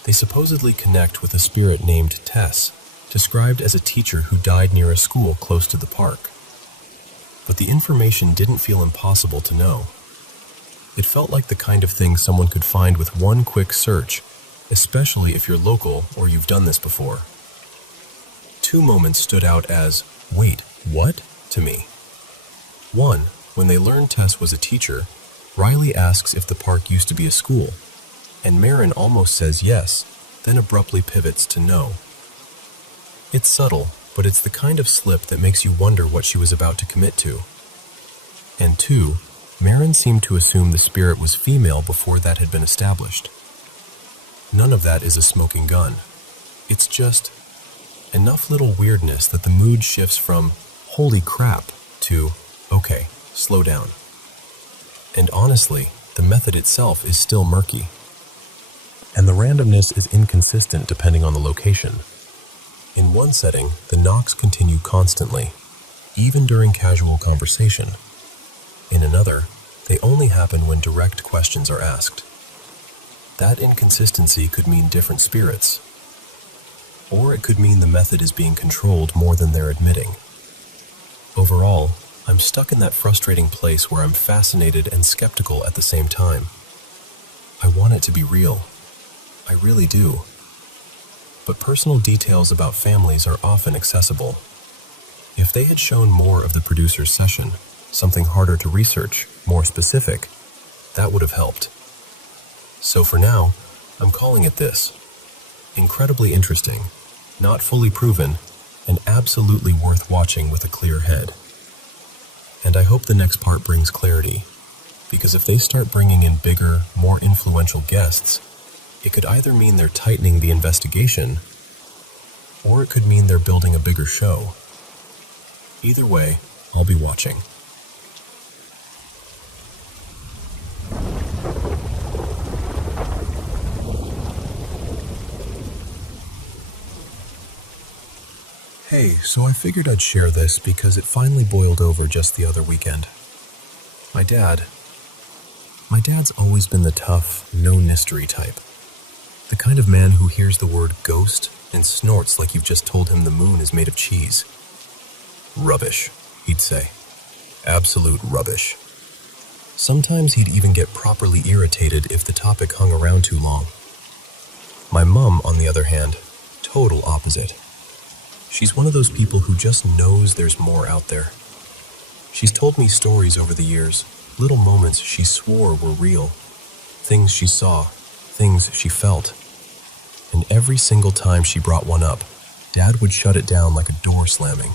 They supposedly connect with a spirit named Tess, described as a teacher who died near a school close to the park. But the information didn't feel impossible to know. It felt like the kind of thing someone could find with one quick search, especially if you're local or you've done this before. Two moments stood out as, wait, what? To me. One, when they learned Tess was a teacher, Riley asks if the park used to be a school, and Marin almost says yes, then abruptly pivots to no. It's subtle, but it's the kind of slip that makes you wonder what she was about to commit to. And two, Marin seemed to assume the spirit was female before that had been established. None of that is a smoking gun. It's just enough little weirdness that the mood shifts from holy crap to okay, slow down. And honestly, the method itself is still murky. And the randomness is inconsistent depending on the location. In one setting, the knocks continue constantly, even during casual conversation. In another, they only happen when direct questions are asked. That inconsistency could mean different spirits. Or it could mean the method is being controlled more than they're admitting. Overall, I'm stuck in that frustrating place where I'm fascinated and skeptical at the same time. I want it to be real. I really do. But personal details about families are often accessible. If they had shown more of the producer's session, something harder to research, more specific, that would have helped. So for now, I'm calling it this. Incredibly interesting, not fully proven, and absolutely worth watching with a clear head. And I hope the next part brings clarity, because if they start bringing in bigger, more influential guests, it could either mean they're tightening the investigation, or it could mean they're building a bigger show. Either way, I'll be watching. Hey, so I figured I'd share this because it finally boiled over just the other weekend. My dad's always been the tough, no-mystery type. The kind of man who hears the word ghost and snorts like you've just told him the moon is made of cheese. Rubbish, he'd say. Absolute rubbish. Sometimes he'd even get properly irritated if the topic hung around too long. My mum, on the other hand, total opposite. She's one of those people who just knows there's more out there. She's told me stories over the years, little moments she swore were real, things she saw, things she felt. And every single time she brought one up, Dad would shut it down like a door slamming.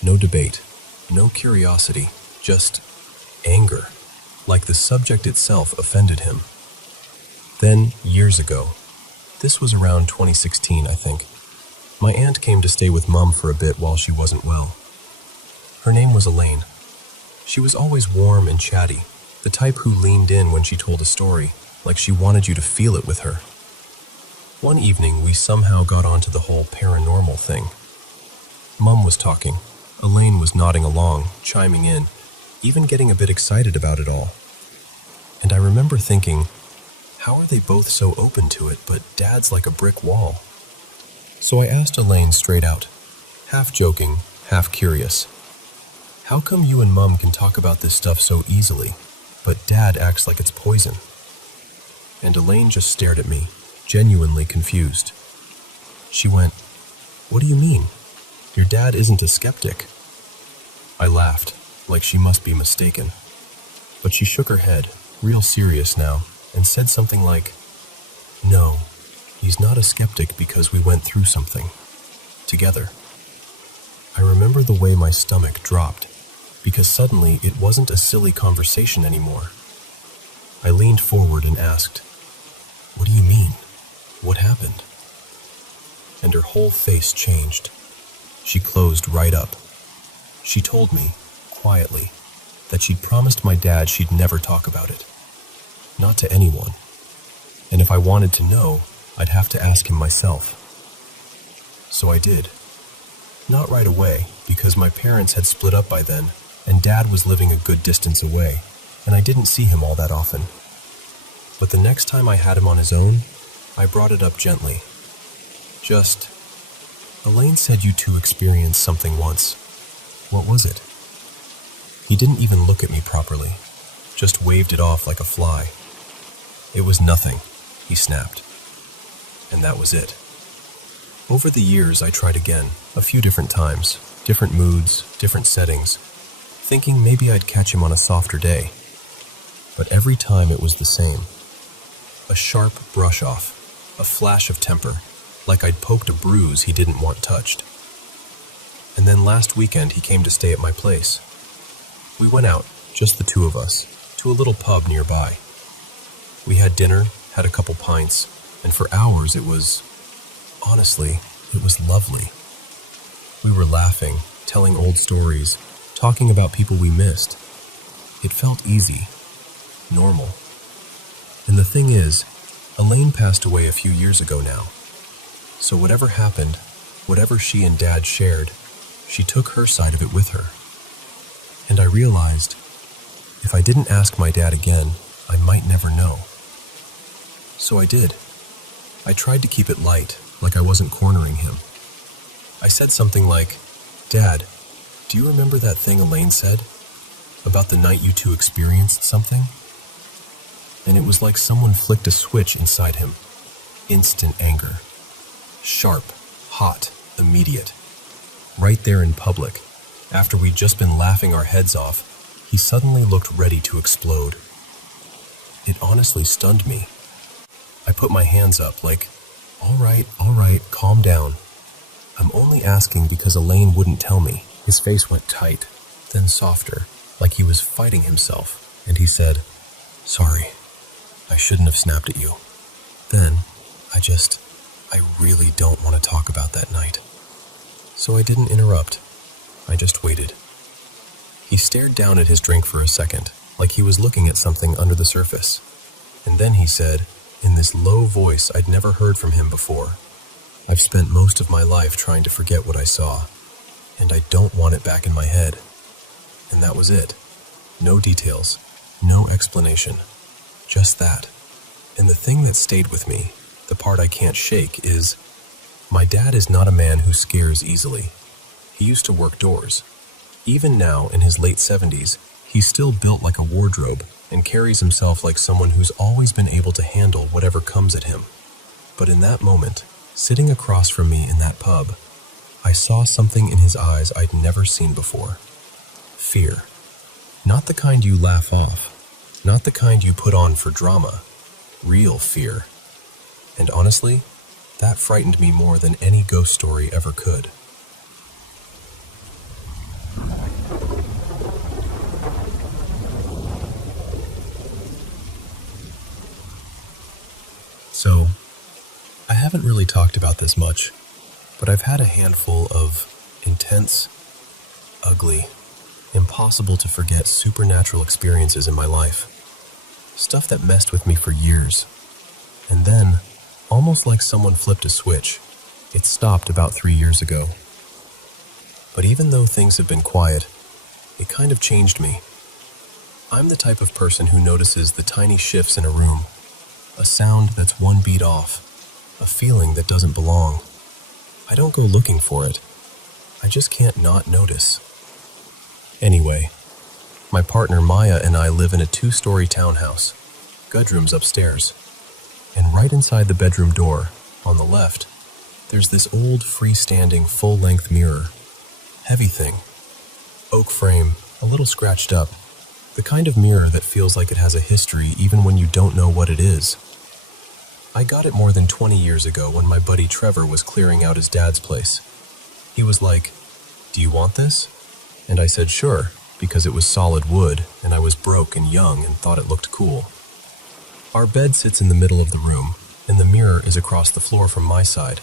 No debate, no curiosity, just anger, like the subject itself offended him. Then, years ago, This was around 2016, I think. My aunt came to stay with Mum for a bit while she wasn't well. Her name was Elaine. She was always warm and chatty, the type who leaned in when she told a story, like she wanted you to feel it with her. One evening, we somehow got onto the whole paranormal thing. Mum was talking. Elaine was nodding along, chiming in, even getting a bit excited about it all. And I remember thinking, how are they both so open to it, but Dad's like a brick wall? So I asked Elaine straight out, half joking, half curious. How come you and Mum can talk about this stuff so easily, but Dad acts like it's poison? And Elaine just stared at me, genuinely confused. She went, "What do you mean? Your dad isn't a skeptic." I laughed, like she must be mistaken. But she shook her head, real serious now, and said something like, "No, he's not a skeptic because we went through something. Together." I remember the way my stomach dropped, because suddenly it wasn't a silly conversation anymore. I leaned forward and asked, "What do you mean? What happened?" And her whole face changed. She closed right up. She told me, quietly, that she'd promised my dad she'd never talk about it. Not to anyone. And if I wanted to know, I'd have to ask him myself. So I did. Not right away, because my parents had split up by then, and Dad was living a good distance away, and I didn't see him all that often. But the next time I had him on his own, I brought it up gently. Just, "Elaine said you two experienced something once. What was it?" He didn't even look at me properly, just waved it off like a fly. "It was nothing," he snapped. And that was it. Over the years, I tried again, a few different times, different moods, different settings, thinking maybe I'd catch him on a softer day. But every time it was the same. A sharp brush off, a flash of temper, like I'd poked a bruise he didn't want touched. And then last weekend he came to stay at my place. We went out, just the two of us, to a little pub nearby. We had dinner, had a couple pints, and for hours honestly, it was lovely. We were laughing, telling old stories, talking about people we missed. It felt easy, normal. And the thing is, Elaine passed away a few years ago now. So whatever happened, whatever she and Dad shared, she took her side of it with her. And I realized, if I didn't ask my dad again, I might never know. So I did. I tried to keep it light, like I wasn't cornering him. I said something like, "Dad, do you remember that thing Elaine said? About the night you two experienced something?" And it was like someone flicked a switch inside him. Instant anger. Sharp, hot, immediate. Right there in public, after we'd just been laughing our heads off, he suddenly looked ready to explode. It honestly stunned me. I put my hands up like, all right, calm down. I'm only asking because Elaine wouldn't tell me." His face went tight, then softer, like he was fighting himself, and he said, "Sorry, I shouldn't have snapped at you. Then, I really don't want to talk about that night." So I didn't interrupt. I just waited. He stared down at his drink for a second, like he was looking at something under the surface. And then he said, in this low voice I'd never heard from him before, "I've spent most of my life trying to forget what I saw, and I don't want it back in my head." And that was it. No details, no explanation, just that. And the thing that stayed with me, the part I can't shake, is my dad is not a man who scares easily. He used to work doors. Even now, in his late 70s, he's still built like a wardrobe and carries himself like someone who's always been able to handle whatever comes at him. But in that moment, sitting across from me in that pub, I saw something in his eyes I'd never seen before. Fear. Not the kind you laugh off. Not the kind you put on for drama. Real fear. And honestly, that frightened me more than any ghost story ever could. So, I haven't really talked about this much, but I've had a handful of intense, ugly, impossible to forget supernatural experiences in my life. Stuff that messed with me for years. And then, almost like someone flipped a switch, it stopped about 3 years ago. But even though things have been quiet, it kind of changed me. I'm the type of person who notices the tiny shifts in a room, a sound that's one beat off, a feeling that doesn't belong. I don't go looking for it. I just can't not notice. Anyway, my partner Maya and I live in a 2-story townhouse, bedrooms upstairs. And right inside the bedroom door, on the left, there's this old freestanding full-length mirror. Heavy thing. Oak frame, a little scratched up. The kind of mirror that feels like it has a history even when you don't know what it is. I got it more than 20 years ago when my buddy Trevor was clearing out his dad's place. He was like, "Do you want this?" And I said sure, because it was solid wood and I was broke and young and thought it looked cool. Our bed sits in the middle of the room, and the mirror is across the floor from my side,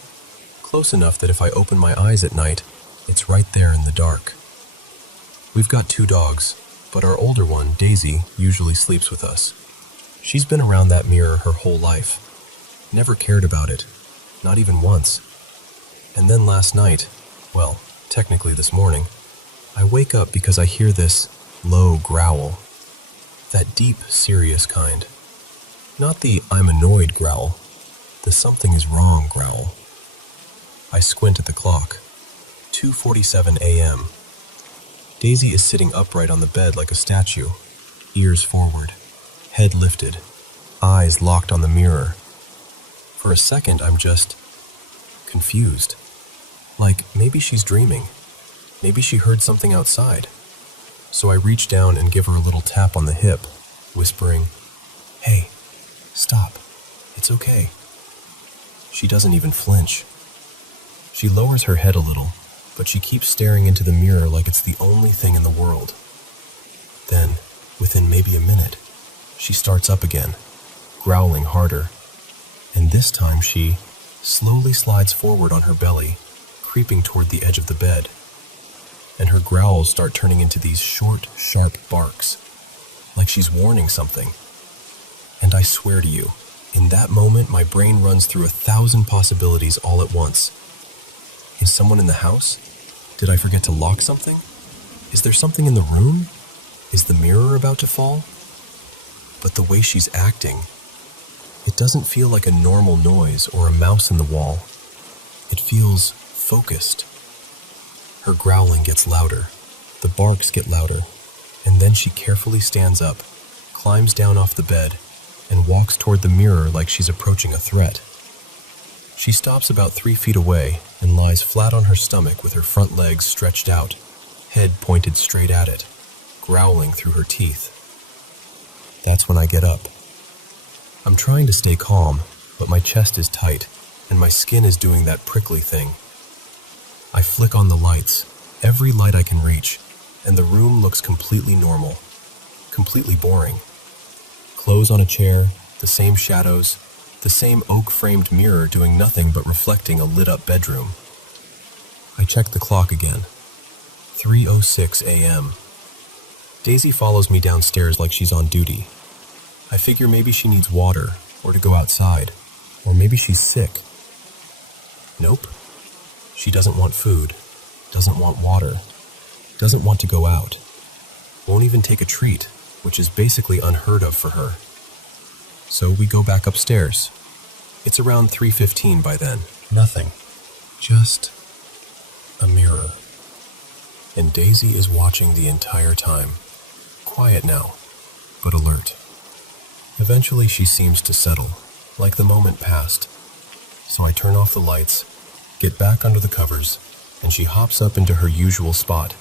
close enough that if I open my eyes at night, it's right there in the dark. We've got 2 dogs, but our older one, Daisy, usually sleeps with us. She's been around that mirror her whole life. Never cared about it, not even once. And then last night, well, technically this morning, I wake up because I hear this low growl. That deep, serious kind. Not the "I'm annoyed" growl, the "something is wrong" growl. I squint at the clock. 2:47 a.m. Daisy is sitting upright on the bed like a statue, ears forward, head lifted, eyes locked on the mirror. For a second, I'm just confused. Like, maybe she's dreaming. Maybe she heard something outside. So I reach down and give her a little tap on the hip, whispering, "Hey, stop. It's okay." She doesn't even flinch. She lowers her head a little, but she keeps staring into the mirror like it's the only thing in the world. Then, within maybe a minute, she starts up again, growling harder. And this time she slowly slides forward on her belly, creeping toward the edge of the bed. And her growls start turning into these short, sharp barks, like she's warning something. And I swear to you, in that moment my brain runs through 1,000 possibilities all at once. Is someone in the house? Did I forget to lock something? Is there something in the room? Is the mirror about to fall? But the way she's acting, it doesn't feel like a normal noise or a mouse in the wall. It feels focused. Her growling gets louder, the barks get louder, and then she carefully stands up, climbs down off the bed, and walks toward the mirror like she's approaching a threat. She stops about 3 feet away and lies flat on her stomach with her front legs stretched out, head pointed straight at it, growling through her teeth. That's when I get up. I'm trying to stay calm, but my chest is tight, and my skin is doing that prickly thing. I flick on the lights, every light I can reach, and the room looks completely normal, completely boring. Clothes on a chair, the same shadows, the same oak-framed mirror doing nothing but reflecting a lit-up bedroom. I check the clock again. 3:06 a.m. Daisy follows me downstairs like she's on duty. I figure maybe she needs water, or to go outside, or maybe she's sick. Nope. She doesn't want food, doesn't want water, doesn't want to go out, won't even take a treat, which is basically unheard of for her. So we go back upstairs. It's around 3:15 by then. Nothing. Just a mirror. And Daisy is watching the entire time. Quiet now, but alert. Eventually she seems to settle, like the moment passed. So I turn off the lights, get back under the covers, and she hops up into her usual spot.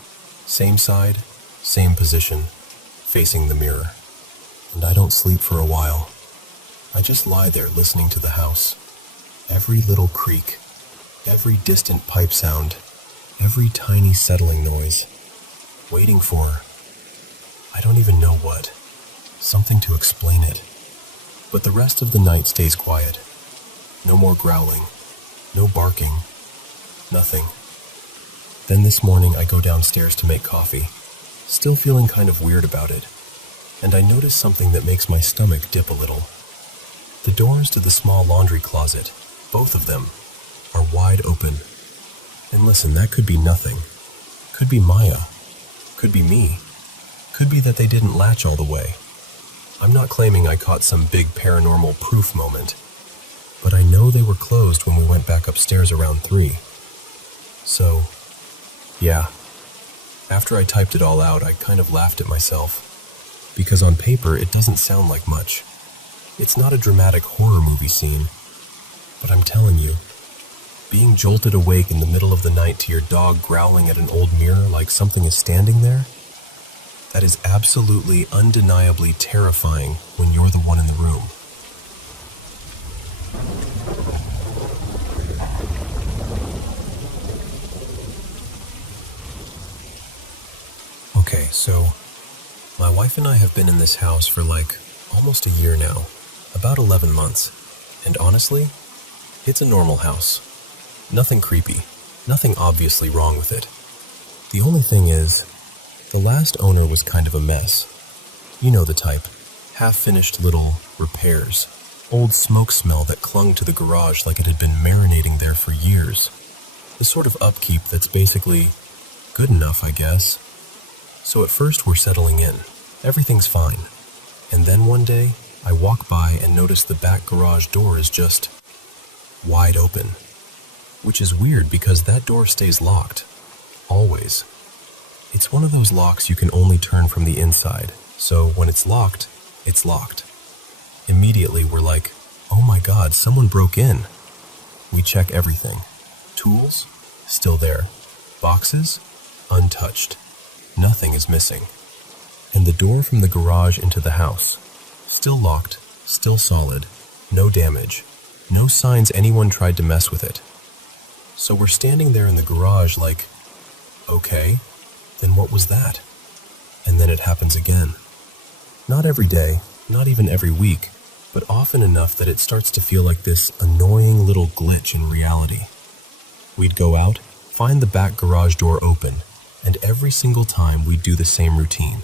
Same side, same position, facing the mirror. And I don't sleep for a while. I just lie there listening to the house. Every little creak, every distant pipe sound, every tiny settling noise. Waiting for, I don't even know what. Something to explain it. But the rest of the night stays quiet. No more growling, No barking. Nothing. Then this morning I go downstairs to make coffee, still feeling kind of weird about it, and I notice something that makes my stomach dip a little. The doors to the small laundry closet, both of them, are wide open. And listen, that could be nothing. Could be Maya. Could be me. Could be that they didn't latch all the way. I'm not claiming I caught some big paranormal proof moment, but I know they were closed when we went back upstairs around 3. So, yeah. After I typed it all out, I kind of laughed at myself, because on paper it doesn't sound like much. It's not a dramatic horror movie scene, but I'm telling you, being jolted awake in the middle of the night to your dog growling at an old mirror like something is standing there, that is absolutely, undeniably terrifying when you're the one in the room. Okay, so my wife and I have been in this house for like almost a year now, about 11 months, and honestly, it's a normal house. Nothing creepy, nothing obviously wrong with it. The only thing is, the last owner was kind of a mess. You know the type, half-finished little repairs, old smoke smell that clung to the garage like it had been marinating there for years. The sort of upkeep that's basically good enough, I guess. So at first we're settling in. Everything's fine. And then one day, I walk by and notice the back garage door is just wide open. Which is weird because that door stays locked. Always. It's one of those locks you can only turn from the inside. So when it's locked, it's locked. Immediately we're like, oh my God, someone broke in. We check everything. Tools? Still there. Boxes? Untouched. Nothing is missing. And the door from the garage into the house? Still locked, still solid, no damage, no signs anyone tried to mess with it. So we're standing there in the garage like, okay, then what was that? And then it happens again. Not every day, not even every week, but often enough that it starts to feel like this annoying little glitch in reality. We'd go out, find the back garage door open, and every single time we'd do the same routine.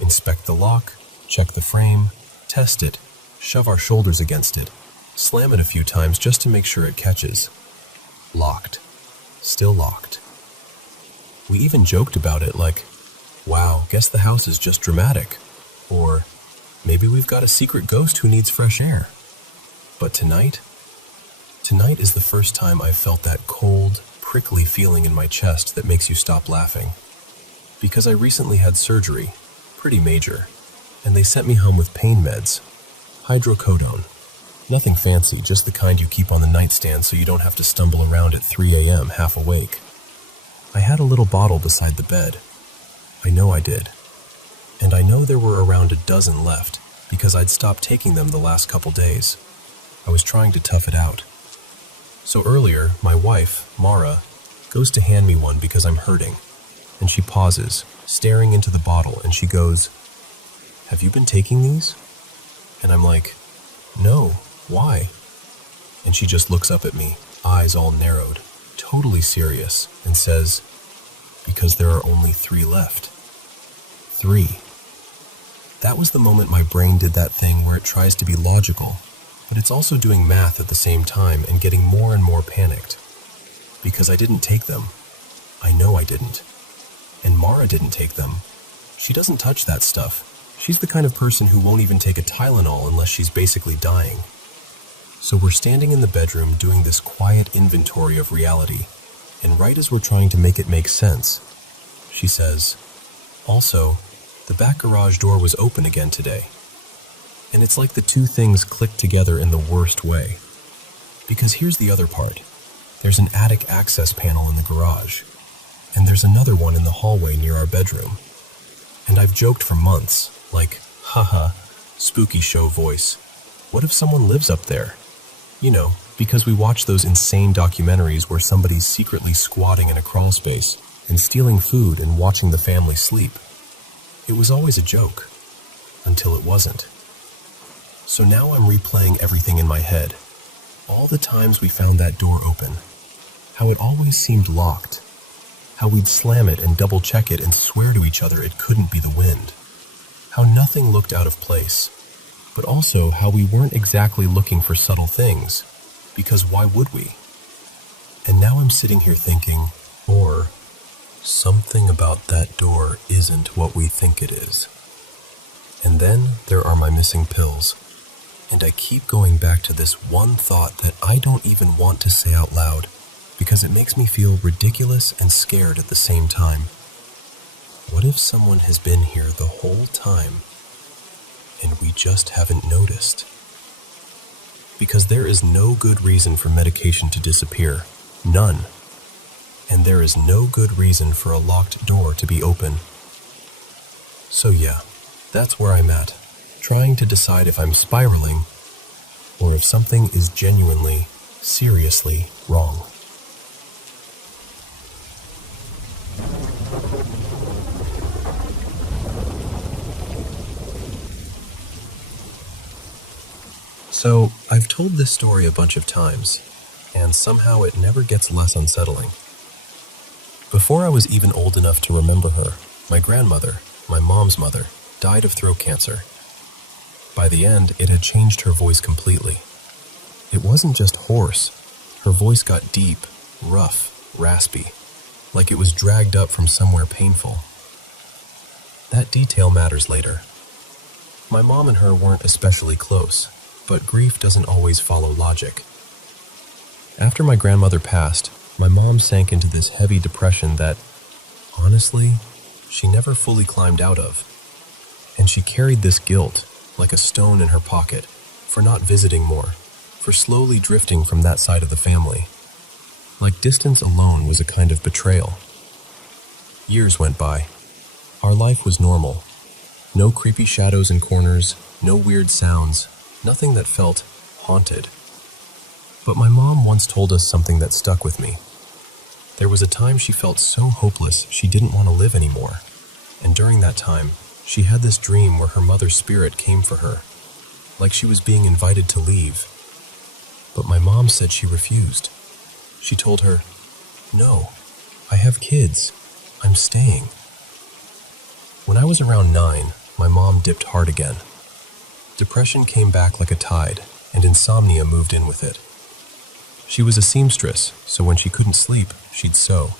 Inspect the lock, check the frame, test it, shove our shoulders against it, slam it a few times just to make sure it catches. Locked. Still locked. We even joked about it like, wow, guess the house is just dramatic. Or, maybe we've got a secret ghost who needs fresh air. But tonight is the first time I've felt that cold, prickly feeling in my chest that makes you stop laughing. Because I recently had surgery, pretty major, and they sent me home with pain meds, hydrocodone. Nothing fancy, just the kind you keep on the nightstand so you don't have to stumble around at 3 a.m. half awake. I had a little bottle beside the bed. I know I did. And I know there were around a dozen left because I'd stopped taking them the last couple days. I was trying to tough it out. So earlier, my wife, Mara, goes to hand me one because I'm hurting. And she pauses, staring into the bottle, and she goes, "Have you been taking these?" And I'm like, "No, why?" And she just looks up at me, eyes all narrowed, totally serious, and says, "Because there are only 3 left." 3. That was the moment my brain did that thing where it tries to be logical, but it's also doing math at the same time and getting more and more panicked. Because I didn't take them. I know I didn't. And Mara didn't take them. She doesn't touch that stuff. She's the kind of person who won't even take a Tylenol unless she's basically dying. So we're standing in the bedroom doing this quiet inventory of reality, and right as we're trying to make it make sense, she says, "Also, the back garage door was open again today." And it's like the two things click together in the worst way. Because here's the other part. There's an attic access panel in the garage, and there's another one in the hallway near our bedroom. And I've joked for months, like, haha, spooky show voice. What if someone lives up there? You know, because we watch those insane documentaries where somebody's secretly squatting in a crawl space and stealing food and watching the family sleep. It was always a joke, until it wasn't. So now I'm replaying everything in my head. All the times we found that door open, how it always seemed locked, how we'd slam it and double-check it and swear to each other it couldn't be the wind, how nothing looked out of place, but also how we weren't exactly looking for subtle things, because why would we? And now I'm sitting here thinking, or something about that door isn't what we think it is. And then there are my missing pills, and I keep going back to this one thought that I don't even want to say out loud, because it makes me feel ridiculous and scared at the same time. What if someone has been here the whole time, and we just haven't noticed? Because there is no good reason for medication to disappear. None. And there is no good reason for a locked door to be open. So yeah, that's where I'm at, trying to decide if I'm spiraling or if something is genuinely, seriously wrong. So, I've told this story a bunch of times, and somehow it never gets less unsettling. Before I was even old enough to remember her, my grandmother, my mom's mother, died of throat cancer. By the end, it had changed her voice completely. It wasn't just hoarse. Her voice got deep, rough, raspy, like it was dragged up from somewhere painful. That detail matters later. My mom and her weren't especially close, but grief doesn't always follow logic. After my grandmother passed, my mom sank into this heavy depression that, honestly, she never fully climbed out of. And she carried this guilt, like a stone in her pocket, for not visiting more, for slowly drifting from that side of the family. Like distance alone was a kind of betrayal. Years went by. Our life was normal. No creepy shadows in corners, no weird sounds, nothing that felt haunted. But my mom once told us something that stuck with me. There was a time she felt so hopeless she didn't want to live anymore. And during that time, she had this dream where her mother's spirit came for her, like she was being invited to leave. But my mom said she refused. She told her, "No, I have kids. I'm staying." When I was around 9, my mom dipped hard again. Depression came back like a tide, and insomnia moved in with it. She was a seamstress, so when she couldn't sleep, she'd sew.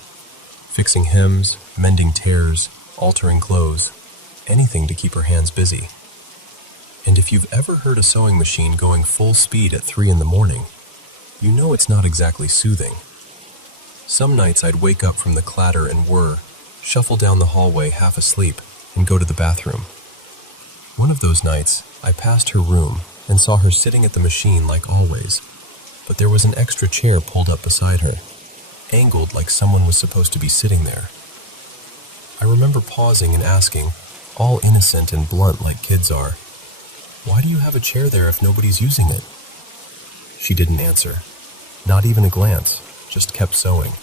Fixing hems, mending tears, altering clothes, anything to keep her hands busy. And if you've ever heard a sewing machine going full speed at 3 in the morning, you know it's not exactly soothing. Some nights I'd wake up from the clatter and whir, shuffle down the hallway half asleep, and go to the bathroom. One of those nights, I passed her room and saw her sitting at the machine like always, but there was an extra chair pulled up beside her, angled like someone was supposed to be sitting there. I remember pausing and asking, all innocent and blunt like kids are, "Why do you have a chair there if nobody's using it?" She didn't answer, not even a glance, just kept sewing.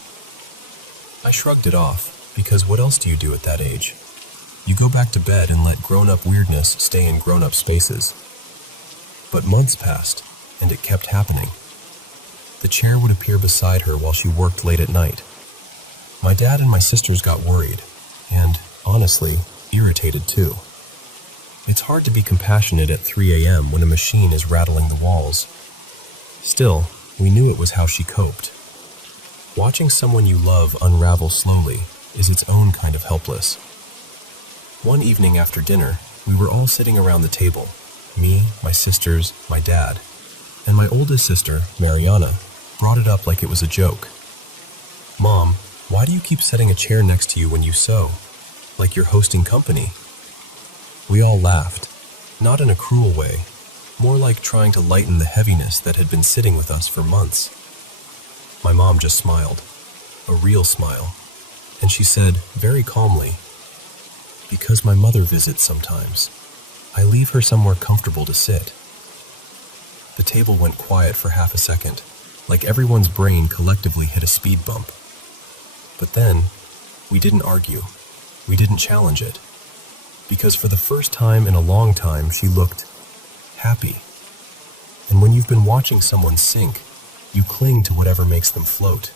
I shrugged it off, because what else do you do at that age? You go back to bed and let grown-up weirdness stay in grown-up spaces. But months passed, and it kept happening. The chair would appear beside her while she worked late at night. My dad and my sisters got worried, and, honestly, irritated too. It's hard to be compassionate at 3 a.m. when a machine is rattling the walls. Still, we knew it was how she coped. Watching someone you love unravel slowly is its own kind of helpless. One evening after dinner, we were all sitting around the table, me, my sisters, my dad, and my oldest sister, Mariana, brought it up like it was a joke. "Mom, why do you keep setting a chair next to you when you sew? Like you're hosting company?" We all laughed, not in a cruel way, more like trying to lighten the heaviness that had been sitting with us for months. My mom just smiled, a real smile, and she said, very calmly, "Because my mother visits sometimes. I leave her somewhere comfortable to sit." The table went quiet for half a second, like everyone's brain collectively hit a speed bump. But then, we didn't argue. We didn't challenge it. Because for the first time in a long time, she looked happy. And when you've been watching someone sink, You cling to whatever makes them float.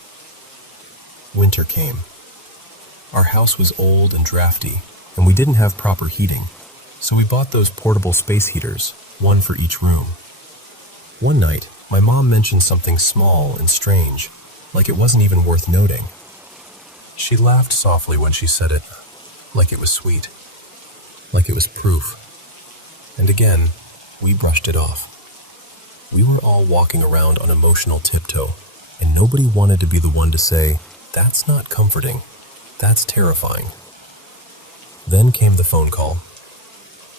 Winter came. Our house was old and drafty, and we didn't have proper heating, so we bought those portable space heaters, one for each room. One night, my mom mentioned something small and strange, like it wasn't even worth noting. She laughed softly when she said it, like it was sweet, like it was proof. And again, we brushed it off. We were all walking around on emotional tiptoe, and nobody wanted to be the one to say, "That's not comforting, that's terrifying." Then came the phone call.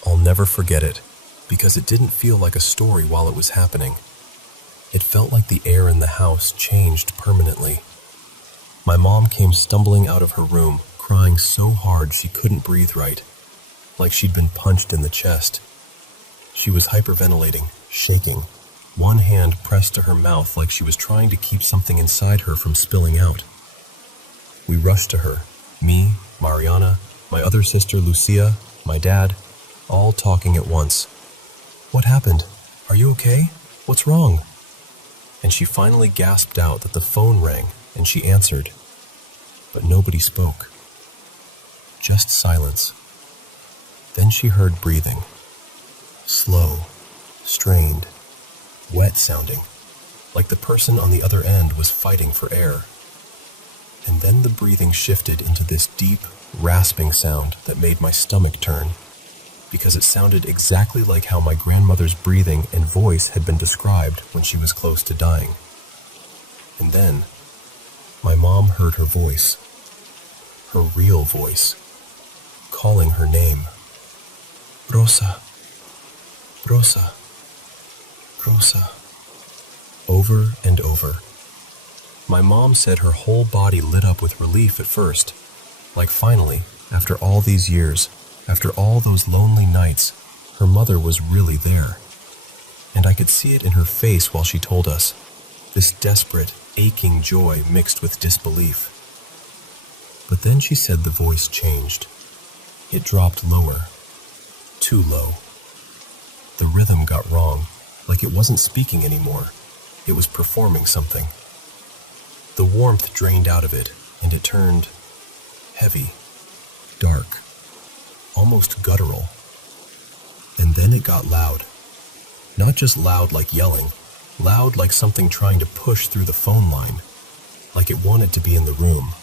I'll never forget it, because it didn't feel like a story while it was happening. It felt like the air in the house changed permanently. My mom came stumbling out of her room, crying so hard she couldn't breathe right, like she'd been punched in the chest. She was hyperventilating, shaking, one hand pressed to her mouth like she was trying to keep something inside her from spilling out. We rushed to her, me, Mariana, my other sister Lucia, my dad, all talking at once. "What happened? Are you okay? What's wrong?" And she finally gasped out that the phone rang, and she answered. But nobody spoke. Just silence. Then she heard breathing. Slow, strained, wet sounding, like the person on the other end was fighting for air. And then the breathing shifted into this deep, rasping sound that made my stomach turn, because it sounded exactly like how my grandmother's breathing and voice had been described when she was close to dying. And then, my mom heard her voice, her real voice, calling her name. "Rosa, Rosa, Rosa," over and over. My mom said her whole body lit up with relief at first, like finally, after all these years, after all those lonely nights, her mother was really there. And I could see it in her face while she told us, this desperate, aching joy mixed with disbelief. But then she said the voice changed. It dropped lower, too low. The rhythm got wrong, like it wasn't speaking anymore. It was performing something. The warmth drained out of it, and it turned heavy, dark, almost guttural. And then it got loud. Not just loud like yelling, loud like something trying to push through the phone line, like it wanted to be in the room.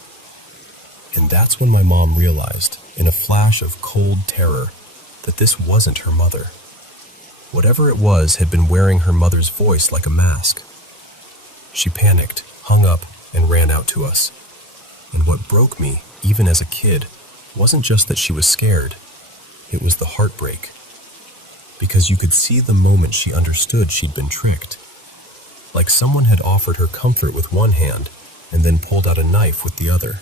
And that's when my mom realized, in a flash of cold terror, that this wasn't her mother. Whatever it was had been wearing her mother's voice like a mask. She panicked, hung up, and ran out to us. And what broke me, even as a kid, wasn't just that she was scared. It was the heartbreak. Because you could see the moment she understood she'd been tricked. Like someone had offered her comfort with one hand and then pulled out a knife with the other.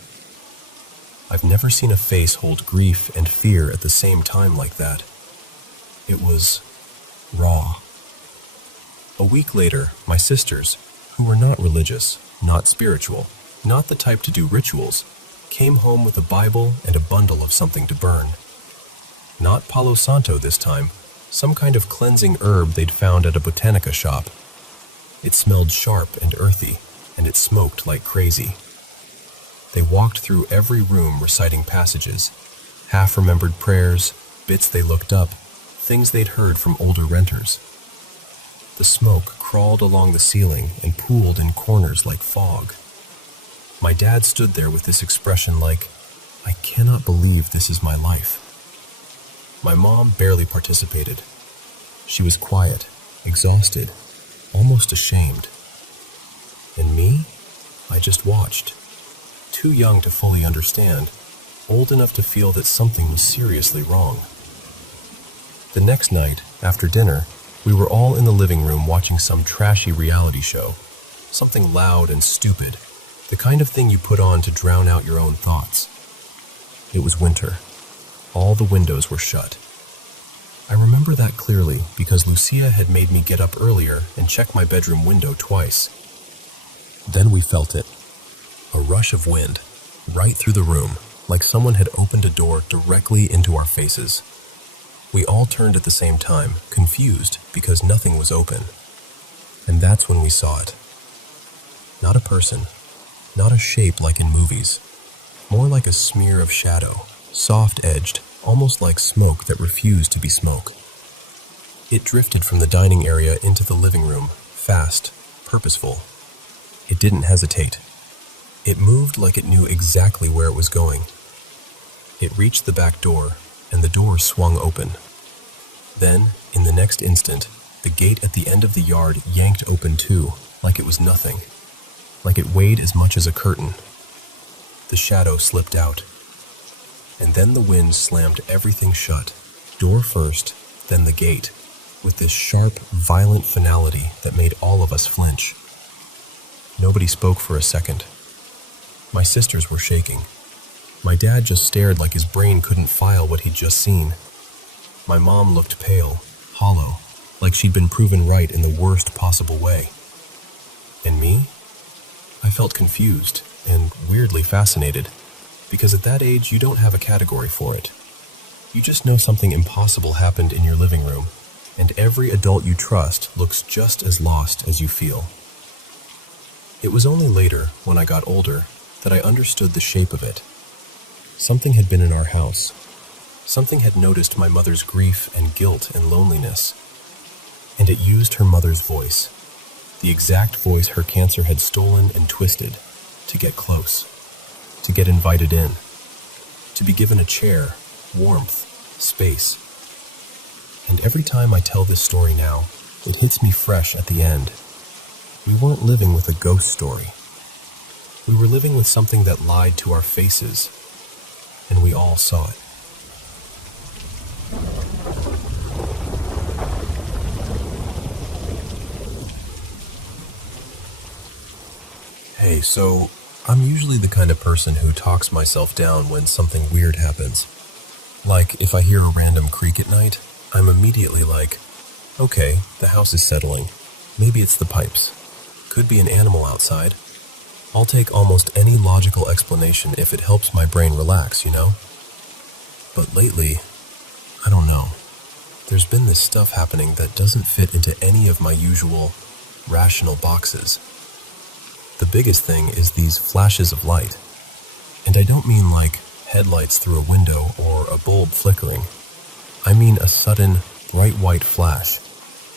I've never seen a face hold grief and fear at the same time like that. It was raw. A week later, my sisters, who were not religious, not spiritual, not the type to do rituals, came home with a Bible and a bundle of something to burn. Not Palo Santo this time, some kind of cleansing herb they'd found at a botanica shop. It smelled sharp and earthy, and it smoked like crazy. They walked through every room reciting passages, half-remembered prayers, bits they looked up, things they'd heard from older renters. The smoke crawled along the ceiling and pooled in corners like fog. My dad stood there with this expression like, "I cannot believe this is my life." My mom barely participated. She was quiet, exhausted, almost ashamed. And me? I just watched. Too young to fully understand, old enough to feel that something was seriously wrong. The next night, after dinner, we were all in the living room watching some trashy reality show. Something loud and stupid, the kind of thing you put on to drown out your own thoughts. It was winter. All the windows were shut. I remember that clearly because Lucia had made me get up earlier and check my bedroom window twice. Then we felt it. A rush of wind, right through the room, like someone had opened a door directly into our faces. We all turned at the same time, confused because nothing was open. And that's when we saw it. Not a person, not a shape like in movies. More like a smear of shadow, soft-edged, almost like smoke that refused to be smoke. It drifted from the dining area into the living room, fast, purposeful. It didn't hesitate. It moved like it knew exactly where it was going. It reached the back door, and the door swung open. Then, in the next instant, the gate at the end of the yard yanked open too, like it was nothing. Like it weighed as much as a curtain. The shadow slipped out. And then the wind slammed everything shut, door first, then the gate, with this sharp, violent finality that made all of us flinch. Nobody spoke for a second. My sisters were shaking. My dad just stared like his brain couldn't file what he'd just seen. My mom looked pale, hollow, like she'd been proven right in the worst possible way. And me? I felt confused and weirdly fascinated, because at that age you don't have a category for it. You just know something impossible happened in your living room, and every adult you trust looks just as lost as you feel. It was only later, when I got older, that I understood the shape of it. Something had been in our house. Something had noticed my mother's grief and guilt and loneliness, and it used her mother's voice, the exact voice her cancer had stolen and twisted, to get close, to get invited in, to be given a chair, warmth, space. And every time I tell this story now, it hits me fresh at the end. We weren't living with a ghost story. We were living with something that lied to our faces, and we all saw it. Hey, so I'm usually the kind of person who talks myself down when something weird happens. Like, if I hear a random creak at night, I'm immediately like, okay, the house is settling. Maybe it's the pipes. Could be an animal outside. I'll take almost any logical explanation if it helps my brain relax, you know? But lately, I don't know. There's been this stuff happening that doesn't fit into any of my usual rational boxes. The biggest thing is these flashes of light. And I don't mean like headlights through a window or a bulb flickering. I mean a sudden, bright white flash.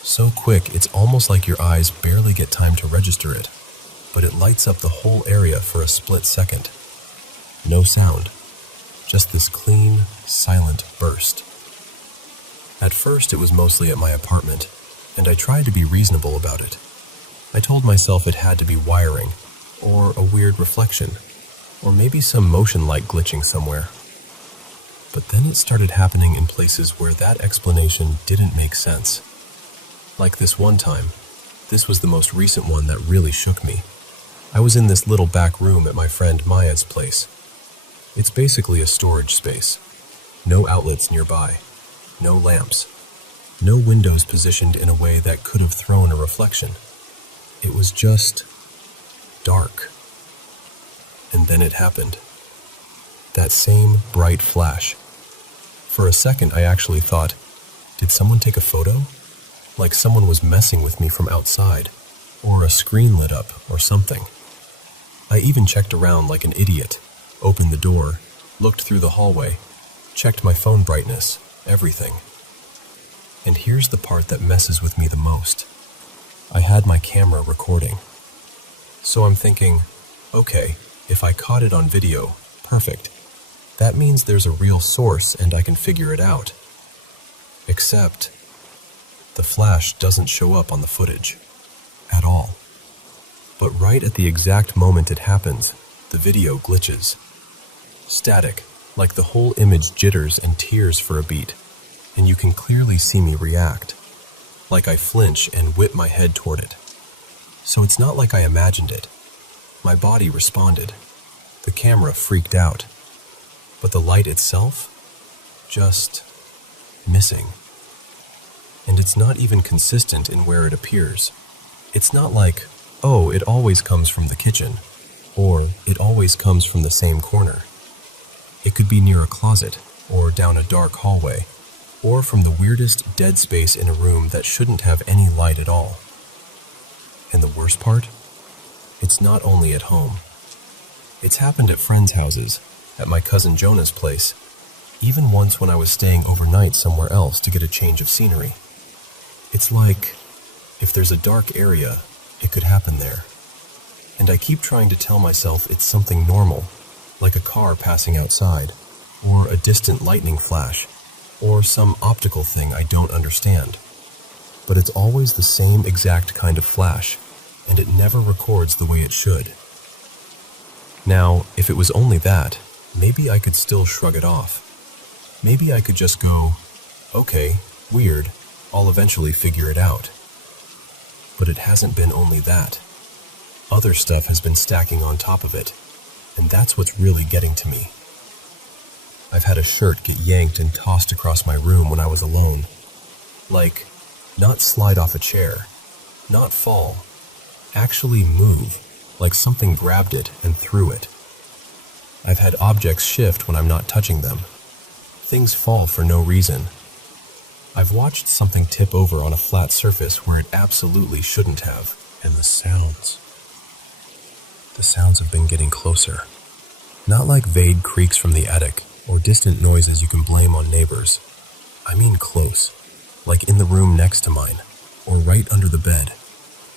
So quick it's almost like your eyes barely get time to register it, but it lights up the whole area for a split second. No sound. Just this clean, silent burst. At first it was mostly at my apartment, and I tried to be reasonable about it. I told myself it had to be wiring, or a weird reflection, or maybe some motion light glitching somewhere. But then it started happening in places where that explanation didn't make sense. Like this one time. This was the most recent one that really shook me. I was in this little back room at my friend Maya's place. It's basically a storage space. No outlets nearby. No lamps. No windows positioned in a way that could have thrown a reflection. It was just dark. And then it happened. That same bright flash. For a second, I actually thought, did someone take a photo? Like someone was messing with me from outside, or a screen lit up, or something. I even checked around like an idiot, opened the door, looked through the hallway, checked my phone brightness, everything. And here's the part that messes with me the most. I had my camera recording. So I'm thinking, okay, if I caught it on video, perfect. That means there's a real source and I can figure it out. Except, the flash doesn't show up on the footage. At all. But right at the exact moment it happens, the video glitches. Static, like the whole image jitters and tears for a beat, and you can clearly see me react. Like I flinch and whip my head toward it. So it's not like I imagined it. My body responded. The camera freaked out. But the light itself? Just missing. And it's not even consistent in where it appears. It's not like, oh, it always comes from the kitchen, or it always comes from the same corner. It could be near a closet, or down a dark hallway, or from the weirdest dead space in a room that shouldn't have any light at all. And the worst part? It it's not only at home. It's happened at friends' houses, at my cousin Jonah's place, even once when I was staying overnight somewhere else to get a change of scenery. It's like, if there's a dark area, it could happen there. And I keep trying to tell myself it's something normal, like a car passing outside, or a distant lightning flash, or some optical thing I don't understand. But it's always the same exact kind of flash, and it never records the way it should. Now, if it was only that, maybe I could still shrug it off. Maybe I could just go, okay, weird, I'll eventually figure it out. But it hasn't been only that. Other stuff has been stacking on top of it, and that's what's really getting to me. I've had a shirt get yanked and tossed across my room when I was alone. Like, not slide off a chair, not fall, actually move, like something grabbed it and threw it. I've had objects shift when I'm not touching them. Things fall for no reason. I've watched something tip over on a flat surface where it absolutely shouldn't have. And the sounds have been getting closer. Not like vague creaks from the attic or distant noises you can blame on neighbors. I mean close, like in the room next to mine, or right under the bed,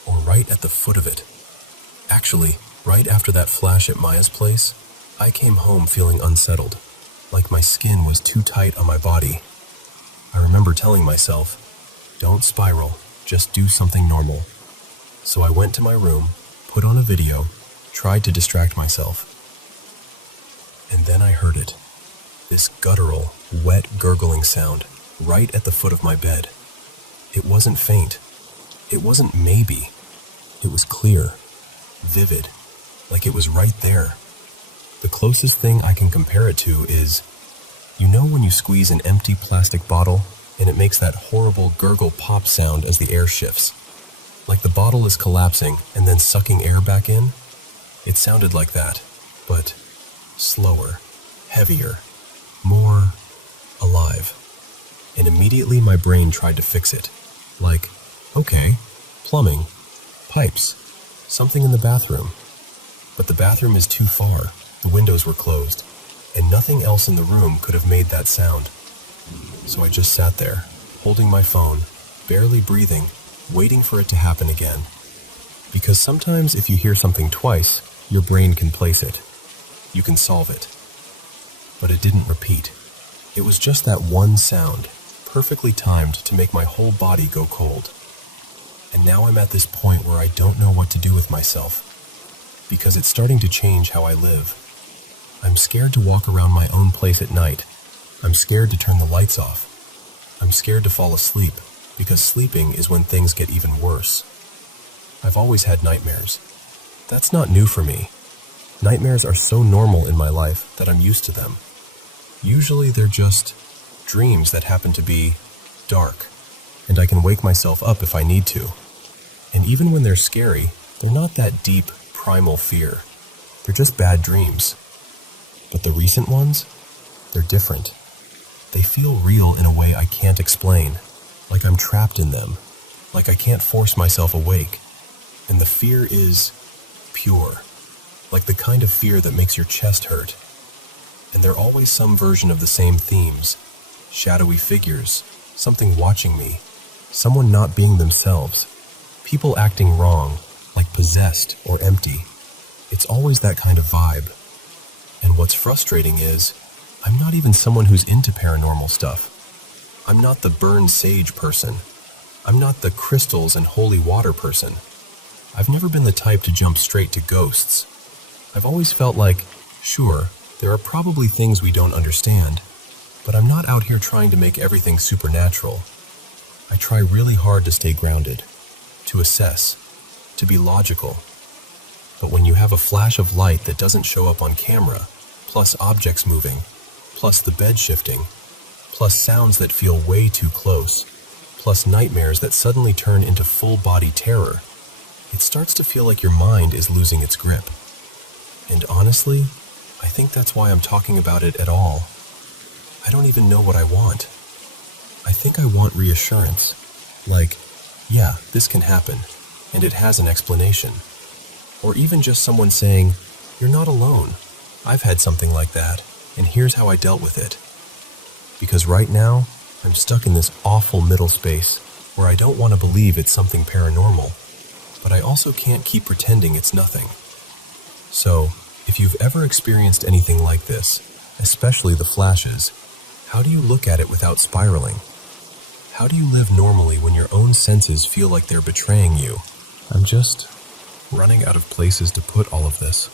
or right at the foot of it. Actually, right after that flash at Maya's place, I came home feeling unsettled, like my skin was too tight on my body. I remember telling myself, don't spiral, just do something normal. So I went to my room, put on a video, tried to distract myself. And then I heard it. This guttural, wet gurgling sound right at the foot of my bed. It wasn't faint. It wasn't maybe. It was clear, vivid, like it was right there. The closest thing I can compare it to is, you know when you squeeze an empty plastic bottle and it makes that horrible gurgle pop sound as the air shifts? Like the bottle is collapsing and then sucking air back in? It sounded like that, but slower, heavier, more alive. And immediately my brain tried to fix it. Like, okay, plumbing, pipes, something in the bathroom. But the bathroom is too far, the windows were closed, and nothing else in the room could have made that sound. So I just sat there, holding my phone, barely breathing, waiting for it to happen again. Because sometimes if you hear something twice, your brain can place it. You can solve it. But it didn't repeat. It was just that one sound, perfectly timed to make my whole body go cold. And now I'm at this point where I don't know what to do with myself, because it's starting to change how I live. I'm scared to walk around my own place at night. I'm scared to turn the lights off. I'm scared to fall asleep, because sleeping is when things get even worse. I've always had nightmares. That's not new for me. Nightmares are so normal in my life that I'm used to them. Usually they're just dreams that happen to be dark, and I can wake myself up if I need to. And even when they're scary, they're not that deep, primal fear. They're just bad dreams. But the recent ones, they're different. They feel real in a way I can't explain, like I'm trapped in them, like I can't force myself awake. And the fear is pure, like the kind of fear that makes your chest hurt. And they're always some version of the same themes. Shadowy figures, something watching me, someone not being themselves, people acting wrong, like possessed or empty. It's always that kind of vibe. And what's frustrating is, I'm not even someone who's into paranormal stuff. I'm not the burn sage person. I'm not the crystals and holy water person. I've never been the type to jump straight to ghosts. I've always felt like, sure, there are probably things we don't understand, but I'm not out here trying to make everything supernatural. I try really hard to stay grounded, to assess, to be logical. But when you have a flash of light that doesn't show up on camera, plus objects moving, plus the bed shifting, plus sounds that feel way too close, plus nightmares that suddenly turn into full-body terror, it starts to feel like your mind is losing its grip. And honestly, I think that's why I'm talking about it at all. I don't even know what I want. I think I want reassurance. Like, yeah, this can happen, and it has an explanation. Or even just someone saying, "You're not alone. I've had something like that, and here's how I dealt with it." Because right now, I'm stuck in this awful middle space where I don't want to believe it's something paranormal, but I also can't keep pretending it's nothing. So, if you've ever experienced anything like this, especially the flashes, how do you look at it without spiraling? How do you live normally when your own senses feel like they're betraying you? I'm just running out of places to put all of this.